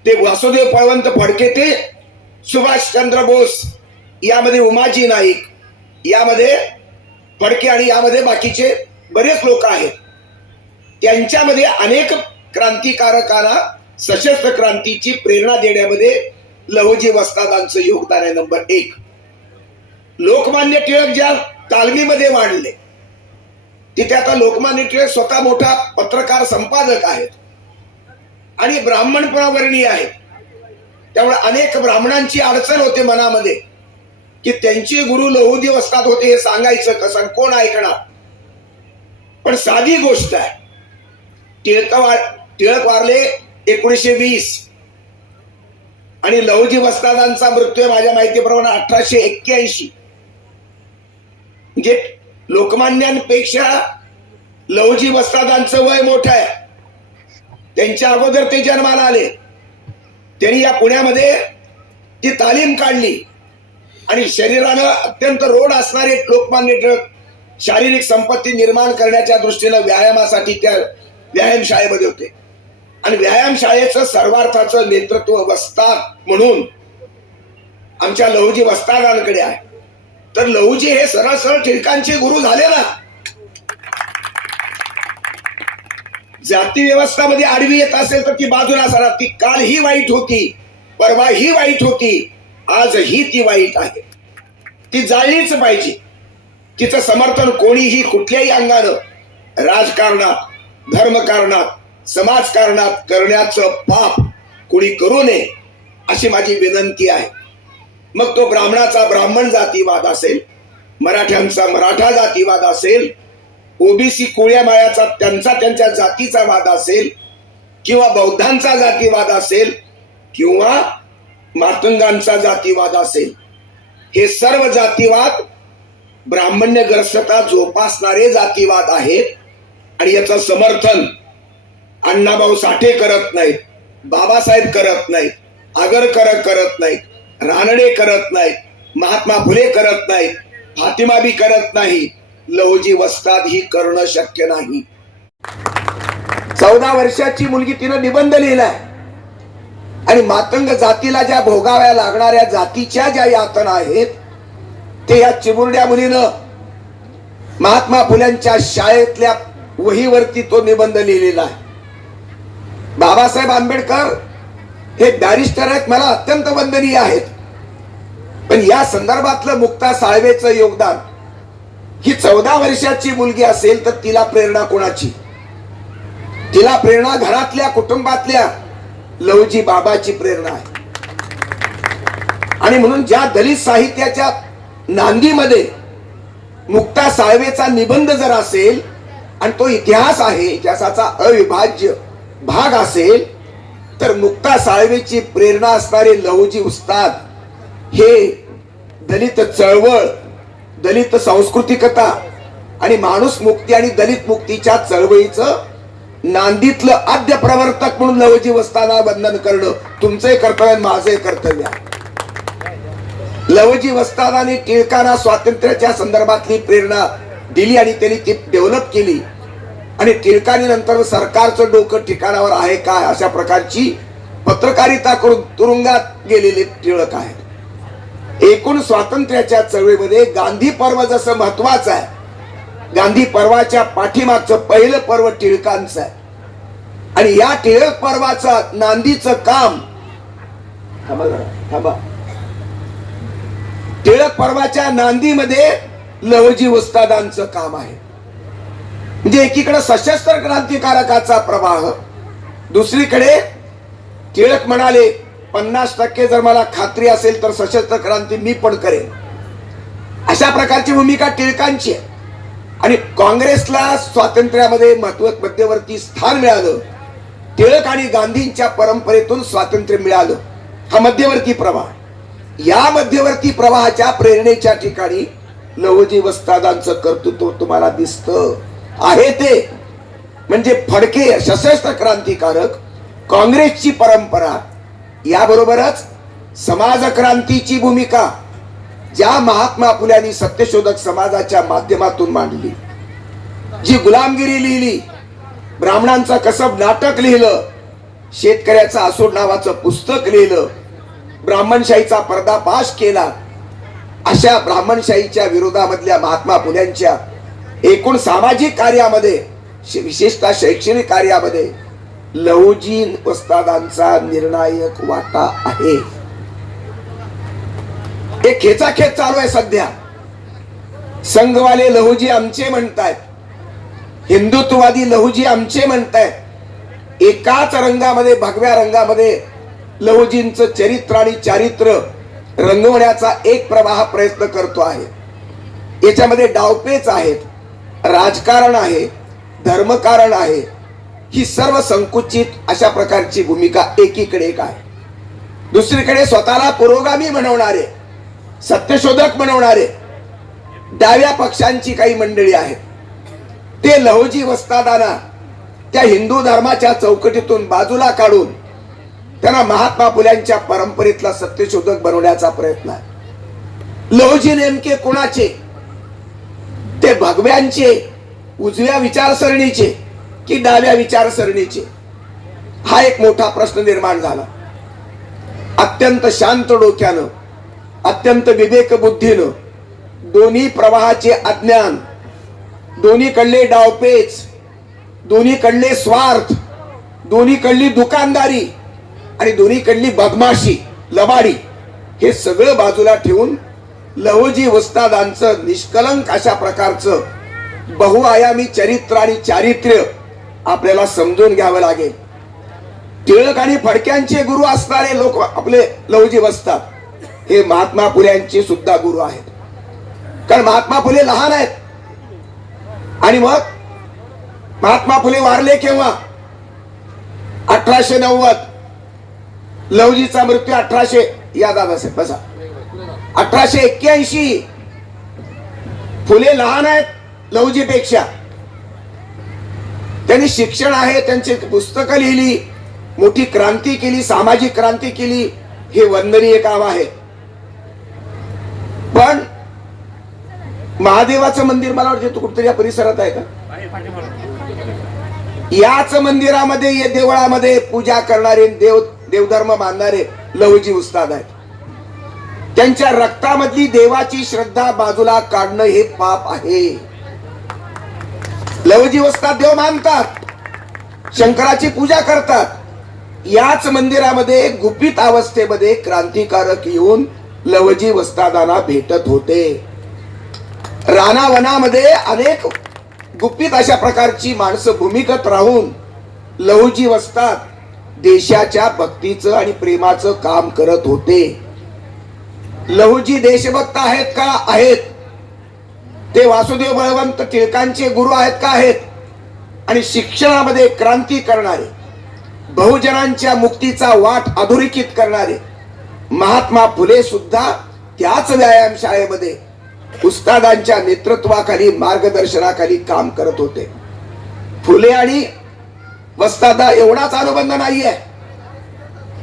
ते वासुदेव बळवंत फडके ते सुभाषचंद्र बोस, यामध्ये उमाजी नाईक, यामध्ये फडके आणि यामध्ये बाकीचे बरेच लोक आहेत. त्यांच्यामध्ये अनेक क्रांतिकारकांना सशस्त्र क्रांतीची प्रेरणा देण्यामध्ये लहुजी उस्तादांचं योगदान आहे. नंबर 1. लोकमान्य टिळक ज्या तालमीमध्ये वाढले, तिथे आता लोकमान्य टिळक स्वतः मोठा पत्रकार, संपादक आहेत आणि ब्राह्मणपणावर्णीय आहेत. त्यामुळे अनेक ब्राह्मणांची अडचण होते मनामध्ये की त्यांचे गुरु लहुजी उस्ताद होते, हे सांगायचं कसं, कोण ऐकणार. पण साधी गोष्ट आहे, टिळक वारले 1920 आणि लहुजी उस्तादांचा मृत्यू माझ्या माहितीप्रमाणे 1881. म्हणजे लोकमान्यांपेक्षा लहुजी उस्तादांचं वय मोठं आहे. त्यांच्या अगोदर ते जन्माला आले. त्यांनी या पुण्यामध्ये ती तालीम काढली. आणि शरीरानं अत्यंत रोड असणारे लोकमान्य टिळक शारीरिक संपत्ती निर्माण करण्याच्या दृष्टीनं व्यायामासाठी त्या व्यायामशाळेमध्ये होते आणि व्यायामशाळेचं सर्वार्थाचं नेतृत्व वस्ताद म्हणून आमच्या लहुजी वस्तादांकडे आहे. तर लहुजी हे सरळ सरळ टिळकांचे गुरु झाले ना. जाती व्यवस्थामध्ये आडवी येत असेल तर ती बाजूला सरा. ती काल ही वाईट होती, परवा ही वाईट होती, आजही ती वाईट आहे. ती जाळलीच पाहिजे. तिचं समर्थन कोणीही कुठल्याही अंगानं राजकारणात, धर्मकारणात, समाजकारणात करण्याचं पाप कोणी करू नये अशी माझी विनंती आहे. मग तो ब्राह्मणाचा ब्राह्मण जातीवाद असेल, मराठ्यांचा मराठा जातीवाद असेल, ओबीसी कोळ्या माळ्याचा त्यांच्या जातीचा वाद असेल, किंवा बौद्धांचा जातीवाद असेल, किंवा मातंगांचा जातीवाद असेल, हे सर्व जातीवाद ब्राह्मण्यग्रस्तता जोपासणारे जातीवाद आहेत. आणि याचं समर्थन अण्णाभाऊ साठे करत नाहीत, बाबासाहेब करत नाहीत, आगरकर करत नाहीत, रानडे करत नाहीत, महात्मा फुले करत नाहीत, फातिमाबी करत नाही, लहुजी वस्ताद ही करणं शक्य नाही. 14 वर्षाची मुलगी तिनं निबंध लिहिलाय आणि मातंग जातीला ज्या भोगाव्या लागणाऱ्या जातीच्या ज्या यातना आहेत ते या चिमुरड्या मुलीनं महात्मा फुल्यांच्या शाळेतल्या वहीवरती तो निबंध लिहिलेला आहे. बाबासाहेब आंबेडकर हे बॅरिस्टर आहेत, मला अत्यंत वंदनीय आहेत, पण या संदर्भातलं मुक्ता साळवेचं योगदान, ही 14 वर्षाची मुलगी असेल तर तिला प्रेरणा कोणाची? तिला प्रेरणा घरातल्या कुटुंबातल्या लहुजी बाबाची प्रेरणा आहे. आणि म्हणून ज्या दलित साहित्याच्या नांदीमध्ये मुक्ता साळवेचा निबंध जर असेल आणि तो इतिहास आहे, इतिहासाचा अविभाज्य भाग असेल, तर मुक्ता साळवेची प्रेरणा असणारे लहुजी उस्ताद हे दलित चळवळ, दलित सांस्कृतिकता आणि माणूस मुक्ती आणि दलित मुक्तीच्या चळवळीचं नांदीतलं आद्य प्रवर्तक म्हणून लहुजी वस्तादांना वंदन करणं तुमचंही कर्तव्य, माझंही कर्तव्य आहे. लहुजी वस्तादांनी टिळकांना स्वातंत्र्याच्या संदर्भातली प्रेरणा दिली आणि त्यांनी ती डेव्हलप केली आणि टिळकांनी नंतर सरकारचं डोकं ठिकाणावर आहे काय अशा प्रकारची पत्रकारिता करून तुरुंगात गेलेले टिळक आहेत. एकूण स्वातंत्र्याच्या चळवळीमध्ये गांधी पर्व जसं महत्वाचं आहे, गांधी पर्वाच्या पाठीमागचं पहिलं पर्व टिळकांचं आहे आणि या टिळक पर्वाचं नांदीचं काम, थांबा, टिळक पर्वाच्या नांदीमध्ये लहुजी वस्तादांचं काम आहे. म्हणजे एकीकडे सशस्त्र क्रांतिकारकाचा प्रवाह, दुसरीकडे टिळक म्हणाले 50% जर मला खात्री असेल तर सशस्त्र क्रांती मी पण करेन, अशा प्रकारची भूमिका टिळकांची आहे. आणि काँग्रेसला स्वातंत्र्यामध्ये मध्यवर्ती स्थान मिळालं, टिळक आणि गांधींच्या परंपरेतून स्वातंत्र्य मिळालं, हा मध्यवर्ती प्रवाह. या मध्यवर्ती प्रवाहाच्या प्रेरणेच्या ठिकाणी लहुजी वस्तादांचं कर्तृत्व तुम्हाला दिसतं आहे. ते म्हणजे फडके सशस्त्र क्रांतिकारक, काँग्रेसची परंपरा, याबरोबरच समाज क्रांतीची भूमिका ज्या महात्मा फुल्यांनी सत्यशोधक समाजाच्या माध्यमातून मांडली, जी गुलामगिरी लिहिली, ब्राह्मणांचं कसब नाटक लिहिलं, शेतकऱ्याचं आसूड नावाचं पुस्तक लिहिलं, ब्राह्मणशाहीचा पर्दाफाश केला, अशा ब्राह्मणशाहीच्या विरोधामधल्या महात्मा फुल्यांच्या एकूण सामाजिक कार्यामध्ये, विशेषतः शैक्षणिक कार्यामध्ये लहुजी वस्तादांचा निर्णायक वाटा आहे. एक खेचाखेच चालू आहे सध्या. संघवाले लहुजी आमचे म्हणतायत, हिंदुत्ववादी लहुजी आमचे म्हणतायत. एकाच रंगामध्ये, भगव्या रंगामध्ये लहुजींचं चरित्र आणि चारित्र्य रंगवण्याचा एक प्रवाह प्रयत्न करतो आहे. याच्यामध्ये डावपेच आहेत, राजकारण आहे, धर्मकारण आहे, ही सर्व संकुचित अशा प्रकारची भूमिका एकीकडे एक आहे. दुसरीकडे स्वतःला पुरोगामी म्हणवणारे, सत्यशोधक म्हणवणारे डाव्या पक्षांची काही मंडळी आहेत. ते लहुजी वस्तादांना त्या हिंदू धर्माच्या चौकटीतून बाजूला काढून त्यांना महात्मा फुल्यांच्या परंपरेतला सत्यशोधक बनवण्याचा प्रयत्न आहे. लहुजी नेमके कोणाचे? ते भगव्यांचे, उजव्या विचारसरणीचे की डाव्या विचारसरणीचे? हा एक मोठा प्रश्न निर्माण झाला. अत्यंत शांत डोक्यानं, अत्यंत विवेक बुद्धीनं, दोन्ही प्रवाहाचे अज्ञान, दोन्हीकडले डावपेच, दोन्हीकडले स्वार्थ, दोन्हीकडली दुकानदारी आणि दोन्हीकडली बदमाशी, लबाडी, हे सगळं बाजूला ठेवून लहुजी वस्तादांचं निष्कलंक अशा प्रकारचं बहुआयामी चरित्र आणि चारित्र्य आपल्याला समजून घ्यावं लागेल. टिळक आणि फडक्यांचे गुरु असणारे लोक आपले लहुजी वस्ताद हे महात्मा फुल्यांचे सुद्धा गुरु आहेत. कारण महात्मा फुले लहान आहेत. आणि मग महात्मा फुले वारले केव्हा? 1890. लहुजीचा मृत्यू 1800, याद असेल बसा, 1881. फुले लहान आहेत लहुजीपेक्षा. त्यांनी शिक्षण आहे, त्यांची पुस्तकं लिहिली, मोठी क्रांती केली, सामाजिक क्रांती केली, हे वंदनीय काम आहे. पण महादेवाचं मंदिर मला वाटतं कुठतरी या परिसरात आहे का? याच मंदिरामध्ये, या देवळामध्ये पूजा करणारे, देवधर्म मानणारे लहुजी उस्ताद आहेत. त्यांच्या रक्तामधली देवाची श्रद्धा बाजूला काढणं हे पाप आहे. लहुजी उस्ताद देव मानतात, शंकराची पूजा करतात. याच मंदिरामध्ये गुपित अवस्थेमध्ये क्रांतिकारक येऊन लहुजी वस्तादांना भेटत होते. रानावनामध्ये अनेक गुपित अशा प्रकारची माणसं भूमिगत राहून लहुजी वस्ताद देशाच्या भक्तीचं आणि प्रेमाचं काम करत होते. लहुजी देशभक्त आहेत का? आहेत. ते वासुदेव बळवंत टिळकांचे गुरु आहेत का? आहेत. आणि शिक्षणामध्ये क्रांती करणारे, बहुजनांच्या मुक्तीचा वाट अधोरेखित करणारे महात्मा फुले सुद्धा त्याच व्यायामशाळेमध्ये उस्तादांच्या नेतृत्वाखाली, मार्गदर्शनाखाली काम करत होते. फुले आणि वस्तादा एवढाच अनुबंध नाहीये.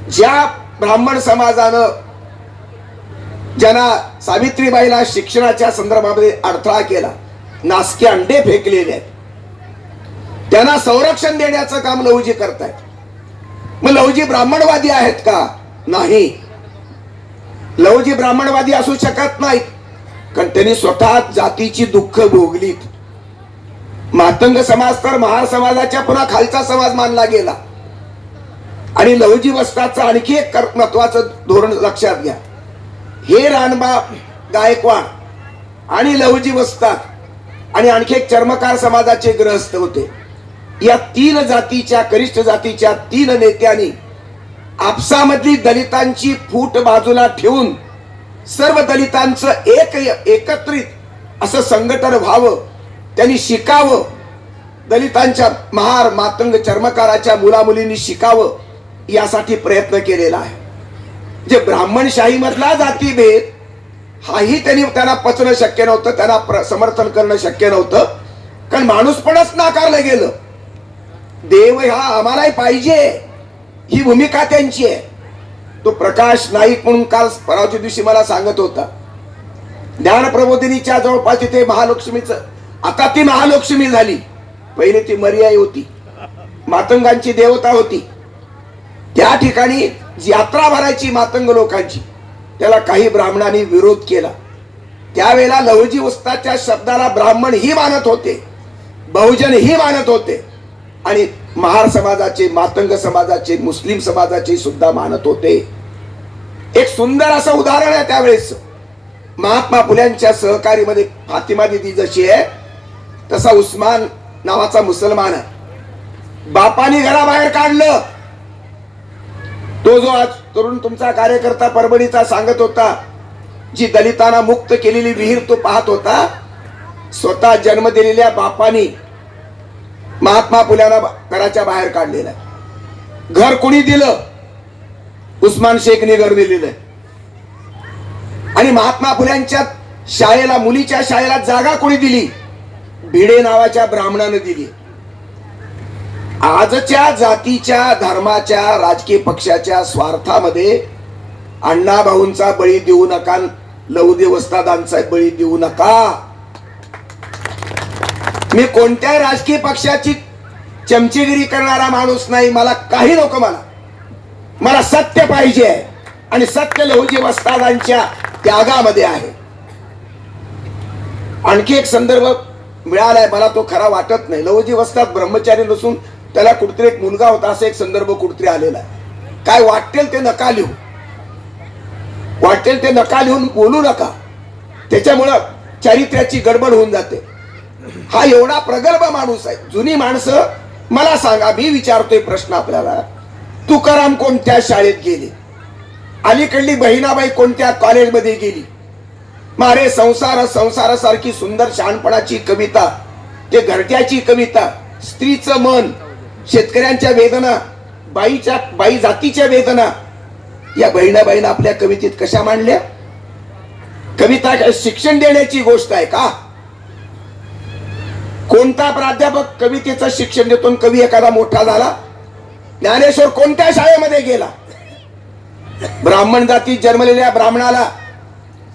ज्या ब्राह्मण समाजानं ज्यांना सावित्रीबाईला शिक्षणाच्या संदर्भामध्ये अडथळा केला, नासके अंडे फेकलेले आहेत, त्यांना संरक्षण देण्याचं काम लहुजी करतायत. मग लहुजी ब्राह्मणवादी आहेत का? नाही. लहुजी ब्राह्मणवादी असू शकत नाहीत, कारण त्यांनी स्वतः जातीची दुःख भोगलीत. मातंग समाज तर महार समाजाच्या पुन्हा खालचा समाज मानला गेला. आणि लहुजी वस्तादचं आणखी एक महत्वाचं धोरण लक्षात घ्या. हे रानबा गायकवाड आणि लहुजी वस्ताद आणि आणखी एक चर्मकार समाजाचे ग्रहस्थ होते. या तीन जातीच्या, कनिष्ठ जातीच्या तीन नेत्यांनी आपसामधली दलितांची फूट बाजूला ठेवून सर्व दलितांचं एकत्रित असं संघटन व्हावं, त्यांनी शिकावं, दलितांच्या महार, मातंग, चर्मकाराच्या मुलामुलींनी शिकावं, यासाठी प्रयत्न केलेला आहे. जे ब्राह्मणशाही मधला जातीभेद हाही त्यांना पचणं शक्य नव्हतं, त्यांना समर्थन करणं शक्य नव्हतं, कारण माणूसपणच नाकारलं गेलं. देव हा आम्हालाही पाहिजे, ही भूमिका त्यांची आहे. तो प्रकाश नाईक म्हणून काल परवाच्या दिवशी मला सांगत होता, ज्ञानप्रबोधिनीच्या जवळपास तिथे महालक्ष्मीचं, आता ती महालक्ष्मी झाली, पहिले ती मर्याई होती, मातंगांची देवता होती. त्या ठिकाणी यात्रा भरायची मातंग लोकांची, त्याला काही ब्राह्मणांनी विरोध केला. त्यावेळेला लहुजी उस्तादच्या शब्दाला ब्राह्मण ही मानत होते, बहुजन ही मानत होते, आणि महार समाजाचे, मातंग समाजाचे, मुस्लिम समाजाचे सुद्धा मानत होते. एक सुंदर असं उदाहरण आहे त्यावेळेस. महात्मा फुल्यांच्या सहकारीमध्ये फातिमा दिदी जशी आहे तसा उस्मान नावाचा मुसलमान आहे. बापाने घराबाहेर काढलं. तो जो आज तरुण तुमचा कार्यकर्ता परभणीचा सांगत होता, जी दलितांना मुक्त केलेली विहीर तो पाहत होता, स्वतः जन्म दिलेल्या बापानी महात्मा फुल्यांना घराच्या बाहेर काढलेलं आहे. घर कोणी दिलं? उस्मान शेखने घर दिलेलं आहे. आणि महात्मा फुल्यांच्या शाळेला, मुलीच्या शाळेला जागा कोणी दिली? भिडे नावाच्या ब्राह्मणाने दिली. आजच्या जातीच्या, धर्माच्या, राजकीय पक्षाच्या स्वार्थामध्ये अण्णाभाऊंचा बळी देऊ नका, लहुजी वस्तादांचा बळी देऊ नका. मी कोणत्याही राजकीय पक्षाची चमचेगिरी करणारा माणूस नाही. मला काही नको. मला सत्य पाहिजे आणि सत्य लहुजी वस्तादांच्या त्यागामध्ये आहे. आणखी एक संदर्भ मिळालाय, मला तो खरा वाटत नाही. लहुजी वस्ताद ब्रह्मचारी नसून त्याला कुठतरी एक मुलगा होता, असा एक संदर्भ कुठतरी आलेला आहे. काय वाटेल ते नका लिहू, वाटेल ते नका लिहून बोलू नका. त्याच्यामुळं चारित्र्याची गडबड होऊन जाते. हा एवढा प्रगल्भ माणूस आहे. जुनी माणसं, मला सांगा, मी विचारतोय प्रश्न आपल्याला, तुकाराम कोणत्या शाळेत गेले? अलीकडली बहिणाबाई कोणत्या कॉलेजमध्ये गेली? मारे संसार संसारासारखी सुंदर शहाणपणाची कविता, ते घरट्याची कविता, स्त्रीचं मन, शेतकऱ्यांच्या वेदना, बाई जातीच्या वेदना, या बहिणाबाईनं आपल्या कवितेत कशा मांडल्या? कविता शिक्षण देण्याची गोष्ट आहे का? कोणता प्राध्यापक कवितेचं शिक्षण देतो? कवी एखादा मोठा झाला? ज्ञानेश्वर कोणत्या शाळेमध्ये गेला? ब्राह्मण जातीत जन्मलेल्या ब्राह्मणाला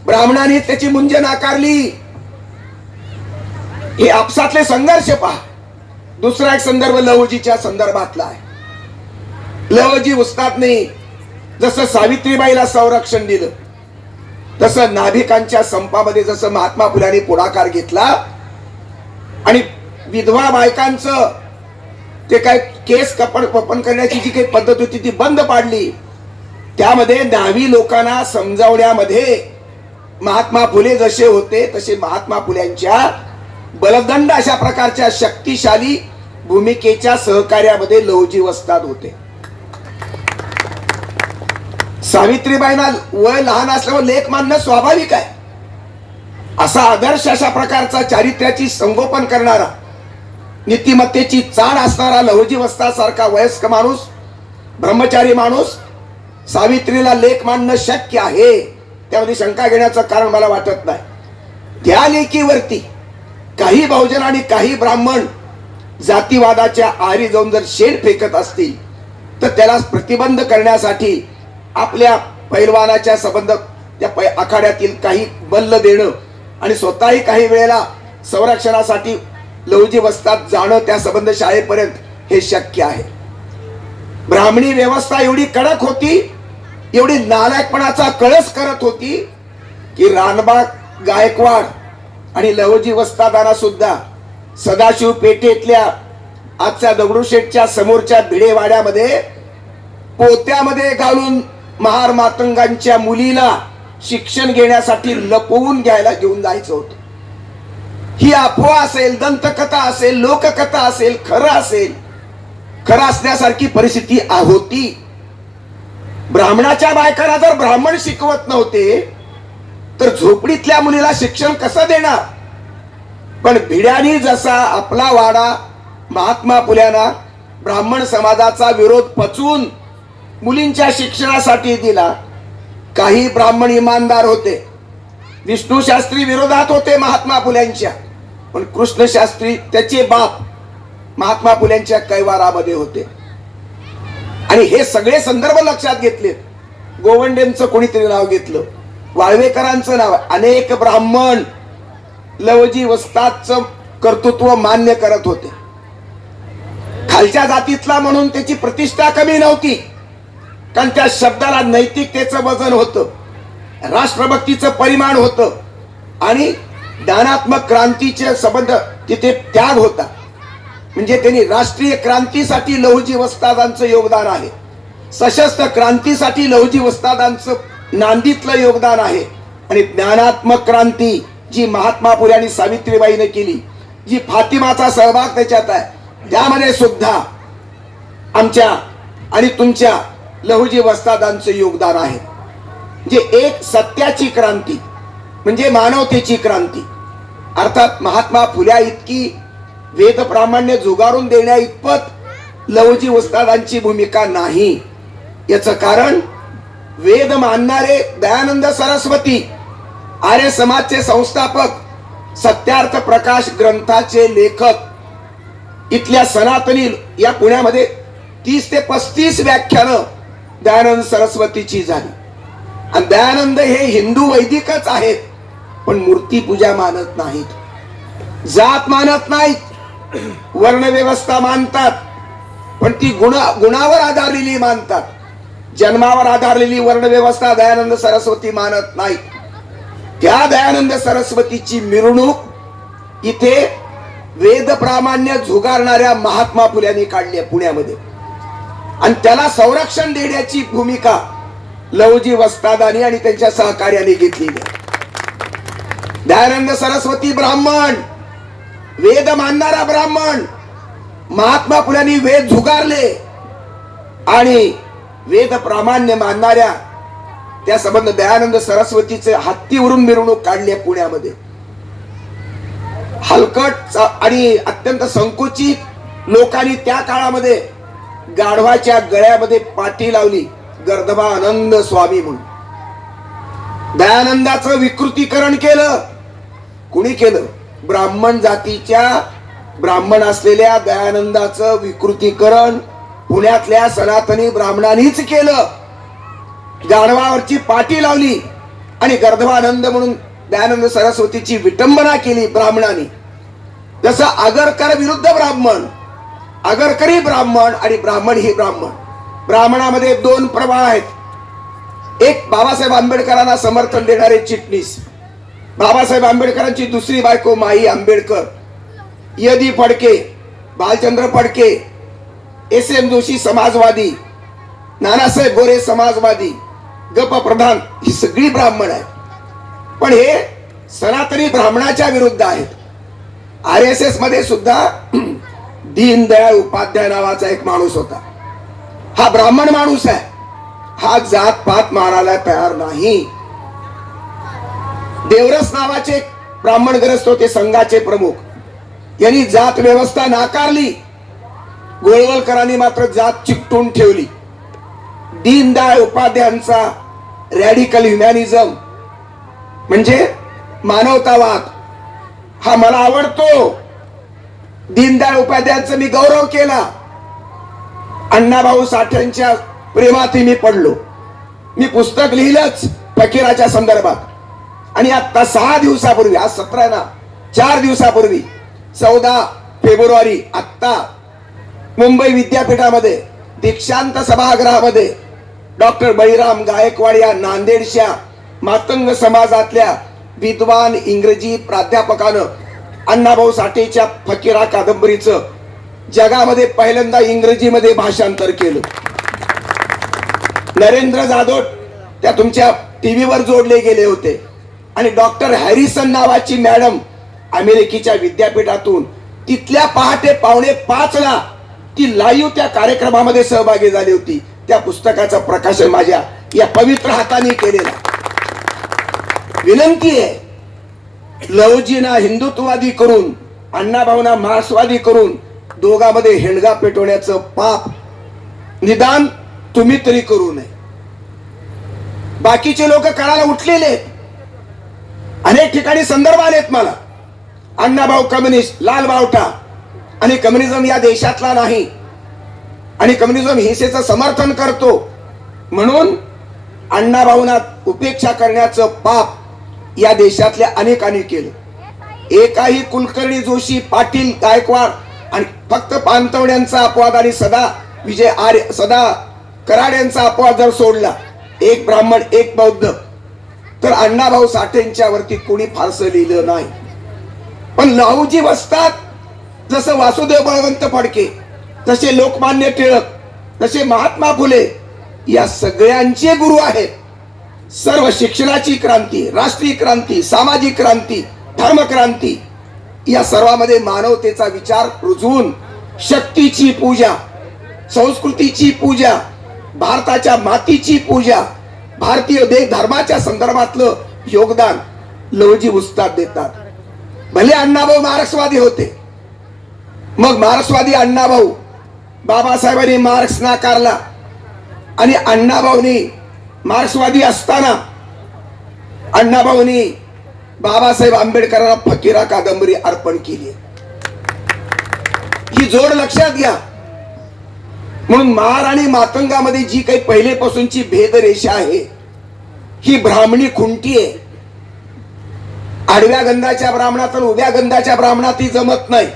ब्राह्मणाने त्याची मुंज नाकारली. हे आपसातले संघर्ष पहा. दुसरा एक संदर्भ लहुजीच्या संदर्भातला आहे. लहुजी उस्तादने जसं सावित्रीबाईला संरक्षण दिलं, तसं नाभिकांच्या संपामध्ये जसं महात्मा फुल्यांनी पुढाकार घेतला आणि विधवा बायकांचं ते काय केस कपन करण्याची जी काही पद्धत होती ती बंद पाडली. त्यामध्ये न्हावी लोकांना समजावण्यामध्ये महात्मा फुले जसे होते तसे महात्मा फुल्यांच्या बलदंड अशा प्रकारच्या शक्तिशाली भूमिकेच्या सहकार्यामध्ये लहुजी वस्ताद होते. सावित्रीबाईंना वय लहान असल्यावर लेख मानणं स्वाभाविक आहे. असा आदर्श अशा प्रकारचा चारित्र्याची संगोपन करणारा, नीतिमत्तेची चाड असणारा लहुजी वस्ताद सारखा वयस्क माणूस, ब्रह्मचारी माणूस सावित्रीला लेख मानणं शक्य आहे, त्यामध्ये शंका घेण्याचं कारण मला वाटत नाही. त्या लेखीवरती काही बहुजन आणि काही ब्राह्मण जातीवादाच्या आहारी जाऊन जर शेण फेकत असतील तर त्याला प्रतिबंध करण्यासाठी आपल्या पैलवानाच्या संबंध त्या आखाड्यातील काही बल्ल देणं आणि स्वतःही काही वेळेला संरक्षणासाठी लहुजी वस्ताद जाणं त्या संबंध शाळेपर्यंत हे शक्य आहे. ब्राह्मणी व्यवस्था एवढी कडक होती, एवढी नालायकपणाचा कळस करत होती की रानबा गायकवाड आणि लहुजी वस्तादांना सुद्धा सदाशिव पेठेतल्या आजच्या दगडूशेठच्या समोरच्या भिडेवाड्यामध्ये पोत्यामध्ये घालून महार मातंगांच्या मुलीला शिक्षण घेण्यासाठी लपवून घेऊन जायचं होतं. ही अफवा असेल, दंतकथा असेल, लोककथा असेल, खरं असण्यासारखी परिस्थिती होती. ब्राह्मणाच्या बायकांना जर ब्राह्मण शिकवत नव्हते तर झोपडीतल्या मुलीला शिक्षण कसं देणार? पण भिड्यानी जसा आपला वाडा महात्मा फुल्यांना ब्राह्मण समाजाचा विरोध पचवून मुलींच्या शिक्षणासाठी दिला. काही ब्राह्मण इमानदार होते, विष्णू शास्त्री विरोधात होते महात्मा फुल्यांच्या, पण कृष्ण शास्त्री त्याचे बाप महात्मा फुल्यांच्या कैवारामध्ये होते. आणि हे सगळे संदर्भ लक्षात घेतले. गोवंडेंचं कोणीतरी नाव घेतलं, वाळवेकरांचं नाव. अनेक ब्राह्मण लहुजी वस्तादचं कर्तृत्व मान्य करत होते. खालच्या जातीतला म्हणून त्याची प्रतिष्ठा कमी नव्हती, कारण त्या शब्दाला नैतिकतेचं वजन होतं, राष्ट्रभक्तीचं परिमाण होतं आणि ज्ञानात्मक क्रांतीचे संबंध तिथे त्याग होता. म्हणजे त्यांनी राष्ट्रीय क्रांतीसाठी लहुजी वस्तादांचं योगदान आहे, सशस्त्र क्रांतीसाठी लहुजी वस्तादांचं नांदीतलं योगदान आहे. आणि ज्ञानात्मक क्रांती जी महात्मा फुले आणि सावित्रीबाईने केली, जी फातिमाचा सहभाग त्याच्यात आहे, त्यामध्ये सुद्धा आमच्या आणि तुमच्या लहुजी वस्तादांचं योगदान आहे. जे एक सत्याची क्रांती म्हणजे मानवतेची क्रांती, अर्थात महात्मा फुल्या इतकी वेद प्रामाण्य जुगारून देण्या इतपत लहुजी वस्तादांची भूमिका नाही. याचं कारण वेद मानणारे दयानंद सरस्वती, आर्य समाजचे संस्थापक, सत्यार्थ प्रकाश ग्रंथाचे लेखक, इथल्या सनातनी या पुण्यामध्ये 30 ते 35 व्याख्यानं दयानंद सरस्वतीची झाली. आणि दयानंद हे हिंदू वैदिकच आहेत, पण मूर्ती पूजा मानत नाहीत, जात मानत नाहीत, वर्णव्यवस्था मानतात, पण ती गुणावर आधारलेली मानतात. जन्मावर आधारलेली वर्णव्यवस्था दयानंद सरस्वती मानत नाहीत. त्या दयानंद सरस्वतीची मिरवणूक इथे वेद प्रामाण्य झुगारणाऱ्या महात्मा फुल्यांनी काढली आहे पुण्यामध्ये, आणि त्याला संरक्षण देण्याची भूमिका लहुजी वस्तादानी आणि त्यांच्या सहकार्याने घेतलेली आहे. दयानंद सरस्वती ब्राह्मण, वेद मानणारा ब्राह्मण. महात्मा फुल्यांनी वेद झुगारले आणि वेद प्रामाण्य मानणाऱ्या त्या संबंध दयानंद सरस्वतीचे हत्तीवरून मिरवणूक काढली आहे पुण्यामध्ये. हलकट आणि अत्यंत संकुचित लोकांनी त्या काळामध्ये गाढवाच्या गळ्यामध्ये पाटी लावली, गर्दभानंद स्वामी म्हणून. दयानंदाचं विकृतीकरण केलं. कुणी केलं? ब्राह्मण जातीच्या ब्राह्मण असलेल्या दयानंदाचं विकृतीकरण पुण्यातल्या सनातनी ब्राह्मणांनीच केलं. गाढवावरची पाटी लावली आणि गर्दभानंद म्हणून दयानंद सरस्वतीची विटंबना केली ब्राह्मणांनी. जसं आगरकर विरुद्ध ब्राह्मण, आगरकरी ब्राह्मण आणि ब्राह्मण ही ब्राह्मण. ब्राह्मणामध्ये दोन प्रवाह आहेत. एक बाबासाहेब आंबेडकरांना समर्थन देणारे चिटणीस, बाबासाहेब आंबेडकरांची दुसरी बायको माई आंबेडकर, यदी फडके, भालचंद्र फडके, एस.एम. जोशी समाजवादी, नानासाहेब गोरे समाजवादी, गप प्रधान, ही सगळी ब्राह्मण आहेत. पण हे सनातनी ब्राह्मणाच्या विरुद्ध आहेत. RSS मध्ये सुद्धा दीनदयाळ उपाध्याय नावाचा एक माणूस होता. हा ब्राह्मण माणूस आहे. हा जात पात मारायला तयार नाही. देवरस नावाचे एक ब्राह्मण ग्रस्त होते, संघाचे प्रमुख. यांनी जात व्यवस्था नाकारली. गोळवलकरांनी मात्र जात चिकटून ठेवली. दीनदयाळ उपाध्यायांचा रॅडिकल ह्युमॅनिझम म्हणजे मानवतावाद हा मला आवडतो. दीनदयाळ उपाध्यायांचा मी गौरव केला. अण्णाभाऊ साठेंच्या प्रेमात मी पडलो. मी पुस्तक लिहिलंच फकीराच्या संदर्भात. आणि आता 6 दिवसापूर्वी, आज 17 ना, 4 दिवसापूर्वी 14 फेब्रुवारी आत्ता मुंबई विद्यापीठामध्ये दीक्षांत सभागृहामध्ये डॉक्टर बळीराम गायकवाड या नांदेडच्या मातंग समाजातल्या विद्वान इंग्रजी प्राध्यापकानं अण्णाभाऊ साठेच्या फकीरा कादंबरीचं जगामध्ये पहिल्यांदा इंग्रजीमध्ये भाषांतर केलं. नरेंद्र जाधव त्या तुमच्या टीव्हीवर जोडले गेले होते. आणि डॉक्टर हॅरिसन नावाची मॅडम अमेरिकेच्या विद्यापीठातून तिथल्या पहाटे 4:45 ती लाईव्ह त्या कार्यक्रमामध्ये सहभागी झाली होती. त्या पुस्तकाचं प्रकाशन माझ्या या पवित्र हाताने केलेलं. विनंती आहे, लहुजींना हिंदुत्ववादी करून अण्णाभाऊंना मार्क्सवादी करून दोघांमध्ये हेणगा पेटवण्याचं पाप निदान तुम्ही तरी करू नये. बाकीचे लोक करायला उठलेले आहेत. अनेक ठिकाणी संदर्भ आलेत मला. अण्णाभाऊ कम्युनिस्ट, लाल बावटा, आणि कम्युनिझम या देशातला नाही, आणि कम्युनिझम हिंसेचं समर्थन करतो म्हणून अण्णाभाऊंना उपेक्षा करण्याचं पाप या देशातल्या अनेकांनी केलं. एकाही कुलकर्णी, जोशी, पाटील, गायकवाड आणि फक्त पानतवड्यांचा अपवाद आणि सदा कराड यांचा अपवाद जर सोडला, एक ब्राह्मण एक बौद्ध, तर अण्णाभाऊ साठेंच्या वरती कोणी फारसं लिहिलं नाही. पण लहुजी वस्ताद, जसं वासुदेव बळवंत फडके, जसे लोकमान्य टिळक, जसे महात्मा फुले, या सगळ्यांचे गुरु आहेत. सर्व शिक्षणाची क्रांती, राष्ट्रीय क्रांती, सामाजिक क्रांती, धर्मक्रांती या सर्वांमध्ये मानवतेचा विचार रुजवून शक्तीची पूजा, संस्कृतीची पूजा, भारताच्या मातीची पूजा, भारतीय देश धर्माच्या संदर्भातलं योगदान लहुजी उस्ताद देतात. भले अण्णाभाऊ मार्क्सवादी होते, मग मार्क्सवादी अण्णाभाऊ, बाबासाहेबांनी मार्क्स नाकारला आणि अण्णाभाऊंनी मार्क्सवादी असताना अण्णाभाऊंनी बाबासाहेब आंबेडकरांना फकीरा कादंबरी अर्पण केली. ही जोड लक्षात घ्या. म्हणून महार आणि मातंगामध्ये जी काही पहिलेपासूनची भेदरेषा आहे ही ब्राह्मणी खुंटी आहे. आडव्या गंधाच्या ब्राह्मणात आणि उभ्या गंधाच्या ब्राह्मणात ही जमत नाही.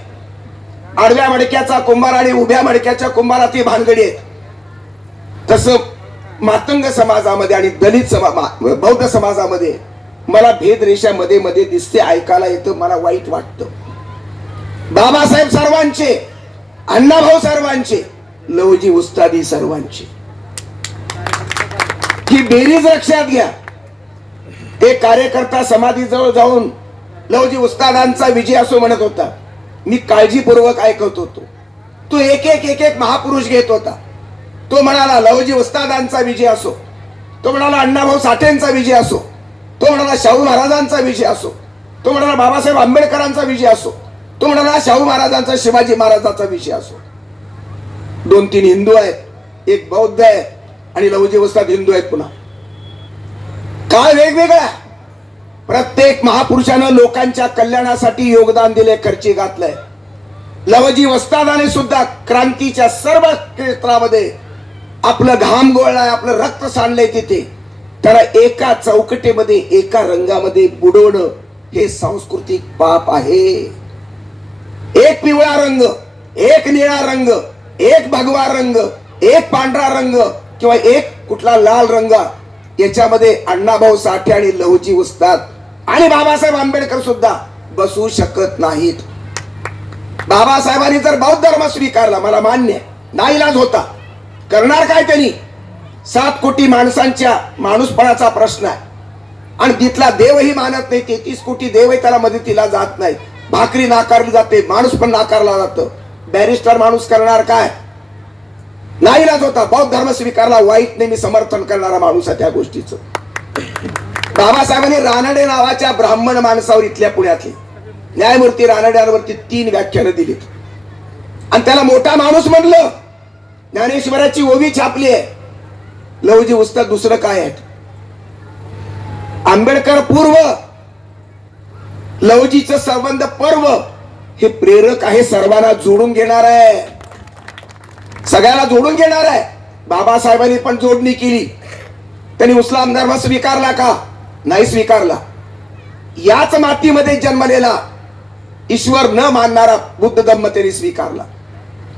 आडव्या मडक्याचा कुंभार आणि उभ्या मडक्याच्या कुंभारात ही भानगडी आहेत. तसं मातंग समाजामध्ये आणि दलित बौद्ध समाजामध्ये मला भेद रेषा मध्ये मध्ये दिसते, ऐकायला येतं, मला वाईट वाटतं. बाबासाहेब सर्वांचे, अण्णाभाऊ सर्वांचे, लवजी उस्तादी सर्वांचे. ही बेरीज लक्षात घ्या. एक कार्यकर्ता समाधीजवळ जाऊन लवजी उस्तादांचा विजय असो म्हणत होता. मी काळजीपूर्वक ऐकत होतो. तो एक एक महापुरुष घेत होता. तो म्हणाला लवजी उस्तादांचा विजय असो, तो म्हणाला अण्णाभाऊ साठेंचा विजय असो, तो म्हणाला शाहू महाराजांचा विजय असो, तो म्हणाला बाबासाहेब आंबेडकरांचा विजय असो, तो म्हणाला शाहू महाराजांचा, शिवाजी महाराजांचा विजय असो. 2-3 हिंदू आहेत, एक बौद्ध आहे आणि लवजी उस्ताद हिंदू आहेत. पुन्हा काळ वेगवेगळा. प्रत्येक महापुरुषानं लोकांच्या कल्याणासाठी योगदान दिले, खर्ची घातलंय. लवजी उस्तादाने सुद्धा क्रांतीच्या सर्व क्षेत्रामध्ये आपलं घाम गोळलाय, आपलं रक्त सांडलंय. तिथे त्याला एका चौकटीमध्ये, एका रंगामध्ये बुडवणं हे सांस्कृतिक पाप आहे. एक पिवळा रंग, एक निळा रंग, एक भगवा रंग, एक पांढरा रंग किंवा एक कुठला लाल रंग, याच्यामध्ये अण्णाभाऊ साठे आणि लवजी उस्ताद आणि बाबासाहेब आंबेडकर सुद्धा बसू शकत नाहीत. बाबासाहेबांनी जर बौद्ध धर्म स्वीकारला, मला मान्य, नाईलाज होता, करणार काय त्यांनी? 7 कोटी माणसांच्या माणूसपणाचा प्रश्न आहे आणि तिथला देवही मानत नाही. 33 कोटी देवही त्याला मदतीला जात नाही. भाकरी नाकारली जाते, माणूस पण नाकारला जातं. बॅरिस्टर माणूस करणार काय? नाईलाज होता. बौद्ध धर्म स्वीकारला, वाईट नाही, मी समर्थन करणारा माणूस आहे त्या गोष्टीचं. बाबासाहेबांनी रानडे नावाच्या ब्राह्मण माणसावर, इथल्या पुण्यातले न्यायमूर्ती रानड्यांवरती 3 व्याख्यानं दिलीत आणि त्याला मोठा माणूस म्हणलं. ज्ञानेश्वराची ओवी छापली आहे. लवजी उस्ताद दुसरं काय आहेत? आंबेडकर पूर्व, लवजीचं संबंध पर्व हे प्रेरक आहे, सर्वांना जोडून घेणार आहे, सगळ्याला जोडून घेणार आहे. बाबासाहेबांनी पण जोडणी केली. त्यांनी इस्लाम धर्म स्वीकारला का? नाही स्वीकारला. याच मातीमध्ये जन्मलेला ईश्वर न मानणारा बुद्ध धम्म त्यांनी स्वीकारला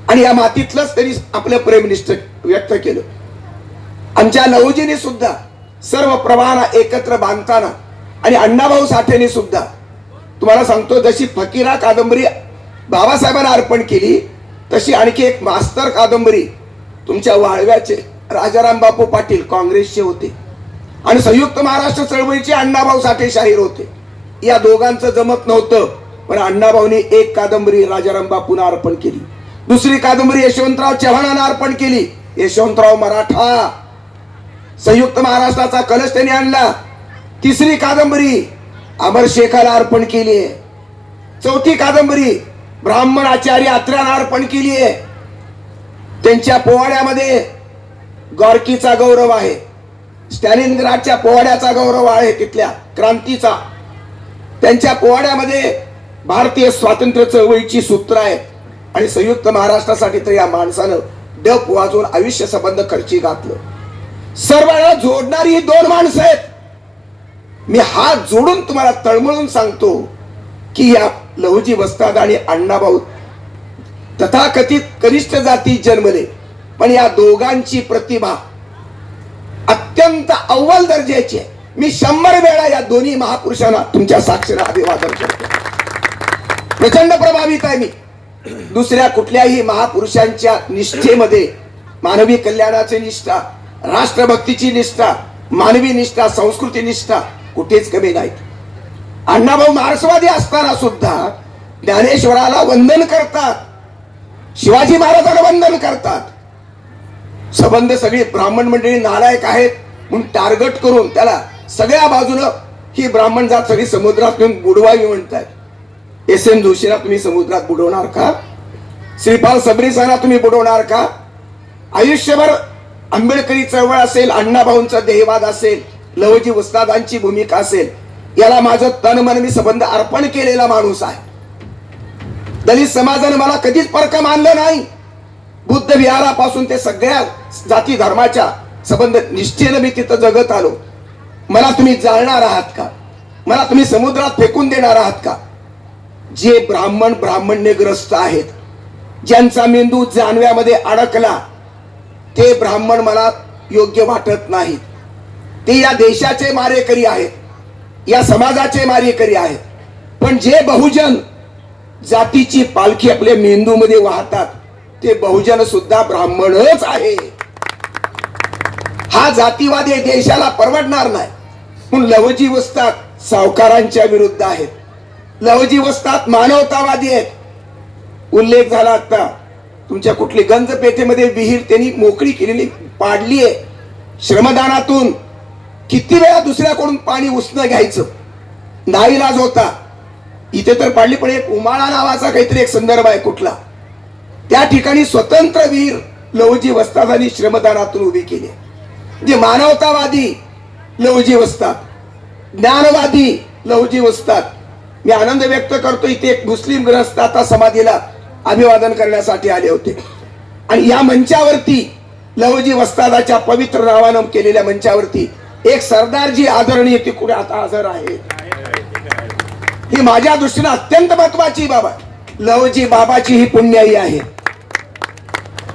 आणि या मातीतलंच त्यांनी आपलं प्रेमनिष्ठ व्यक्त केलं. आमच्या लवजीने सुद्धा सर्व प्रवाहांना एकत्र बांधताना आणि अण्णाभाऊ साठेने सुद्धा, तुम्हाला सांगतो, जशी फकीरा कादंबरी बाबासाहेबांना अर्पण केली, तशी आणखी एक मास्तर कादंबरी तुमच्या वाळव्याचे राजाराम बापू पाटील काँग्रेसचे होते आणि संयुक्त महाराष्ट्र चळवळीचे अण्णाभाऊ साठे शाहीर होते. या दोघांचं जमत नव्हतं, पण अण्णाभाऊने एक कादंबरी राजाराम बापूंना अर्पण केली, दुसरी कादंबरी यशवंतराव चव्हाणांना अर्पण केली. यशवंतराव मराठा, संयुक्त महाराष्ट्राचा कलश त्यांनी आणला. तिसरी कादंबरी अमर शेखाला अर्पण केली आहे. चौथी कादंबरी ब्राह्मण आचार्य अत्र्यांना अर्पण केली आहे. त्यांच्या पोवाड्यामध्ये गॉर्कीचा गौरव आहे, स्टॅलिनग्राडच्या पोवाड्याचा गौरव आहे, तिथल्या क्रांतीचा. त्यांच्या पोवाड्यामध्ये भारतीय स्वातंत्र्य चळवळीची सूत्र आहेत आणि संयुक्त महाराष्ट्रासाठी तर या माणसानं डप वाजवून आयुष्य संबंध खर्ची घातलं. सर्वांना जोडणारी ही 2 माणसं आहेत. मी हात जोडून तुम्हाला तळमळून सांगतो की या लवजी उस्ताद आणि अण्णाभाऊ तथाकथित कनिष्ठ जातीत जन्मले, पण या दोघांची प्रतिभा अत्यंत अव्वल दर्जाची आहे. मी 100 वेळा या दोन्ही महापुरुषांना तुमच्या साक्षीने अभिवादन करतो. प्रचंड प्रभावित आहे मी. दुसऱ्या कुठल्याही महापुरुषांच्या निष्ठेमध्ये मानवी कल्याणाची निष्ठा, राष्ट्रभक्तीची निष्ठा, मानवी निष्ठा, संस्कृती निष्ठा कुठेच कमी नाहीत. अण्णाभाऊ मार्क्सवादी असताना सुद्धा ज्ञानेश्वराला वंदन करतात, शिवाजी महाराजांना वंदन करतात. संबंध सगळी ब्राह्मण मंडळी नालायक आहेत म्हणून टार्गेट करून त्याला सगळ्या बाजूनं ही ब्राह्मण जात सगळी समुद्रात नेऊन बुडवावी म्हणतात. एस.एन. जोशीला तुम्ही समुद्रात बुडवणार का? श्रीपाल सबनीसांना तुम्ही बुडवणार का? आयुष्यभर आंबेडकरी चळवळ असेल, अण्णाभाऊंचा देहवाद असेल, लवजी उस्तादांची भूमिका असेल, याला माझं तन मन मी संबंध अर्पण केलेला माणूस आहे. दलित समाजाने मला कधीच परक मानलं नाही. बुद्ध विहारापासून ते सगळ्या जाती धर्माच्या संबंध निष्ठेनं मी तिथं जगत आलो. मला तुम्ही जाळणार आहात का? मला तुम्ही समुद्रात फेकून देणार आहात का? जे ब्राह्मण्यग्रस्त आहेत, ज्यांचा मेंदू जानव्यामध्ये अडकला, ते ब्राह्मण मला योग्य वाटत नाहीत. ते या देशाचे मारेकरी आहेत, या समाजाचे मारेकरी आहेत. पण जे बहुजन जातीची पालखी आपल्या मेंदूमध्ये वाहतात, ते बहुजन सुद्धा ब्राह्मणच आहे. हा जातीवाद या देशाला परवडणार नाही. पण लवजी वस्तात सावकारांच्या विरुद्ध आहेत, लवजी वस्तात मानवतावादी आहेत. उल्लेख झाला आता, तुमच्या कुठली गंज पेठेमध्ये विहीर त्यांनी मोकळी केलेली पाडली आहे. श्रमदानातून किती वेळा दुसऱ्याकडून पाणी उसणं घ्यायचं, नाईलाज होता. इथे तर पाडली, पण एक उमाळा नावाचा काहीतरी एक संदर्भ आहे कुठला, त्या ठिकाणी स्वतंत्र विहीर लवजी वस्तादांनी श्रमदानातून उभी केली. जे मानवतावादी लवजी वस्तात, ज्ञानवादी लवजी वस्तात. मी आनंद व्यक्त करतो, इथे एक मुस्लिम ग्रस्त आता समाधीला अभिवादन करण्यासाठी आले होते. आणि या मंचावरती लवजी वस्तादाच्या पवित्र नावानं केलेल्या मंचावरती एक सरदारजी आदरणीय ते कुठे आता हजर आहे. ही माझ्या दृष्टीने अत्यंत महत्वाची बाब आहे. लवजी बाबाची ही पुण्याई आहे.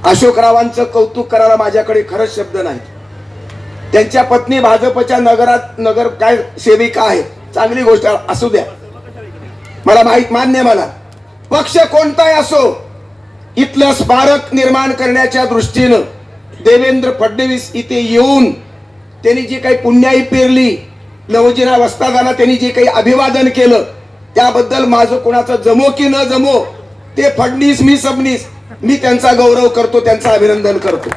अशोकरावांचं कौतुक करायला माझ्याकडे खरंच शब्द नाही. त्यांच्या पत्नी भाजपच्या नगर काय सेविका आहे, चांगली गोष्ट असू द्या, मला मान्य. मला पक्ष कोणताही असो, इथलं स्मारक निर्माण करण्याच्या दृष्टीनं देवेंद्र फडणवीस इथे येऊन त्यांनी जी काही पुण्याई पेरली, लवजीराव वस्तादांना त्यांनी जे काही अभिवादन केलं, त्याबद्दल माझं कोणाचं जमो की न जमो, ते फडणीस मी सबनीस, मी त्यांचा गौरव करतो, त्यांचं अभिनंदन करतो.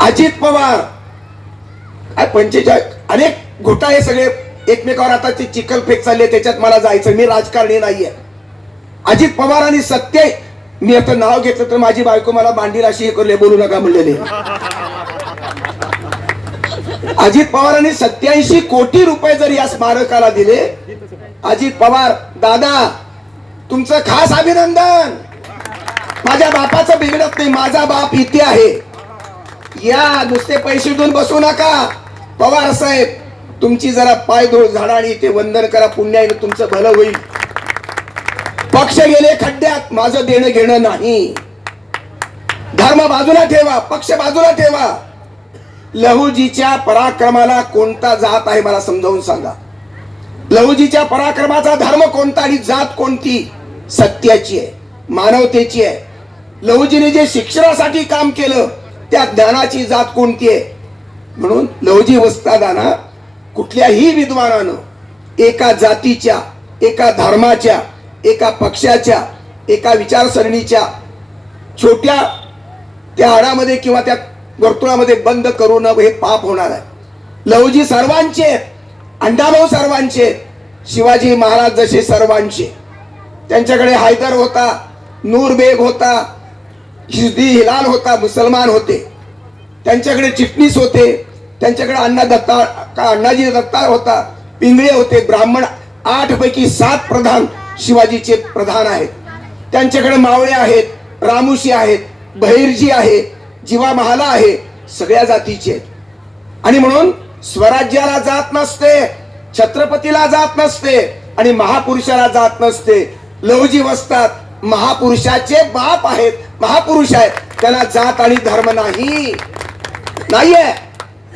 अजित पवार 45 अनेक घोटाळे सगळे एकमेकावर आता ते चिखलफेक चालली आहे, त्याच्यात मला जायचं, मी राजकारणी नाहीये. अजित पवारांनी सत्य, मी आता नाव घेतलं तर माझी बायको मला मांडील अशी हे करले, बोलू नका म्हणलेले. अजित पवारांनी 87 कोटी रुपये जर या स्मारकाला दिले, अजित पवार दादा तुमचं खास अभिनंदन. माझ्या बापाचं बिघडत नाही, माझा बाप इथे आहे. या नुसते पैसे देऊन बसू नका. पवार साहेब तुमची जरा पाय धूळ झाडा आणि इथे वंदन करा, पुण्याईनं तुमचं भलं होईल. पक्ष गेले खड्ड्यात, माझं देणं घेणं नाही. धर्म बाजूला ठेवा, पक्ष बाजूला ठेवा. लहुजीच्या पराक्रमाला कोणता जात आहे मला समजावून सांगा. लहुजीच्या पराक्रमाचा धर्म कोणता आणि जात कोणती? सत्याची आहे, मानवतेची आहे. लहुजीने जे शिक्षणासाठी काम केलं, त्या ज्ञानाची जात कोणती आहे? म्हणून लहुजी वस्तादांना कुठल्याही विद्वानानं एका जातीच्या, एका धर्माच्या, एका पक्षाच्या, एका विचारसरणीच्या छोट्या त्या आडामध्ये किंवा त्या वर्तुळामध्ये बंद करू नये, हे पाप होणार आहे. लहुजी सर्वांचे, अण्णाभाऊ सर्वांचे, शिवाजी महाराज जसे सर्वांचे. त्यांच्याकडे हैदर होता, नूरबेग होता, हिजदी हिलाल होता, मुसलमान होते. त्यांच्याकडे चिटणीस होते, त्यांच्याकडे अण्णाजी दत्ता होता, पिंगळे होते. ब्राह्मण 8 पैकी 7 प्रधान शिवाजीचे प्रधान आहेत. त्यांच्याकडे मावळे आहेत, रामुशी आहेत, बहिर्जी आहे, जीवा महाला आहे, सगळ्या जातीचे आहेत. आणि म्हणून स्वराज्याला जात नसते, छत्रपतीला जात नसते आणि महापुरुषाला जात नसते. लहुजी वस्तात महापुरुषाचे बाप आहेत, महापुरुष आहेत, त्यांना जात आणि धर्म नाहीये.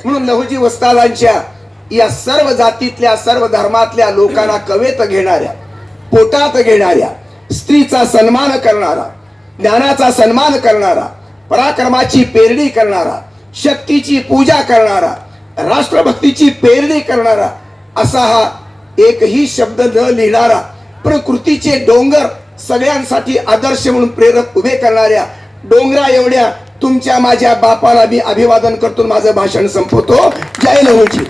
म्हणून लहुजी वस्तादांच्या या सर्व जातीतल्या, सर्व धर्मातल्या लोकांना कवेत घेणाऱ्या, पोटात घेणाऱ्या, स्त्रीचा सन्मान करणारा, ज्ञानाचा सन्मान करणारा, पराक्रमाची पेरणी करणारा, शक्तीची पूजा करणारा, राष्ट्रभक्तीची पेरणी करणारा, असा हा एकही शब्द न लिहिणारा, प्रकृतीचे डोंगर सगळ्यांसाठी आदर्श म्हणून प्रेरक उभे करणाऱ्या डोंगरा एवढ्या तुमच्या माझ्या बापाला मी अभिवादन करतो, माझं भाषण संपवतो. जय लहुजी.